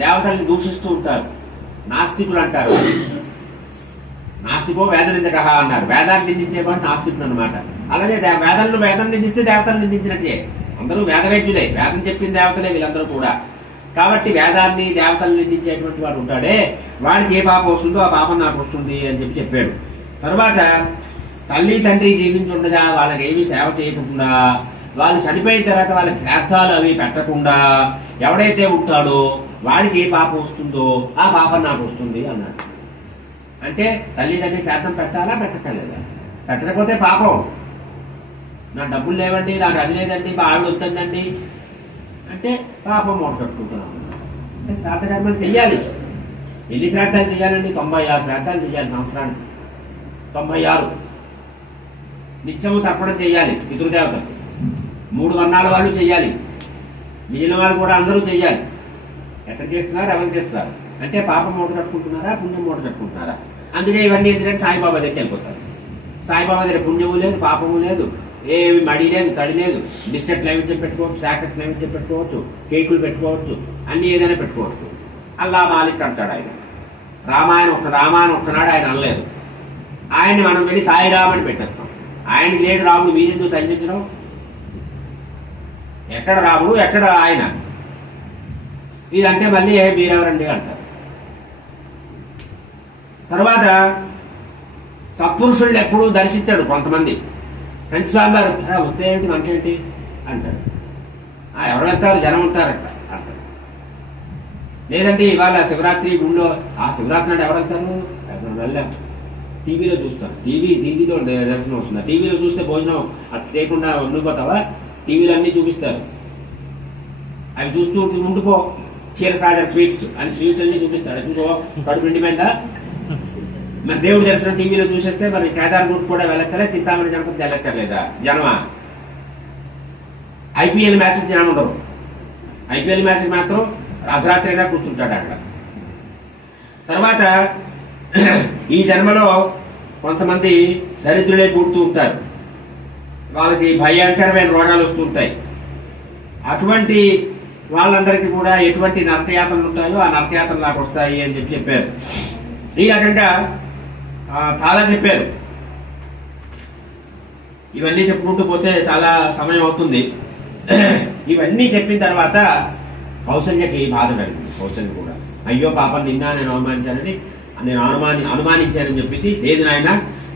దేవతల్ని దూషిస్తూ ఉంటారు, నాస్తికులు అంటారు. నాస్తికో వేద నిందక అన్నారు. వేదాన్ని నిందించేవాడు నాస్తికుడు అనమాట. అలాగే వేదం నిందిస్తే దేవతలు నిందించినట్టే. అందరూ వేదవేద్యులే, వేదం చెప్పిన దేవతలే వీళ్ళందరూ కూడా. కాబట్టి వేదాన్ని దేవతల్ని నిందించేటువంటి వాడు ఉంటాడే, వాడికి ఏ పాపం వస్తుందో ఆ పాపం నాకు వస్తుంది అని చెప్పాడు. తర్వాత తల్లి తండ్రి జీవించుండగా వాళ్ళకి ఏమి సేవ చేయకుండా, వాళ్ళు చనిపోయిన తర్వాత వాళ్ళకి శ్రాద్ధాలు అవి పెట్టకుండా ఎవడైతే ఉంటాడో వాడికి ఏ పాపం వస్తుందో ఆ పాపం నాకు వస్తుంది అన్నాడు. అంటే తల్లి తండ్రి శ్రాద్ధం పెట్టాలా పెట్టలేదా? పెట్టకపోతే పాపం. నా డబ్బులు లేవండి, నాకు అది లేదండి, ఆవిడ వద్దండి అంటే పాపం మూట కట్టుకుంటున్నాం. అంటే శ్రాద్ధకర్మలు చెయ్యాలి. ఎన్ని శ్రాద్ధాలు చేయాలండి? 96 శ్రాద్ధాలు చేయాలి సంవత్సరానికి. 96 నిత్యము తర్పణం చేయాలి పితృదేవతలు. 3 వర్ణాల వాళ్ళు చెయ్యాలి, మిగిలిన వాళ్ళు కూడా అందరూ చెయ్యాలి. ఎక్కడ చేస్తున్నారు, ఎవరు చేస్తున్నారు అంటే పాపం మూట కట్టుకుంటున్నారా, పుణ్యం మూట కట్టుకుంటున్నారా? అందుకే ఇవన్నీ ఎందుకంటే సాయిబాబా దగ్గరికి వెళ్ళిపోతారు. సాయిబాబా దగ్గర పుణ్యము లేదు, పాపము లేదు, ఏమి మడి లేదు, తడి లేదు. బిస్కెట్ నైవేద్యం పెట్టుకోవచ్చు, చాకెట్ నైవేద్యం పెట్టుకోవచ్చు, కేకులు పెట్టుకోవచ్చు, అన్ని ఏదైనా పెట్టుకోవచ్చు. అల్లా మాలిక్ అంటాడు ఆయన. రామాయణం ఒక్కనాడు ఆయన అనలేదు. ఆయన్ని మనం వెళ్ళి సాయిరామ్ అని పెట్టేస్తాం. ఆయనకి లేడు రాముడు, మీరెందుకు తగ్గించడం? ఎక్కడ రాముడు, ఎక్కడ ఆయన? ఇదంటే మళ్ళీ మీరెవరండి అంటారు. తర్వాత సత్పురుషుల్ని ఎప్పుడూ దర్శించాడు కొంతమంది. ఫ్రెండ్స్ స్వామి గారు వస్తే ఏంటి మనకేంటి అంటాడు. ఎవరు వెళ్తారు, జనం ఉంటారట అంటారు. లేదంటే ఇవాళ శివరాత్రి గుళ్ళో, ఆ శివరాత్రి అంటే ఎవరు వెళ్తారు? వెళ్ళాం, టీవీలో చూస్తారు. టీవీలో దర్శనం వస్తుంది. టీవీలో చూస్తే భోజనం అది చేయకుండా ఉండిపోతావా? టీవీలో అన్ని చూపిస్తారు. అవి చూస్తూ ఉండిపో. క్షీరసాగర్ స్వీట్స్ అని స్వీట్స్ అన్ని చూపిస్తాడు. చూసుకో, కడుపు నిండిపోయిందా? మరి దేవుడి దర్శనం టీవీలో చూసేస్తే మరి కేదార్ రూట్ కూడా వెళ్ళక్కర్లే, చింతామణి జనపతి వెళ్ళక్కర్లేదా? జనమా? ఐపీఎల్ మ్యాచ్ జనం ఉండరు. ఐపీఎల్ మ్యాచ్ మాత్రం అర్ధరాత్రిగా కూర్చుంటాడు అక్కడ. తర్వాత ఈ జన్మలో కొంతమంది దరిద్రులే పుడుతూ ఉంటారు. వాళ్ళకి భయంకరమైన రోగాలు వస్తుంటాయి. అటువంటి వాళ్ళందరికీ కూడా ఎటువంటి నరకయాతనలు ఉంటాయో ఆ నరకయాతనలు నాకు వస్తాయి అని చెప్పారు. ఈ రకంగా చాలా చెప్పారు. ఇవన్నీ చెప్పుకుంటూ పోతే చాలా సమయం అవుతుంది. ఇవన్నీ చెప్పిన తర్వాత కౌసల్యకి బాధ కలిగింది. కౌసల్య కూడా అయ్యో పాపం నిన్న నేను అవమానించానని నేను అనుమానించానని చెప్పేసి, లేదు నాయన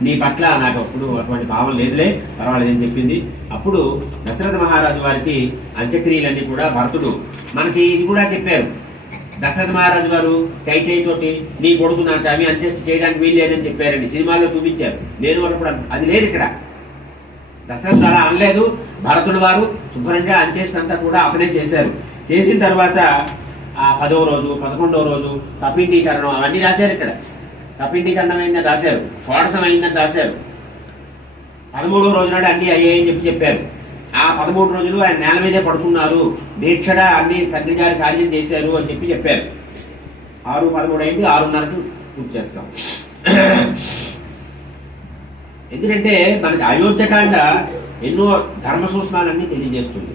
నీ పట్ల నాకు అప్పుడు అటువంటి భావం లేదులే, పర్వాలేదని చెప్పింది. అప్పుడు దశరథ మహారాజు వారికి అంత్యక్రియలన్నీ కూడా భరతుడు మనకి ఇది కూడా చెప్పారు. దశరథ మహారాజు గారు కైకేయి తోటి నీ కొడుకు నాకు అవి అంత్యష్టి చేయడానికి వీలు లేదని చెప్పారండి. సినిమాల్లో చూపించారు. నేను అప్పుడు అది లేదు ఇక్కడ. దశరథుడు అలా అనలేదు. భరతుడు వారు శుభ్రంగా అంత్యష్టి అంతా కూడా అతనే చేశారు. చేసిన తర్వాత ఆ 10వ రోజు 11వ రోజు సపిండీకరణం అవన్నీ రాశారు. ఇక్కడ సపిండీకరణం అయిందని రాశారు, షోడశం అయిందని రాశారు. 13వ రోజు నాడు అన్ని అయ్యాయని చెప్పారు. ఆ 13 రోజులు ఆయన నేల మీదే పడుకున్నారు, దీక్షగా అన్ని తండ్రి గారి కార్యం చేశారు అని చెప్పారు. 6:13 అయింది, 6:30కు పూర్తి చేస్తాం. ఎందుకంటే మనకి అయోధ్యకాండ ఎన్నో ధర్మ సూక్ష్మాలన్నీ తెలియజేస్తుంది.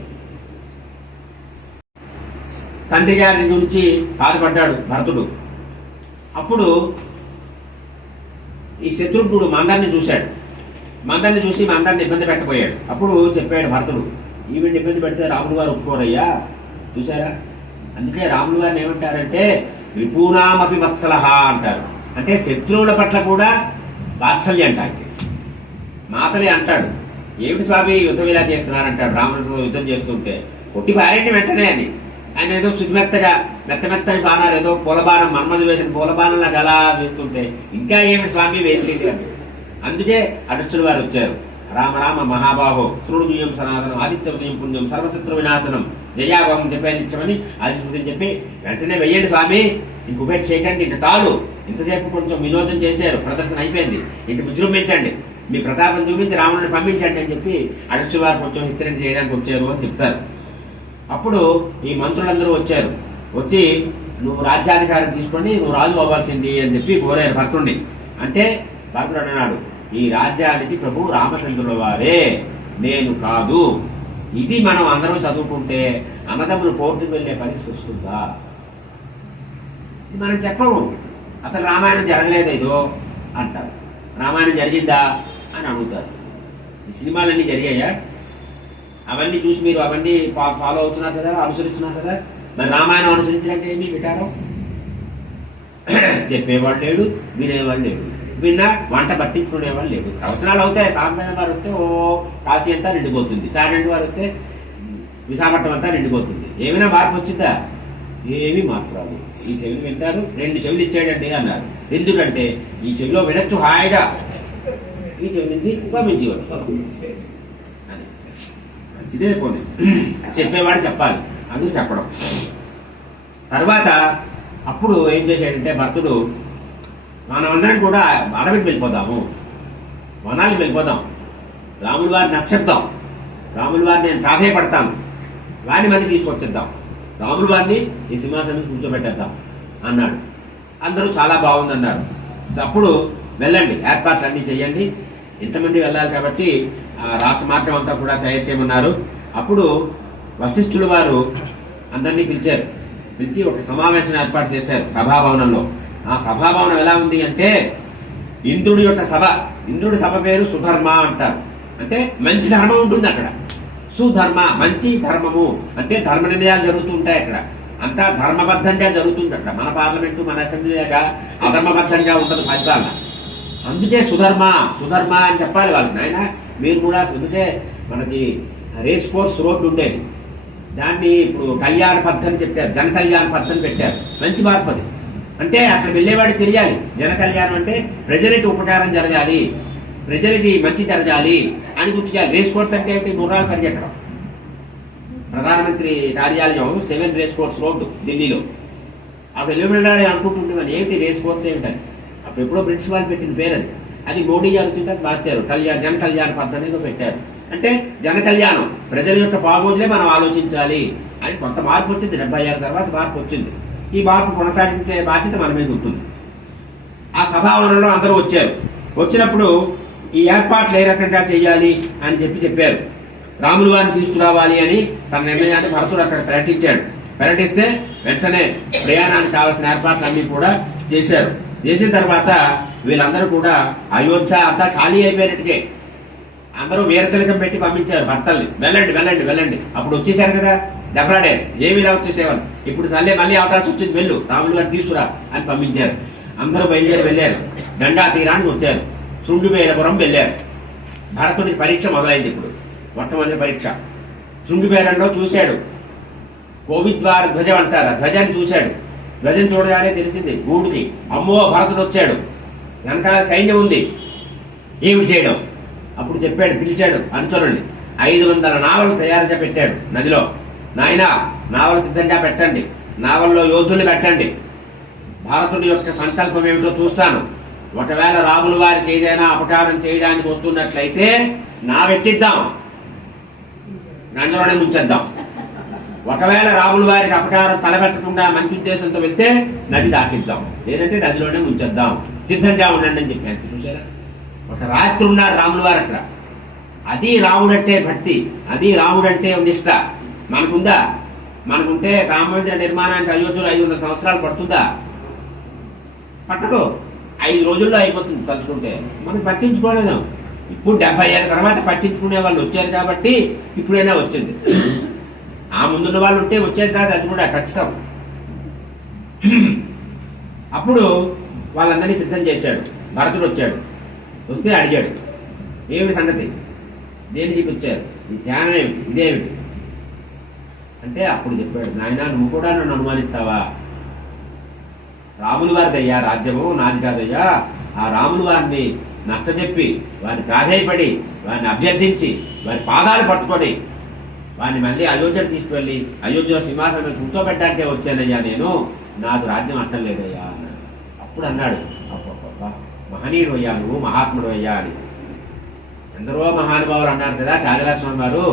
తండ్రి గారి గురించి బాధపడ్డాడు భరతుడు. అప్పుడు ఈ శత్రుఘ్నుడు మందరిని చూశాడు. మందరిని చూసి మందరిని ఇబ్బంది పెట్టబోయాడు. అప్పుడు చెప్పాడు భరతుడు, ఈవిడ ఇబ్బంది పెడితే రాముడు గారు ఒప్పుకోరయ్యా. చూసారా, అందుకే రాముడు గారిని ఏమంటారంటే విపూనామపి వత్సలహ అంటారు. అంటే శత్రువుల పట్ల కూడా వాత్సల్యం అంటారు. మాతలే అంటాడు, ఏమిటి స్వామి యుద్ధం ఇలా చేస్తున్నారంటాడు. రాముడితో యుద్ధం చేస్తుంటే కొట్టి పారేంటి వెంటనే అని. ఆయన ఏదో శుతిమెత్తగా మెత్తమెత్తని బాణాలు, ఏదో పూలబాణం మన్మధు వేసిన పూలబాణంలా గలా వేస్తుంటే ఇంకా ఏమిటి స్వామి వేసేది అని. అందుకే అటుచుల వారు వచ్చారు. రామ రామ మహాబాహో శృణుజయం సనాతనం ఆదిత్యవదయం పుణ్యం సర్వశత్రు వినాశనం జయాభావం చెప్పని ఆదిత్యం చెప్పి వెంటనే వెయ్యండి స్వామి, ఇంక ఉపేక్ష చేయకండి, ఇంత చాలు, ఇంతసేపు కొంచెం వినోదం చేశారు, ప్రదర్శన అయిపోయింది, ఇంటి విజృంభించండి, మీ ప్రతాపం చూపించి రాముడిని పంపించండి అని చెప్పి అటుచుల వారు కొంచెం హెచ్చరిక చేయడానికి వచ్చారు అని చెప్తారు. అప్పుడు ఈ మంత్రులందరూ వచ్చారు. వచ్చి నువ్వు రాజ్యాధికారం తీసుకొని నువ్వు రాజు అవ్వాల్సింది అని చెప్పి కోరారు భరతుడిని. అంటే భరతుడు అన్నాడు, ఈ రాజ్యానికి ప్రభు రామచంద్రుల వారే, నేను కాదు. ఇది మనం అందరం చదువుకుంటే అన్నదమ్ములు కోర్టుకు వెళ్లే పరిస్థితి వస్తుందా? మనం చెప్పము. అసలు రామాయణం జరగలేదు ఏదో అంటారు. రామాయణం జరిగిందా అని అడుగుతారు. ఈ సినిమాలన్నీ జరిగాయా? అవన్నీ చూసి మీరు అవన్నీ ఫాలో అవుతున్నారు కదా, అనుసరిస్తున్నారు కదా. మరి రామాయణం అనుసరించినట్టు ఏమీ విటారం? చెప్పేవాడు లేడు, వినేవాడు లేడు, విన్నా వంట పట్టించుకునేవాళ్ళు లేడు. ప్రవచనాలు అవుతాయి. సాంబయ్య వారు వస్తే ఓ కాశీ అంతా నిండిపోతుంది, చారెండు వారు వస్తే విశాఖపట్నం అంతా నిండిపోతుంది. ఏమైనా మార్పు వచ్చిందా? ఏమీ మార్పు రాదు. ఈ చెవులు వింటారు, 2 చెవులు ఇచ్చాడండి అన్నారు. ఎందుకంటే ఈ చెవిలో వినొచ్చు హాయిగా, ఈ చెవి నుంచి పంపించవచ్చు అని. మంచిదే పోనీ, చెప్పేవాడు చెప్పాలి, అందుకు చెప్పడం. తర్వాత అప్పుడు ఏం చేశాడంటే భరతుడు, మనమందరం కూడా అడవికి వెళ్ళిపోదాము, వనానికి వెళ్ళిపోదాం, రాముల వారిని నక్షిద్దాం, రాముల వారిని నేను ప్రాధేయపడతాను, వారిని మళ్ళీ తీసుకొచ్చేద్దాం, రాముల వారిని ఈ సింహాసనం కూర్చోబెట్టేద్దాం అన్నాడు. అందరూ చాలా బాగుందన్నారు. అప్పుడు వెళ్ళండి, ఏర్పాట్లు అన్నీ చెయ్యండి, ఇంతమంది వెళ్ళాలి కాబట్టి రాచ మార్గం అంతా కూడా తయారు చేయమన్నారు. అప్పుడు వశిష్ఠుల వారు అందరినీ పిలిచారు. పిలిచి ఒక సమావేశం ఏర్పాటు చేశారు సభాభవనంలో. ఆ సభాభవనం ఎలా ఉంది అంటే ఇంద్రుడి యొక్క సభ. ఇంద్రుడి సభ పేరు సుధర్మ అంటారు. అంటే మంచి ధర్మం ఉంటుంది అక్కడ. సుధర్మ, మంచి ధర్మము అంటే ధర్మ నిర్ణయాలు జరుగుతూ ఉంటాయి అక్కడ. అంతా ధర్మబద్ధంగా జరుగుతుంది అక్కడ. మన పార్లమెంటు, మన అసెంబ్లీగా అధర్మబద్ధంగా ఉంటుంది పరిపాలన. అందుకే సుధర్మ సుధర్మ అని చెప్పాలి వాళ్ళకి. నాయన మీరు కూడా, అందుకే మనకి రేస్ కోర్స్ రోడ్డు ఉండేది, దాన్ని ఇప్పుడు కళ్యాణ పద్ధతి చెప్పారు, జన కళ్యాణ పద్ధతి పెట్టారు. మంచి మార్పు అది. అంటే అక్కడ వెళ్ళేవాడికి తెలియాలి, జన కళ్యాణం అంటే ప్రజలకి ఉపకారం జరగాలి, ప్రజలకి మంచి జరగాలి అని గుర్తించాలి. రేస్ కోర్స్ అంటే ఏమిటి? గుర్రాలు పరిగెట్టడం. ప్రధానమంత్రి కార్యాలయం 7 రేస్ కోర్స్ రోడ్డు ఢిల్లీలో. అప్పుడు వెళ్ళాలి అనుకుంటుంటే ఏమిటి రేస్ కోర్స్ ఏమిటని. అప్పుడు ఎప్పుడో బ్రిటిష్ వాళ్ళు పెట్టిన పేరు అది. అది మోడీ గారు వచ్చిన మార్చారు, జన కళ్యాణ పద్ధతిగా పెట్టారు. అంటే జన కళ్యాణం, ప్రజల యొక్క బాగోజులే మనం ఆలోచించాలి అని కొంత మార్పు వచ్చింది. 76 తర్వాత మార్పు వచ్చింది. ఈ మార్పు కొనసాగించే బాధ్యత మన మీద ఉంటుంది. ఆ సభావనంలో అందరూ వచ్చారు. వచ్చినప్పుడు ఈ ఏర్పాట్లు ఏ రకంగా చేయాలి అని చెప్పారు. రాముల వారిని తీసుకురావాలి అని తన నిర్ణయాన్ని భరతుడు అక్కడ ప్రకటించాడు. ప్రకటిస్తే వెంటనే ప్రయాణానికి కావాల్సిన ఏర్పాట్లన్నీ కూడా చేశారు. చేసిన తర్వాత వీళ్ళందరూ కూడా అయోధ్య అంతా ఖాళీ అయిపోయినట్టుకే అందరూ వీరతిలకం పెట్టి పంపించారు భర్తల్ని. వెళ్ళండి వెళ్ళండి వెళ్ళండి. అప్పుడు వచ్చేసారు కదా, దెబ్బలాడారు, ఏమి ఇలా వచ్చేసేవాళ్ళు. ఇప్పుడు మళ్ళీ అవకాశం వచ్చింది, వెళ్ళు రాముల వారిని తీసుకురా అని పంపించారు. అందరూ బయలుదేరి వెళ్ళారు. గంగా తీరానికి వచ్చారు. శృంగిబేరపురం వెళ్ళారు. భరతుడికి పరీక్ష మొదలైంది. ఇప్పుడు మొట్టమొదటి పరీక్ష. శృంగిబేరంలో చూశాడు, కోవిద్వార ధ్వజం అంటారు, ఆ ధ్వజాన్ని చూశాడు. ధ్వజం చూడగానే తెలిసింది గూడికి, అమ్మో భరతుడు వచ్చాడు, వెనకాల సైన్యం ఉంది, ఏమిటి చేయడం. అప్పుడు చెప్పాడు, పిలిచాడు అనుచరుల్ని. 500 నావలు తయారుగా పెట్టాడు నదిలో. నాయనా నావలు సిద్ధంగా పెట్టండి, నావల్లో యోధుల్ని పెట్టండి, భారతుడి యొక్క సంకల్పం ఏమిటో చూస్తాను, ఒకవేళ రాముల వారికి ఏదైనా అపచారం చేయడానికి వస్తున్నట్లయితే నా వెట్టిద్దాం, అందులోనే ముంచేద్దాం. ఒకవేళ రాముల వారికి అపచారం తలపెట్టకుండా మంచి ఉద్దేశంతో వెళ్తే నది దాటిద్దాం, లేదంటే నదిలోనే ముంచేద్దాం, సిద్ధంగా ఉండండి అని చెప్పాను. చూసారా, ఒక రాత్రి ఉన్నారు రాముల వారు అక్కడ. అది రాముడంటే భక్తి, అది రాముడంటే నిష్ట. మనకుందా? మనకుంటే రామమందిర నిర్మాణానికి అయోధ్యలో 500 సంవత్సరాలు పడుతుందా? పట్టదు, 5 రోజుల్లో అయిపోతుంది తలుచుకుంటే. మనం పట్టించుకోలేదు. ఇప్పుడు 70 ఏళ్ళ తర్వాత పట్టించుకునే వాళ్ళు వచ్చారు కాబట్టి ఇప్పుడైనా వచ్చింది. ఆ ముందున్న వాళ్ళు ఉంటే వచ్చేది కాదు, అది కూడా ఖచ్చితం. అప్పుడు వాళ్ళందరినీ సిద్ధం చేశాడు. భరతుడు వచ్చాడు. వస్తే అడిగాడు, ఏమి సంగతి, దేని చూపించారు, ఈ ధ్యానం ఏమిటి, ఇదేమిటి అంటే అప్పుడు చెప్పాడు, నాయన నువ్వు కూడా నన్ను అనుమానిస్తావా? రాముల వారిది అయ్యా రాజ్యము, నాది కాదయ్యా. ఆ రాముల వారిని నచ్చజెప్పి, వారిని ప్రాధేయపడి, వారిని అభ్యర్థించి, వారి పాదాలు పట్టుకొని, వారిని మళ్ళీ అయోధ్యకు తీసుకువెళ్ళి అయోధ్య సింహాసనం కూర్చోబెట్టడానికే వచ్చానయ్యా నేను, నాకు రాజ్యం అట్టం లేదయ్యా అన్నాడు. అప్పుడు అన్నాడు, మహనీయుడు అయ్యా నువ్వు, మహాత్ముడు అయ్యా అని. ఎందరో మహానుభావులు అన్నారు కదా చాగరాస్వామి వారు.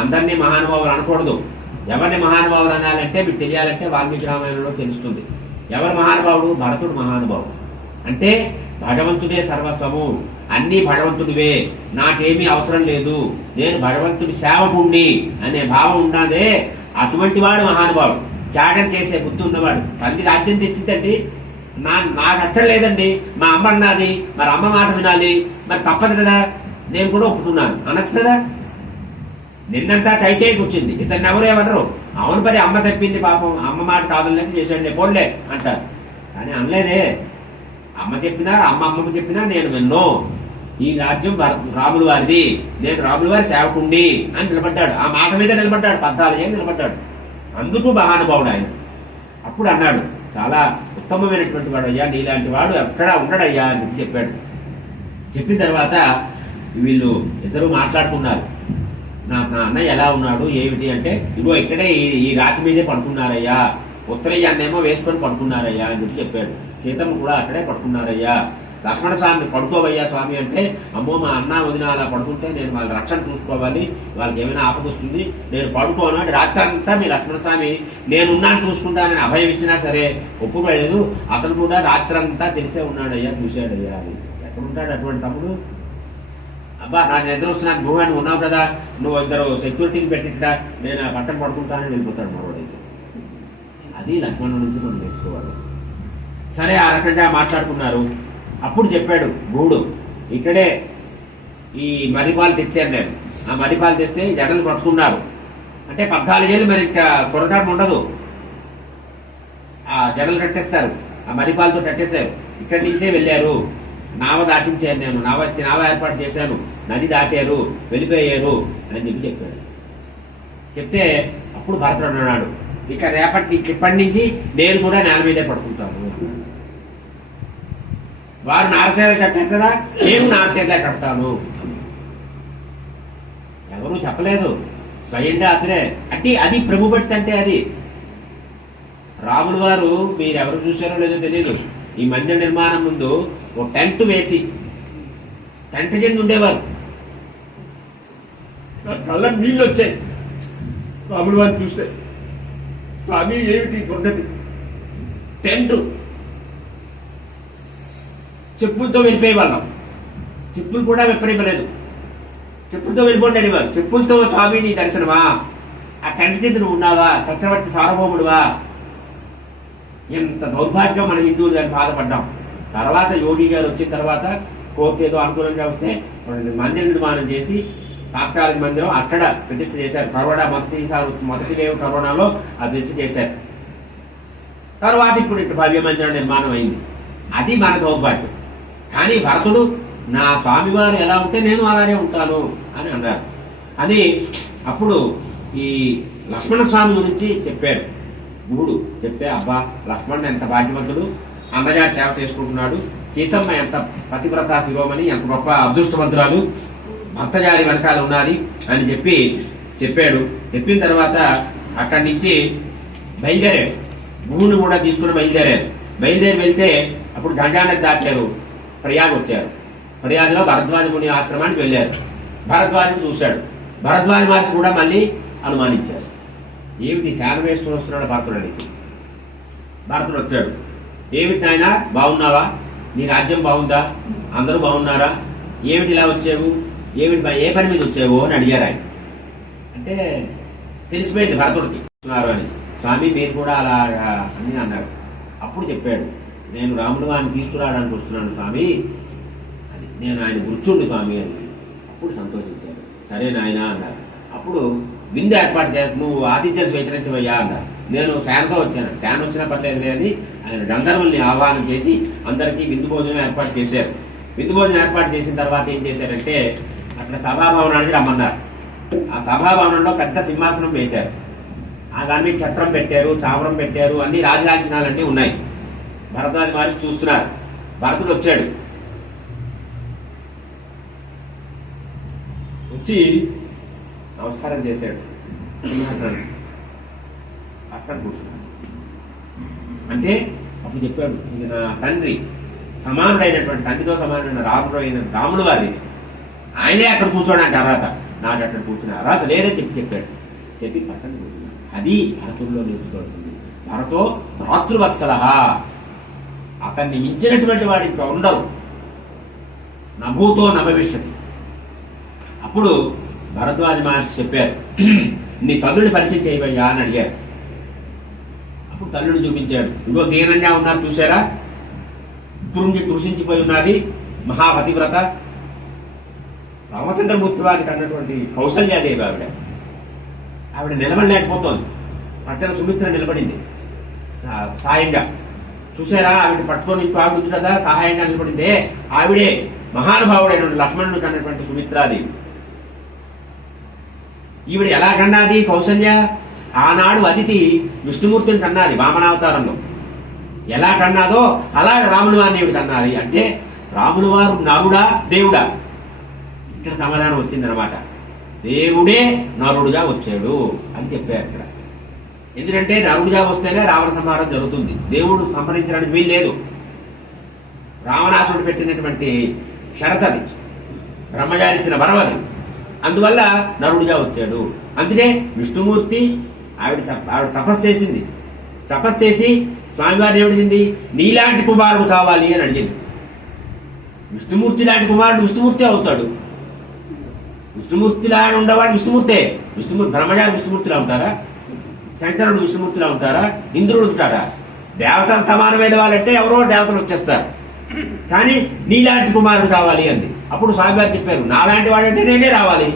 అందరినీ మహానుభావులు అనకూడదు. ఎవరిని మహానుభావులు అనాలంటే మీకు తెలియాలంటే వాల్మీకి రామాయణంలో తెలుస్తుంది. ఎవరు మహానుభావుడు? భరతుడు మహానుభావుడు. అంటే భగవంతుడే సర్వస్వము, అన్ని భగవంతుడివే, నాకేమీ అవసరం లేదు, నేను భగవంతుడి సేవకుణ్ణి అనే భావం ఉన్నదే, అటువంటి వాడు మహానుభావుడు. త్యాగం చేసే బుద్ధి ఉన్నవాడు. తల్లి రాజ్యం తెచ్చిందండి, నాకు అర్థం లేదండి, మా అమ్మ అన్నది, మరి అమ్మ మాట వినాలి, మరి తప్పదు కదా, నేను కూడా ఒప్పుకున్నాను అనొచ్చు కదా. నిన్నంతా కైకేయికి వచ్చింది, ఇతన్ని ఎవరు ఏమనరు. అవును పరి అమ్మ చెప్పింది, పాపం అమ్మ మాట కావాలంటే చేసాడు, పోన్లే అంటారు. కానీ అనలేదే, అమ్మ చెప్పినా అమ్మమ్మ చెప్పినా నేను విన్నో, ఈ రాజ్యం రాముల వారిది, నేను రాముల వారి సేవకుండి అని నిలబడ్డాడు. ఆ మాట మీద నిలబడ్డాడు, 14 ఏళ్ళు నిలబడ్డాడు. అందుకు మహానుభావుడు ఆయన. అప్పుడు అన్నాడు, చాలా ఉత్తమమైనటువంటి వాడు అయ్యా, నీలాంటి వాడు ఎక్కడా ఉండడయ్యా అని చెప్పాడు. చెప్పిన తర్వాత వీళ్ళు ఇద్దరు మాట్లాడుకున్నారు. నా అన్నయ్య ఎలా ఉన్నాడు ఏమిటి అంటే, ఇగో ఇక్కడే ఈ రాతి మీదే పడుకున్నారయ్యా, ఉత్తరయ్యాన్నేమో వేసుకొని పడుకున్నారయ్యా అని చెప్పాడు. సీతమ్మ కూడా అక్కడే పడుకున్నారయ్యా. లక్ష్మణ స్వామి పడుకోవయ్యా స్వామి అంటే, అమ్మో మా అన్న వదిన అలా పడుకుంటే నేను వాళ్ళ రక్షణ చూసుకోవాలి, వాళ్ళకి ఏమైనా ఆపద వస్తుంది, నేను పడుకోను అంటే రాత్రి అంతా మీ లక్ష్మణ స్వామి నేనున్నాను చూసుకుంటానని అభయం ఇచ్చినా సరే ఒప్పుకోలేదు. అతను కూడా రాత్రి అంతా తెలిసే ఉన్నాడయ్యా, చూశాడయ్యా అని. ఎక్కడుంటాడు అటువంటి తమ్ముడు? అబ్బా నాకు నిద్ర వస్తున్నా, భూమాన్ని ఉన్నావు కదా, నువ్వు ఇద్దరు సెక్యూరిటీని పెట్టిట్లా, నేను ఆ పట్టణ పడుకుంటానని వెళ్ళిపోతాడు మరోడైతే. అది లక్ష్మణుడి నుంచి మనం నేర్చుకోవాలి. సరే ఆ రకంగా మాట్లాడుకున్నారు. అప్పుడు చెప్పాడు గూడు, ఇక్కడే ఈ మరిపాలు తెచ్చాను నేను, ఆ మరిపాలు తెస్తే జగన్ పట్టుకున్నారు అంటే 14 ఏళ్ళు మరి త్వరగా ఉండదు, ఆ జడలు కట్టేస్తారు, ఆ మరిపాలతో కట్టేశారు. ఇక్కడి నుంచే వెళ్ళారు, నావ దాటించాను నేను, నావ ఏర్పాటు చేశాను, నది దాటారు, వెళ్ళిపోయారు అని చెప్పాడు. చెప్తే అప్పుడు భరతుడు అన్నాడు, ఇప్పటి నుంచి నేను కూడా నేల మీదే పడుకుంటాను. వారు నారచీర కట్టారు కదా, నేను నారచీరలే కడతాను. ఎవరు చెప్పలేదు, స్వయంగా అతనే. అంటే అది ప్రభుభక్తి అంటే. అది రాముల వారు మీరెవరు చూశారో లేదో తెలియదు, ఈ మందిర నిర్మాణం ముందు ఒక టెంట్ వేసి, టెంట్ కింద ఉండేవారు. కళ్ళ నీళ్ళు వచ్చాయి రాముల వారిని చూస్తే. స్వామి ఏమిటి ఉన్నది టెంట్, చెప్పులతో వెళ్ళిపోయేవాళ్ళం. చెప్పులు కూడా విప్పనివ్వలేదు, చెప్పులతో వెళ్ళిపోండి అనేవారు. చెప్పులతో స్వామి నీ దర్శనమా, ఆ టెంట్ కింద నువ్వు ఉన్నావా, చక్రవర్తి సార్వభౌముడువా. ఎంత దౌర్భాగ్యం మన హిందువులు దాన్ని బాధపడ్డాం. తర్వాత యోగి గారు వచ్చిన తర్వాత కోర్టు ఏదో అనుకూలంగా వస్తే మందిర నిర్మాణం చేసి తాత్కాలిక మందిరం అక్కడ ప్రతిష్ఠ చేశారు. కరోనా మొదటి వేవ్ కరోనాలో ఆ ప్రతిష్ఠ చేశారు. తర్వాత ఇప్పుడు ఇటు భవ్య మందిరం నిర్మాణం అయింది. అది మన దౌర్భాగ్యం. కానీ భరతుడు నా స్వామివారు ఎలా ఉంటే నేను అలాగే ఉంటాను అని అన్నారు. అని అప్పుడు ఈ లక్ష్మణ స్వామి గురించి చెప్పాడు గురుడు. చెప్తే అబ్బా లక్ష్మణుడు ఎంత భాగ్యవంతుడు, అన్నగారి సేవ చేసుకుంటున్నాడు, సీతమ్మ ఎంత పతివ్రత శిరోమణి, ఎంత గొప్ప అదృష్టవంతురాలు, భర్తగారి వెనకాల ఉన్నది అని చెప్పాడు. చెప్పిన తర్వాత అక్కడి నుంచి బయలుదేరాడు. భూమిని కూడా తీసుకుని బయలుదేరి వెళ్తే అప్పుడు గంగా నది దాటారు. ప్రయాగ్ వచ్చారు. ప్రయాగ్లో భరద్వాజ ముని ఆశ్రమానికి వెళ్ళారు. భరద్వాజుని చూశాడు. భరద్వాజ మహర్షి కూడా మళ్ళీ అనుమానించారు. ఏమిటి శానం వేసుకుని వస్తున్నాడు భరతుడు అనేసి. భరతుడు వచ్చాడు. ఏమిటి నాయన బాగున్నావా, నీ రాజ్యం బాగుందా, అందరూ బాగున్నారా, ఏమిటి ఇలా వచ్చావు, ఏమిటి ఏ పని మీద వచ్చావు అని అడిగారు ఆయన. అంటే తెలిసిపోయింది భరతుడికి అని. స్వామి మీరు కూడా అలా అని అన్నారు. అప్పుడు చెప్పాడు, నేను రాముడు వారిని తీసుకురావడానికి వస్తున్నాను స్వామి అని, నేను ఆయన గుర్చుండు స్వామి అని. అప్పుడు సంతోషించాడు. సరే నాయన అన్నారు. అప్పుడు విందు ఏర్పాటు చేసి నువ్వు ఆతిథ్యం స్వీకరించవయ్యా అన్నారు. నేను శానతో వచ్చాను, శాన వచ్చినా పర్లేదు అని ఆయన గంధర్వుల్ని ఆహ్వానం చేసి అందరికీ విందు భోజనం ఏర్పాటు చేశారు. విందు భోజనం ఏర్పాటు చేసిన తర్వాత ఏం చేశారంటే అక్కడ సభాభవనానికి రమ్మన్నారు. ఆ సభాభవనంలో పెద్ద సింహాసనం వేశారు. దాన్ని ఛత్రం పెట్టారు, చామరం పెట్టారు, అన్ని రాజలాంఛనాలన్నీ ఉన్నాయి. భరద్వాజ మహర్షి చూస్తున్నారు. భరతుడు వచ్చాడు. వచ్చి నమస్కారం చేశాడు సింహాసనాన్ని. అక్కడ కూర్చున్నాడు. అంటే అప్పుడు చెప్పాడు, ఇది నా తండ్రి సమానుడైనటువంటి తండ్రితో సమానమైన రాముడు వారి ఆయనే అక్కడ కూర్చోడానికి అర్హత, నాకు అక్కడ కూర్చున్న అర్హత లేదని చెప్పాడు. చెప్పి పక్కన కూర్చున్నాడు. అది భరతుల్లో నేర్చుకోవడం. భరతో భ్రాతృవత్సల, అతన్ని మించినటువంటి వాడు ఇంకా ఉండవు. నభూతో నభవిష్యతి. అప్పుడు భరద్వాజ మహర్షి చెప్పారు, నీ తల్లుని పరిచయం చేయవయ్యా అని అడిగారు. అప్పుడు తల్లుని చూపించాడు. ఇగో దీనంగా ఉన్నారు చూసారా, ఇప్పుడు కృషించిపోయి ఉన్నది మహాపతివ్రత రామచంద్రమూర్తి వారికి అన్నటువంటి కౌసల్యాదేవి. ఆవిడ నిలబడలేకపోతోంది. పక్కన సుమిత్ర నిలబడింది సాయంగా. చూసారా ఆవిడ పట్టుకొని ఆవిడ కదా సహాయంగా నిలబడిందే, ఆవిడే మహానుభావుడైన లక్ష్మణుడు అన్నటువంటి సుమిత్రాదేవి. ఈవిడ ఎలా కన్నది కౌసల్య? ఆనాడు అతిథి విష్ణుమూర్తిని కన్నది వామనావతారంలో. ఎలా కన్నాదో అలా రాముని వారిని ఈవిడ కన్నది. అంటే రాముని వారు నరుడా దేవుడా? ఇక్కడ సమాధానం వచ్చిందనమాట. దేవుడే నరుడుగా వచ్చాడు అని చెప్పారు ఇక్కడ. ఎందుకంటే నరుడుగా వస్తేనే రావణ సంహారం జరుగుతుంది. దేవుడు సంహరించడానికి వీలు లేదు. రావణాసుడు పెట్టినటువంటి షరతది, బ్రహ్మగారిచ్చిన వరవది. అందువల్ల నరుడుగా వచ్చాడు. అందుకే విష్ణుమూర్తి ఆవిడ తపస్సు చేసింది. తపస్సు చేసి స్వామివారిని ఏమిటింది, నీలాంటి కుమారుడు కావాలి అని అడిగింది. విష్ణుమూర్తి లాంటి కుమారుడు విష్ణుమూర్తి అవుతాడు. విష్ణుమూర్తిలా ఉండేవాడు విష్ణుమూర్తే. విష్ణుమూర్తి బ్రహ్మగారు విష్ణుమూర్తిలా ఉంటారా? శంకరుడు విష్ణుమూర్తిలా ఉంటారా? ఇంద్రుడు ఉంటారా? దేవతలు సమానమైన వాళ్ళంటే ఎవరో దేవతలు వచ్చేస్తారు. కానీ నీలాంటి కుమారుడు కావాలి అంది. అప్పుడు స్వామివారు చెప్పారు, నాలాంటి వాడంటే నేనే రావాలి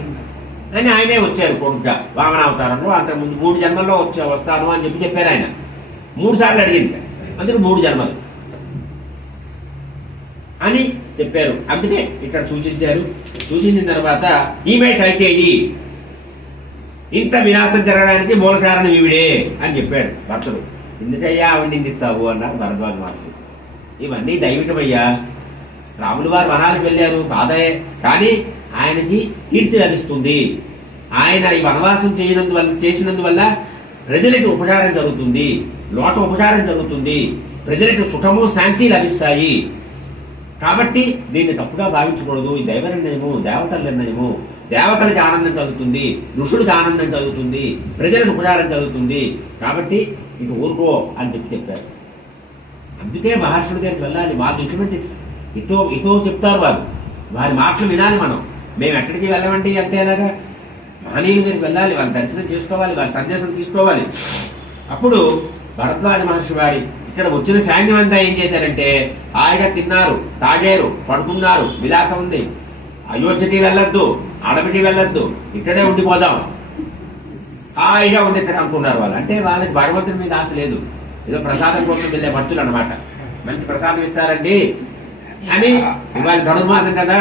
అని. ఆయనే వచ్చారు కొడుకుగా వామనావతారంలో. అంతకుముందు 3 జన్మల్లో వస్తాను అని చెప్పారు ఆయన. 3 సార్లు అడిగింది, అందుకు 3 జన్మలు అని చెప్పారు. అందుకే ఇక్కడ సూచించారు. సూచించిన తర్వాత ఈమె కైకేయి, ఇంత వినాశం జరగడానికి మూల కారణం ఈవిడే అని చెప్పాడు భర్తడు. ఎందుకయ్యా ఆవిడ నిందిస్తావు అన్నారు భరద్వాజ మహర్షి. ఇవన్నీ దైవికమయ్యా. రాములు వారు వనాలకు వెళ్ళారు కాదే, కానీ ఆయనకి కీర్తి లభిస్తుంది. ఆయన ఈ వనవాసం చేసినందువల్ల ప్రజలకు ఉపచారం జరుగుతుంది, లోట ఉపచారం జరుగుతుంది, ప్రజలకు సుఖము శాంతి లభిస్తాయి. కాబట్టి దీన్ని తప్పుగా భావించకూడదు. ఈ దైవ నిర్ణయము, దేవతల నిర్ణయము. దేవతలకు ఆనందం కలుగుతుంది, ఋషులకు ఆనందం కలుగుతుంది, ప్రజలకు ఉపచారం కలుగుతుంది. కాబట్టి ఇటు ఊరుకో అని చెప్పారు. అందుకే మహర్షుడి దగ్గరికి వెళ్ళాలి. వాళ్ళు ఇటువంటి ఇతో చెప్తారు. వారి మాటలు వినాలి. మేము ఎక్కడికి వెళ్ళమండి అంటే అలాగా మహనీయుల దగ్గరికి వెళ్ళాలి, వాళ్ళ దర్శనం చేసుకోవాలి, వాళ్ళ సందేశం తీసుకోవాలి. అప్పుడు భరద్వాజ మహర్షి వారి ఇక్కడ వచ్చిన సైన్యం అంతా ఏం చేశారంటే హాయిగా తిన్నారు, తాగారు, పడుకున్నారు, విలాసం ఉంది. అయోధ్యకి వెళ్ళొద్దు, అడవికి వెళ్ళొద్దు, ఇక్కడే ఉండిపోదాం, హాయిగా ఉంది ఇక్కడ అనుకున్నారు వాళ్ళు. అంటే వాళ్ళకి భగవంతుని మీద ఆశ లేదు. ఏదో ప్రసాదం కోసం వెళ్ళే భక్తులు అనమాట. మంచి ప్రసాదం ఇస్తారండి అని. ఇవాళ ధనుర్మాసం కదా,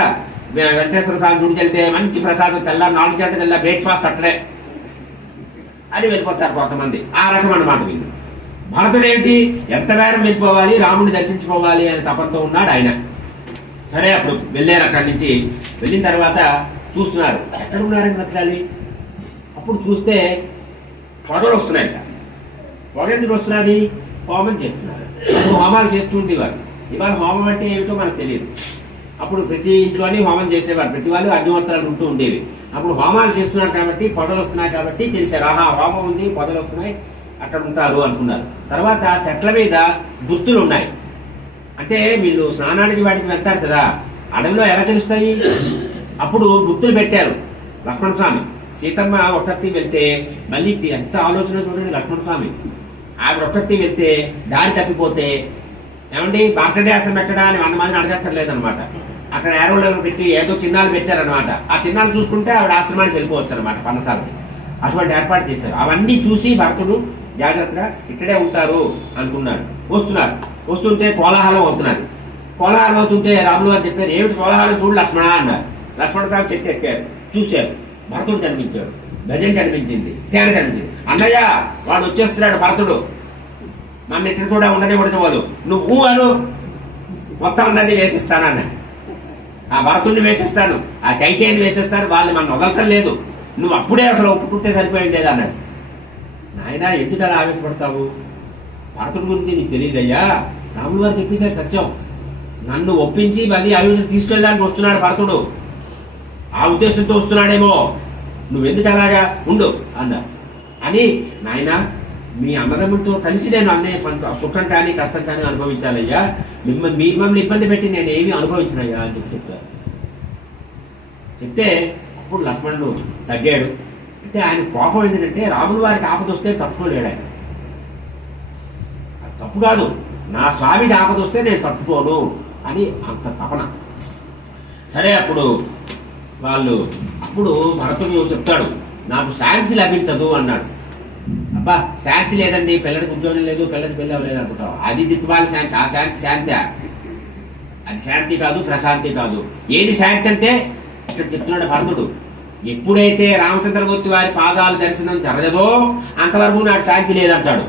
వెంకటేశ్వర స్వామి గుడికి వెళ్తే మంచి ప్రసాదం, తెల్లారి 4 గంటల తెల్లా బ్రేక్ఫాస్ట్ అక్కడే అని వెళ్ళిపోతారు కొంతమంది. ఆ రకం అన్నమాట వీళ్ళు. భరతుడు ఏంటి, ఎంత వేరం వెళ్ళిపోవాలి, రాముడిని దర్శించుకోవాలి అని తపంతో ఉన్నాడు ఆయన. సరే అప్పుడు వెళ్ళారు. అక్కడి నుంచి వెళ్ళిన తర్వాత చూస్తున్నారు ఎక్కడ ఉన్నారని వెతకాలి. అప్పుడు చూస్తే పొగలు వస్తున్నాయి. పొగ ఎందుకు వస్తున్నది? హోమం చేస్తున్నారు. హోమాలు చేస్తూ ఉండేవారు. ఇవాళ హోమం అంటే ఏమిటో మనకు తెలియదు. అప్పుడు ప్రతి ఇంట్లోనే హోమం చేసేవారు, ప్రతి వాళ్ళు అగ్నిహోత్రాలు ఉంటూ ఉండేవి. అప్పుడు హోమాలు చేస్తున్నారు కాబట్టి, పొదలు వస్తున్నాయి కాబట్టి తెలిసారు, ఆహా హోమం ఉంది, పొదలు వస్తున్నాయి, అక్కడ ఉంటారు అనుకున్నారు. తర్వాత చెట్ల మీద గుర్తులు ఉన్నాయి. అంటే వీళ్ళు స్నానానికి వాటికి వెళ్తారు కదా, అడవిలో ఎలా తెలుస్తాయి? అప్పుడు గుర్తులు పెట్టారు. లక్ష్మణస్వామి సీతమ్మ ఒక్కటి వెళ్తే మళ్ళీ ఎంత ఆలోచన చూడండి. లక్ష్మణస్వామి ఆవిడ ఒక్కటి వెళ్తే దారి తప్పిపోతే ఏమండి బాంకడ్యాసం పెట్టడా అని 100 మందిని అడగక్కర్లేదనమాట. అక్కడ ఏరోలను పెట్టి ఏదో చిన్నాలు పెట్టారనమాట. ఆ చిన్నాలు చూసుకుంటే ఆవిడ ఆశ్రమానికి వెళ్ళిపోవచ్చు అనమాట పన్నసాలకి. అటువంటి ఏర్పాటు చేశారు. అవన్నీ చూసి భరతుడు జాగ్రత్తగా ఇక్కడే ఉంటారు అనుకున్నాడు. వస్తుంటే కోలాహలం అవుతున్నారు. కోలాహలం అవుతుంటే రాములు గారు చెప్పారు, ఏమిటి కోలాహలం చూడు లక్ష్మణ అన్నారు. లక్ష్మణ స్వామి చెట్టు ఎక్కారు, చూశారు. భరతుడు కనిపించాడు, గజం కనిపించింది, సేన కనిపించింది. అన్నయ్య వాడు వచ్చేస్తున్నాడు భరతుడు, మన ఇక్కడ కూడా ఉండని వాళ్ళు, నువ్వు అను మొత్తం అందరినీ వేసేస్తానన్న. ఆ భరతుడిని వేసేస్తాను, ఆ కైకేయిని వేసేస్తాను, వాళ్ళు మనం వదలటం లేదు, నువ్వు అప్పుడే అసలు ఒప్పుకుంటే సరిపోయింది లేదా అన్నాడు. నాయన ఎందుకు అలా ఆవేశపడతావు? భరతుడి గురించి నీకు తెలియదయ్యా, రాములు గారు చెప్పేశారు సత్యం. నన్ను ఒప్పించి మళ్ళీ అయోధ్య తీసుకెళ్ళడానికి వస్తున్నాడు భరతుడు, ఆ ఉద్దేశంతో వస్తున్నాడేమో, నువ్వెందుకు అలాగా ఉండు అన్నారు. అని నాయన మీ అన్నదమ్ములతో కలిసి నేను అన్నీ సుఖం కానీ కష్టం కానీ అనుభవించాలయ్యా, మిమ్మల్ని ఇబ్బంది పెట్టి నేను ఏమీ అనుభవించినయ్యా అని చెప్తారు. చెప్తే అప్పుడు లక్ష్మణుడు తగ్గాడు. అంటే ఆయన కోపం ఏంటంటే రాముల వారికి ఆపద వస్తే తప్పుకోలేడు ఆయన. తప్పు కాదు, నా స్వామికి ఆపద వస్తే నేను తప్పుకోను అని అంత తపన. సరే అప్పుడు భరతుడు చెప్తాడు, నాకు శాంతి లభించదు అన్నాడు. అబ్బా శాంతి లేదండి, పిల్లడికి ఉద్యోగం లేదు, పిల్లడికి పెళ్ళి అవ్వలేదు అనుకుంటావు, అది దిక్కుమాలి శాంతి. ఆ శాంతి అది శాంతి కాదు, ప్రశాంతి కాదు. ఏది శాంతి అంటే ఇక్కడ చెప్తున్నాడు భరతుడు, ఎప్పుడైతే రామచంద్రమూర్తి వారి పాదాలు దర్శనం జరగదో అంతవరకు నాకు శాంతి లేదంటాడు.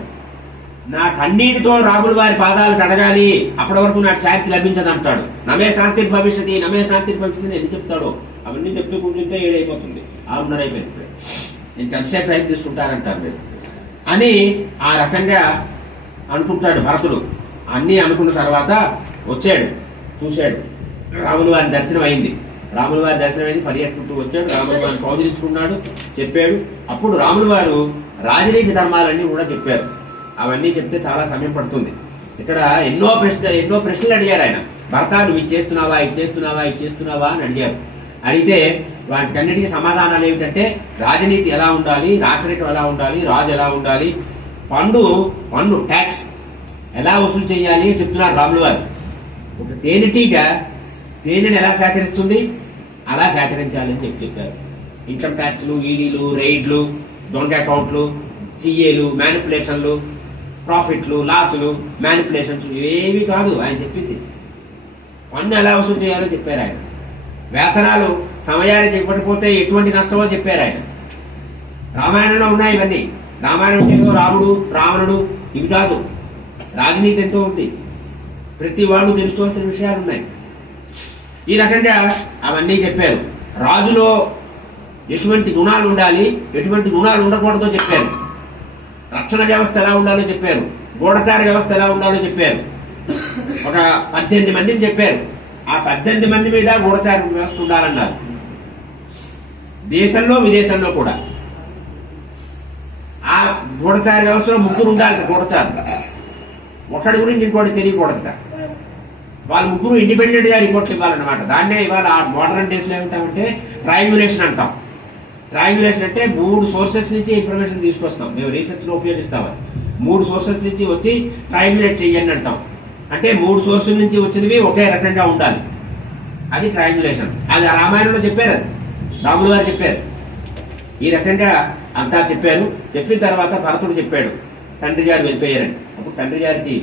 నా కన్నీటితో రాముల వారి పాదాలు కడగాలి, అప్పటి వరకు నాకు శాంతి లభించదు అంటాడు. నమే శాంతి భవిష్యత్తు ఎన్ని చెప్తాడో అవన్నీ చెప్తూ కూర్చుంటే 7 అయిపోతుంది, 6:30 అయిపోయింది. నేను ఎంతసేపు టైం తీసుకుంటానంటారు మీరు అని ఆ రకంగా అనుకుంటాడు భరతుడు. అన్నీ అనుకున్న తర్వాత వచ్చాడు, చూశాడు, రాముల వారి దర్శనం అయింది. పరిగెత్తుకుంటూ వచ్చాడు, రాముల వారిని కౌగిలించుకున్నాడు, చెప్పాడు. అప్పుడు రాముల వారు రాజనీతి ధర్మాలన్నీ కూడా చెప్పారు. అవన్నీ చెప్తే చాలా సమయం పడుతుంది. ఇక్కడ ఎన్నో ప్రశ్నలు అడిగారు ఆయన. భర్త నువ్వు ఇది చేస్తున్నావా అని అడిగారు. అడిగితే వాటికన్నిటికీ సమాధానాలు ఏమిటంటే రాజనీతి ఎలా ఉండాలి, రాచరికం ఎలా ఉండాలి, రాజు ఎలా ఉండాలి, పన్ను ట్యాక్స్ ఎలా వసూలు చేయాలి చెప్తున్నారు రాములు వారు. ఒక తేనెటీగ తేనెని ఎలా సేకరిస్తుంది అలా సేకరించాలి అని చెప్పారు. ఇన్కమ్ ట్యాక్స్లు, ఈడీలు, రైడ్లు, దొంగ అకౌంట్లు, సిఏలు, మ్యానిపులేషన్లు, ప్రాఫిట్లు, లాసులు, మ్యానిపులేషన్స్ ఇవేవి కాదు ఆయన చెప్పింది. పన్ను ఎలా వసూలు చేయాలో చెప్పారు ఆయన. వేతనాలు సమయానికి ఇవ్వకపోతే ఎటువంటి నష్టమో చెప్పారు ఆయన. రామాయణంలో ఉన్నాయి ఇవన్నీ. రామాయణంలో రాముడు, రావణుడు ఇవి కాదు, రాజనీతి ఎంతో ఉంది. ప్రతి వాళ్ళు తెలుసుకోవాల్సిన విషయాలు ఉన్నాయి. ఈ రకంగా అవన్నీ చెప్పారు. రాజులో ఎటువంటి గుణాలు ఉండాలి, ఎటువంటి గుణాలు ఉండకూడదో చెప్పారు. రక్షణ వ్యవస్థ ఎలా ఉండాలో చెప్పారు. గూఢచార వ్యవస్థ ఎలా ఉండాలో చెప్పారు. ఒక 18 మందిని చెప్పారు. ఆ 18 మంది మీద గూఢచార వ్యవస్థ ఉండాలన్నారు. దేశంలో విదేశంలో కూడా ఆ గూఢచార వ్యవస్థలో 3 ఉండాలి. గూఢచారు ఒకటి గురించి ఇంకోటి తెలియకూడదు. వాళ్ళు 3 ఇండిపెండెంట్ గా రిపోర్ట్లు ఇవ్వాలన్నమాట. దాన్నే ఇవాళ మోడర్న్ డేస్ లో ఏమిటంటే ట్రయాంగులేషన్ అంటాం. ట్రయాంగులేషన్ అంటే 3 సోర్సెస్ నుంచి ఇన్ఫర్మేషన్ తీసుకొస్తాం. మేము రీసెర్చ్ లో ఉపయోగిస్తామని 3 సోర్సెస్ నుంచి వచ్చి ట్రయాంగులేట్ చెయ్యండి అంటాం. అంటే 3 సోర్సుల నుంచి వచ్చినవి ఒకే రకంగా ఉండాలి. అది ట్రయాంగులేషన్. అది రామాయణంలో చెప్పారు, రాములు గారు చెప్పారు. ఈ రకంగా అంతా చెప్పారు. చెప్పిన తర్వాత భరతుడు చెప్పాడు తండ్రి గారు వెళ్ళిపోయారని. అప్పుడు తండ్రి గారికి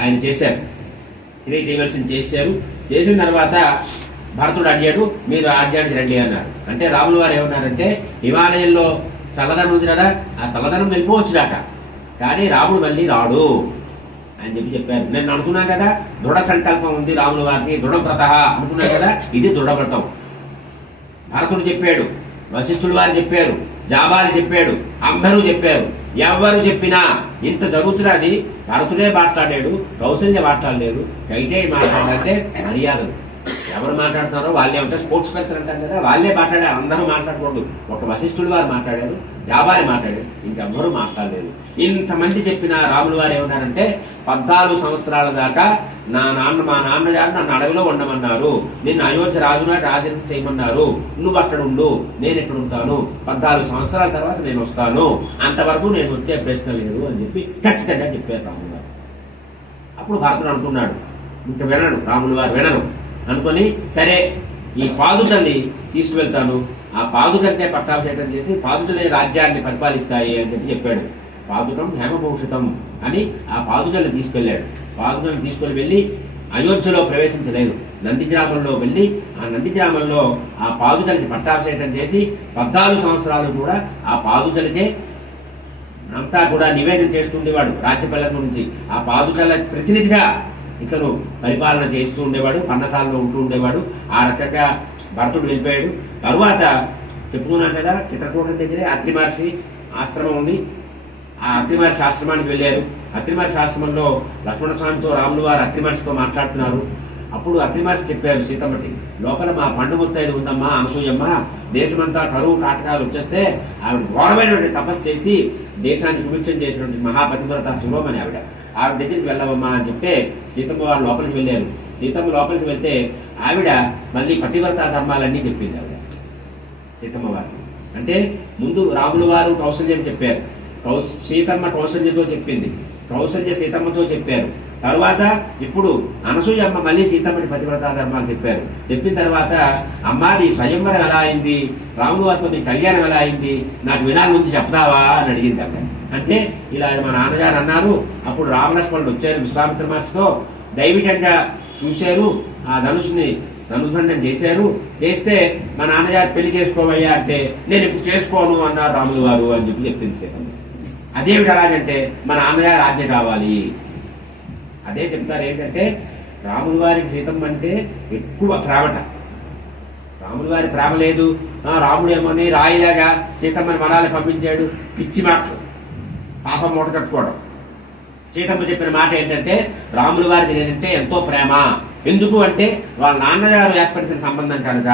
ఆయన చేశారు, ఇదే చేయవలసింది చేశారు. చేసిన తర్వాత భరతుడు అడిగాడు, మీరు రాజ్యానికి రండి అన్నాడు. అంటే రాములు వారు ఏమన్నారంటే హిమాలయంలో చల్లదనం ఉంది కదా, ఆ చల్లదనం వెళ్ళిపోవచ్చుదాక, కానీ రాముడు మళ్ళీ రాడు అని చెప్పారు. నేను అనుకున్నాను కదా దృఢ సంకల్పం ఉంది రాముల వారికి, దృఢవ్రత అనుకున్నాను కదా, ఇది దృఢవ్రతం. భరతుడు చెప్పాడు, వశిష్ఠుల వారు చెప్పారు, జాబాలి చెప్పాడు, అందరూ చెప్పారు. ఎవరు చెప్పినా ఇంత జరుగుతున్నది. భరతుడే మాట్లాడాడు, కౌశల్య మాట్లాడలేదు, కైకేయి మాట్లాడాలంటే మర్యాదలు. ఎవరు మాట్లాడుతున్నారో వాళ్ళే ఉంటారు. స్పోర్ట్స్ పర్సన్ అంటారు కదా, వాళ్ళే మాట్లాడారు. అందరూ మాట్లాడకూడదు. ఒక వశిష్ఠుడు వారు మాట్లాడారు, జాబారి మాట్లాడారు, ఇంకెవ్వరూ మాట్లాడలేదు. ఇంతమంది చెప్పిన రాములు వారు ఏమన్నారంటే 14 సంవత్సరాల దాకా మా నాన్నగారు నన్ను అడవిలో ఉండమన్నారు, నిన్ను అయోధ్య రాజుగా రాజు చేయమన్నారు, నువ్వు అక్కడ ఉండు, నేను ఎక్కడ ఉంటాను, 14 సంవత్సరాల తర్వాత నేను వస్తాను, అంతవరకు నేను వచ్చే ప్రశ్న లేదు అని చెప్పి ఖచ్చితంగా చెప్పారు రాములు వారు. అప్పుడు భరతుడు అనుకున్నాడు, ఇంక వినడు, రాములు వారు వినరు అనుకొని, సరే ఈ పాదుకల్ని తీసుకువెళ్తాను, ఆ పాదుకలకే పట్టాభిషేకం చేసి పాదుకలే రాజ్యాన్ని పరిపాలిస్తాయి అని చెప్పి చెప్పాడు. పాదుకం హేమభూషితం అని ఆ పాదుకల్ని తీసుకెళ్లాడు. పాదుకల్ని తీసుకొని వెళ్ళి అయోధ్యలో ప్రవేశించలేదు, నందిగ్రామంలో వెళ్ళి ఆ నందిగ్రామంలో ఆ పాదుకలకి పట్టాభిషేకం చేసి 14 సంవత్సరాలు కూడా ఆ పాదుకలకే అంతా కూడా నివేదన చేస్తుండేవాడు. రాజ్యపాలన గురించి ఆ పాదుకల ప్రతినిధిగా ఇతను పరిపాలన చేస్తూ ఉండేవాడు, పన్నసాలలో ఉంటూ ఉండేవాడు. ఆ రకంగా భరతుడు వెళ్ళిపోయాడు. తరువాత చెప్పుకున్నాను కదా, చిత్రకూటం దగ్గరే అత్రి మహర్షి ఆశ్రమం ఉంది. ఆ అత్రి మహర్షి ఆశ్రమానికి వెళ్ళారు. అత్రి మహర్షి ఆశ్రమంలో లక్ష్మణ స్వామితో రాములు వారు అత్రి మహర్షితో మాట్లాడుతున్నారు. అప్పుడు అత్రి మహర్షి చెప్పారు సీతమ్మకి, లోపల మా పండు ముత్తైదు ఉందమ్మా అనసూయమ్మ, దేశమంతా కరువు కాటకాలు వచ్చేస్తే ఆవిడ ఘోరమైనటువంటి తపస్సు చేసి దేశాన్ని సుభిక్షం చేసినటువంటి మహాపతివ్రత శిరోమణి ఆవిడ దగ్గరికి వెళ్ళవమ్మా అని చెప్తే సీతమ్మ వారు లోపలికి వెళ్ళారు. సీతమ్మ లోపలికి వెళ్తే ఆవిడ మళ్ళీ పతివ్రత ధర్మాలన్నీ చెప్పింది ఆవిడ సీతమ్మ వారికి. అంటే ముందు రాములు వారు కౌశల్యని చెప్పారు, సీతమ్మ కౌశల్యతో చెప్పింది, కౌశల్య సీతమ్మతో చెప్పారు. తర్వాత ఇప్పుడు అనసూయమ్మ మళ్ళీ సీతమ్మని పతివ్రత ధర్మాలు చెప్పారు. చెప్పిన తర్వాత అమ్మాది స్వయంవరం ఎలా అయింది, రాములు వారితో నీ కళ్యాణం ఎలా అయింది, నాకు వినాలి ముందు చెప్తావా అని అడిగింది అక్కడ. అంటే ఇలా మా నాన్నగారు అన్నారు, అప్పుడు రామలక్ష్మణుడు వచ్చారు విశ్వామిత్ర మహర్షితో, దైవికంగా చూశారు, ఆ ధనుర్భండం చేశారు, చేస్తే మా నాన్నగారు పెళ్లి చేసుకోవయ్యా అంటే నేను ఇప్పుడు చేసుకోను అన్నారు రాములు వారు అని చెప్పి చెప్పింది సీతమ్మ. అదేమిటి అలాగంటే మా నాన్నగారు ఆజ్ఞ కావాలి. అదే చెప్తారు ఏంటంటే రాములు వారికి సీతమ్మ అంటే ఎక్కువ ప్రేమట. రాములు వారి ప్రేమ లేదు, రాముడు ఏమని రాయిలాగా సీతమ్మని మనాలి పంపించాడు, పిచ్చి మాటలు, పాపం మూట కట్టుకోవడం. సీతమ్మ చెప్పిన మాట ఏంటంటే రాములు వారికి నేనంటే ఎంతో ప్రేమ. ఎందుకు అంటే వాళ్ళ నాన్నగారు ఏర్పరిచిన సంబంధం కనుక.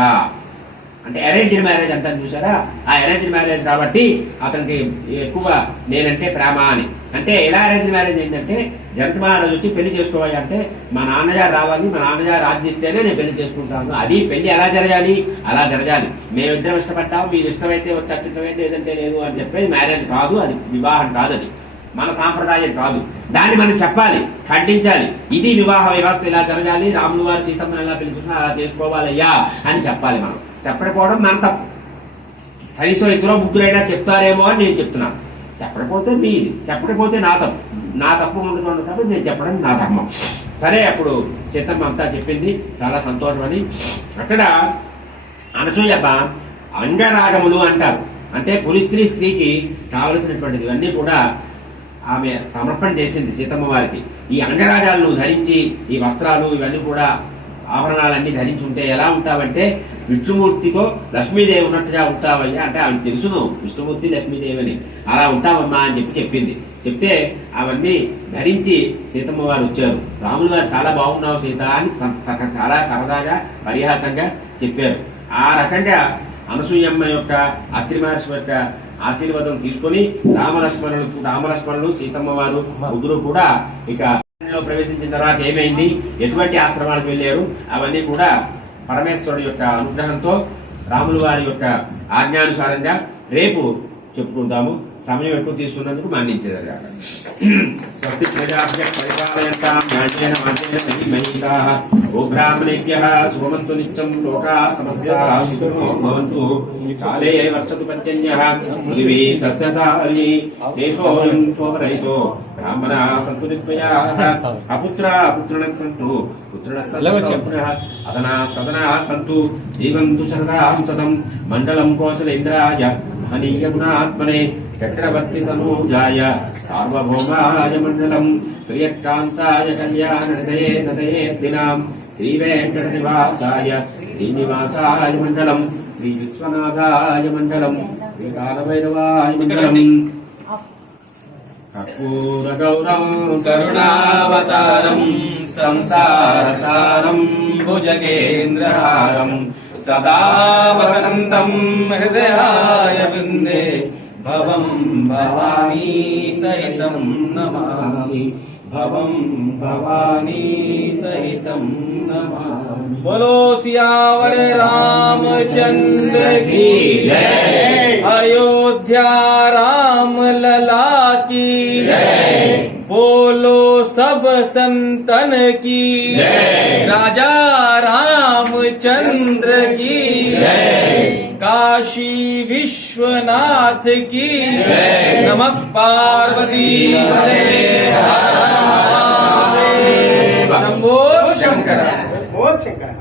అంటే అరేంజ్డ్ మ్యారేజ్ అంతా చూసారా, ఆ అరేంజ్డ్ మ్యారేజ్ కాబట్టి అతనికి ఎక్కువ నేనంటే ప్రేమ అని. అంటే ఎలా అరేంజ్డ్ మ్యారేజ్ ఏంటంటే జనక మహారాజు వచ్చి పెళ్లి చేసుకోవాలి అంటే మా నాన్నగారు రావాలి, మా నాన్నగారు ఆజ్ఞిస్తేనే నేను పెళ్లి చేసుకుంటాను. అది పెళ్లి ఎలా జరగాలి, అలా జరగాలి. మేమిద్దరం ఇష్టపడ్డాము, మీరు ఇష్టమైతే వచ్చి అచ్చితమైతే లేదంటే లేదు అని చెప్పేది మ్యారేజ్ కాదు, అది వివాహం కాదు, అది మన సాంప్రదాయం కాదు. దాన్ని మనం చెప్పాలి, ఖండించాలి. ఇది వివాహ వ్యవస్థ ఇలా జరగాలి, రాములు వారు సీతమ్మని ఎలా పెళ్లి అలా చేసుకోవాలయ్యా అని చెప్పాలి. మనం చెప్పకపోవడం మన తప్పు. కనీసం ఇద్దరు ముగ్గురైనా చెప్తారేమో అని నేను చెప్తున్నాను. చెప్పకపోతే మీది, చెప్పకపోతే నా తప్పు ఉండదు కాబట్టి నేను చెప్పడం నా ధర్మం. సరే అప్పుడు సీతమ్మ అంతా చెప్పింది, చాలా సంతోషం అని. అక్కడ అనసూయమ్మ అంగరాగములు అంటారు, అంటే స్త్రీకి కావలసినటువంటిది ఇవన్నీ కూడా ఆమె సమర్పణ చేసింది సీతమ్మ వారికి. ఈ అంగరాగాలను ధరించి ఈ వస్త్రాలు ఇవన్నీ కూడా ఆభరణాలన్నీ ధరించి ఉంటే ఎలా ఉంటావంటే విష్ణుమూర్తితో లక్ష్మీదేవి ఉన్నట్టుగా ఉంటావయ్యా. అంటే ఆమె తెలుసును విష్ణుమూర్తి లక్ష్మీదేవి అని, అలా ఉంటావమ్మా అని చెప్పింది. చెప్తే అవన్నీ ధరించి సీతమ్మ వారు వచ్చారు. రాములు గారు చాలా బాగున్నావు సీత అని చాలా సరదాగా పరిహాసంగా చెప్పారు. ఆ రకంగా అనసూయమ్మ యొక్క అత్రి మహర్షి యొక్క ఆశీర్వాదం తీసుకొని రామలక్ష్మణులు సీతమ్మ వారు ముగ్గురు కూడా ఇక ప్రవేశించిన తర్వాత ఏమైంది, ఎటువంటి ఆశ్రమాలకు వెళ్ళారు, అవన్నీ కూడా పరమేశ్వరుడు యొక్క అనుగ్రహంతో రాములు వారి యొక్క ఆజ్ఞానుసారంగా రేపు చెప్పుకుంటాము. సమయం ఎక్కువ తీసుకున్నందుకు మన్నించేది. స్వస్తి ప్రజాభ్య పరిపాలయంతాం న్యాయేన మార్గేణ మహీషాః గోబ్రాహ్మణేభ్యః శుభమస్తు నిత్యం లోకాః సమస్తాః సుఖినో భవంతు. కాలే వర్షతు పర్జన్యః పృథివీ సస్యశాలినీ దేశోऽयं శోభరహితో బ్రాహ్మణాः సంతు నిర్భయాః అపుత్రాः పుత్రిణः సంతు పుత్రిణः సంతు అదనాः సదనాः సంతు జీవంతు శరదాం శతం మండలం కోసలేంద్రాయ మహనీయ గుణాత్మనే చక్రవర్తి తనూజాయ సార్వభౌమాయ మండలం ప్రియకాంతాయ కళ్యాణదయే నదయేర్దినాం శ్రీ వెంకట నివాసాయ శ్రీనివాసాయ మండలం శ్రీ విశ్వనాథాయ మండలం శ్రీ కాలభైరవాయ మండలం. कर्पूरगौरं करुणावतारं संसारसारं भुजगेन्द्रहारं सदा वसन्तं हृदयाय विन्दे भवं भवानी सहितं नमामि भवं भवानी सहितं नमामि। बोलो सियावर रामचंद्र की जय, अयोध्या राम लला की जय, बोलो सब संतन की जय, राजा रामचंद्र की जय, काशी विश्वनाथ की जय, नमः पार्वती हरे हर महादेव, शंभो शंकर।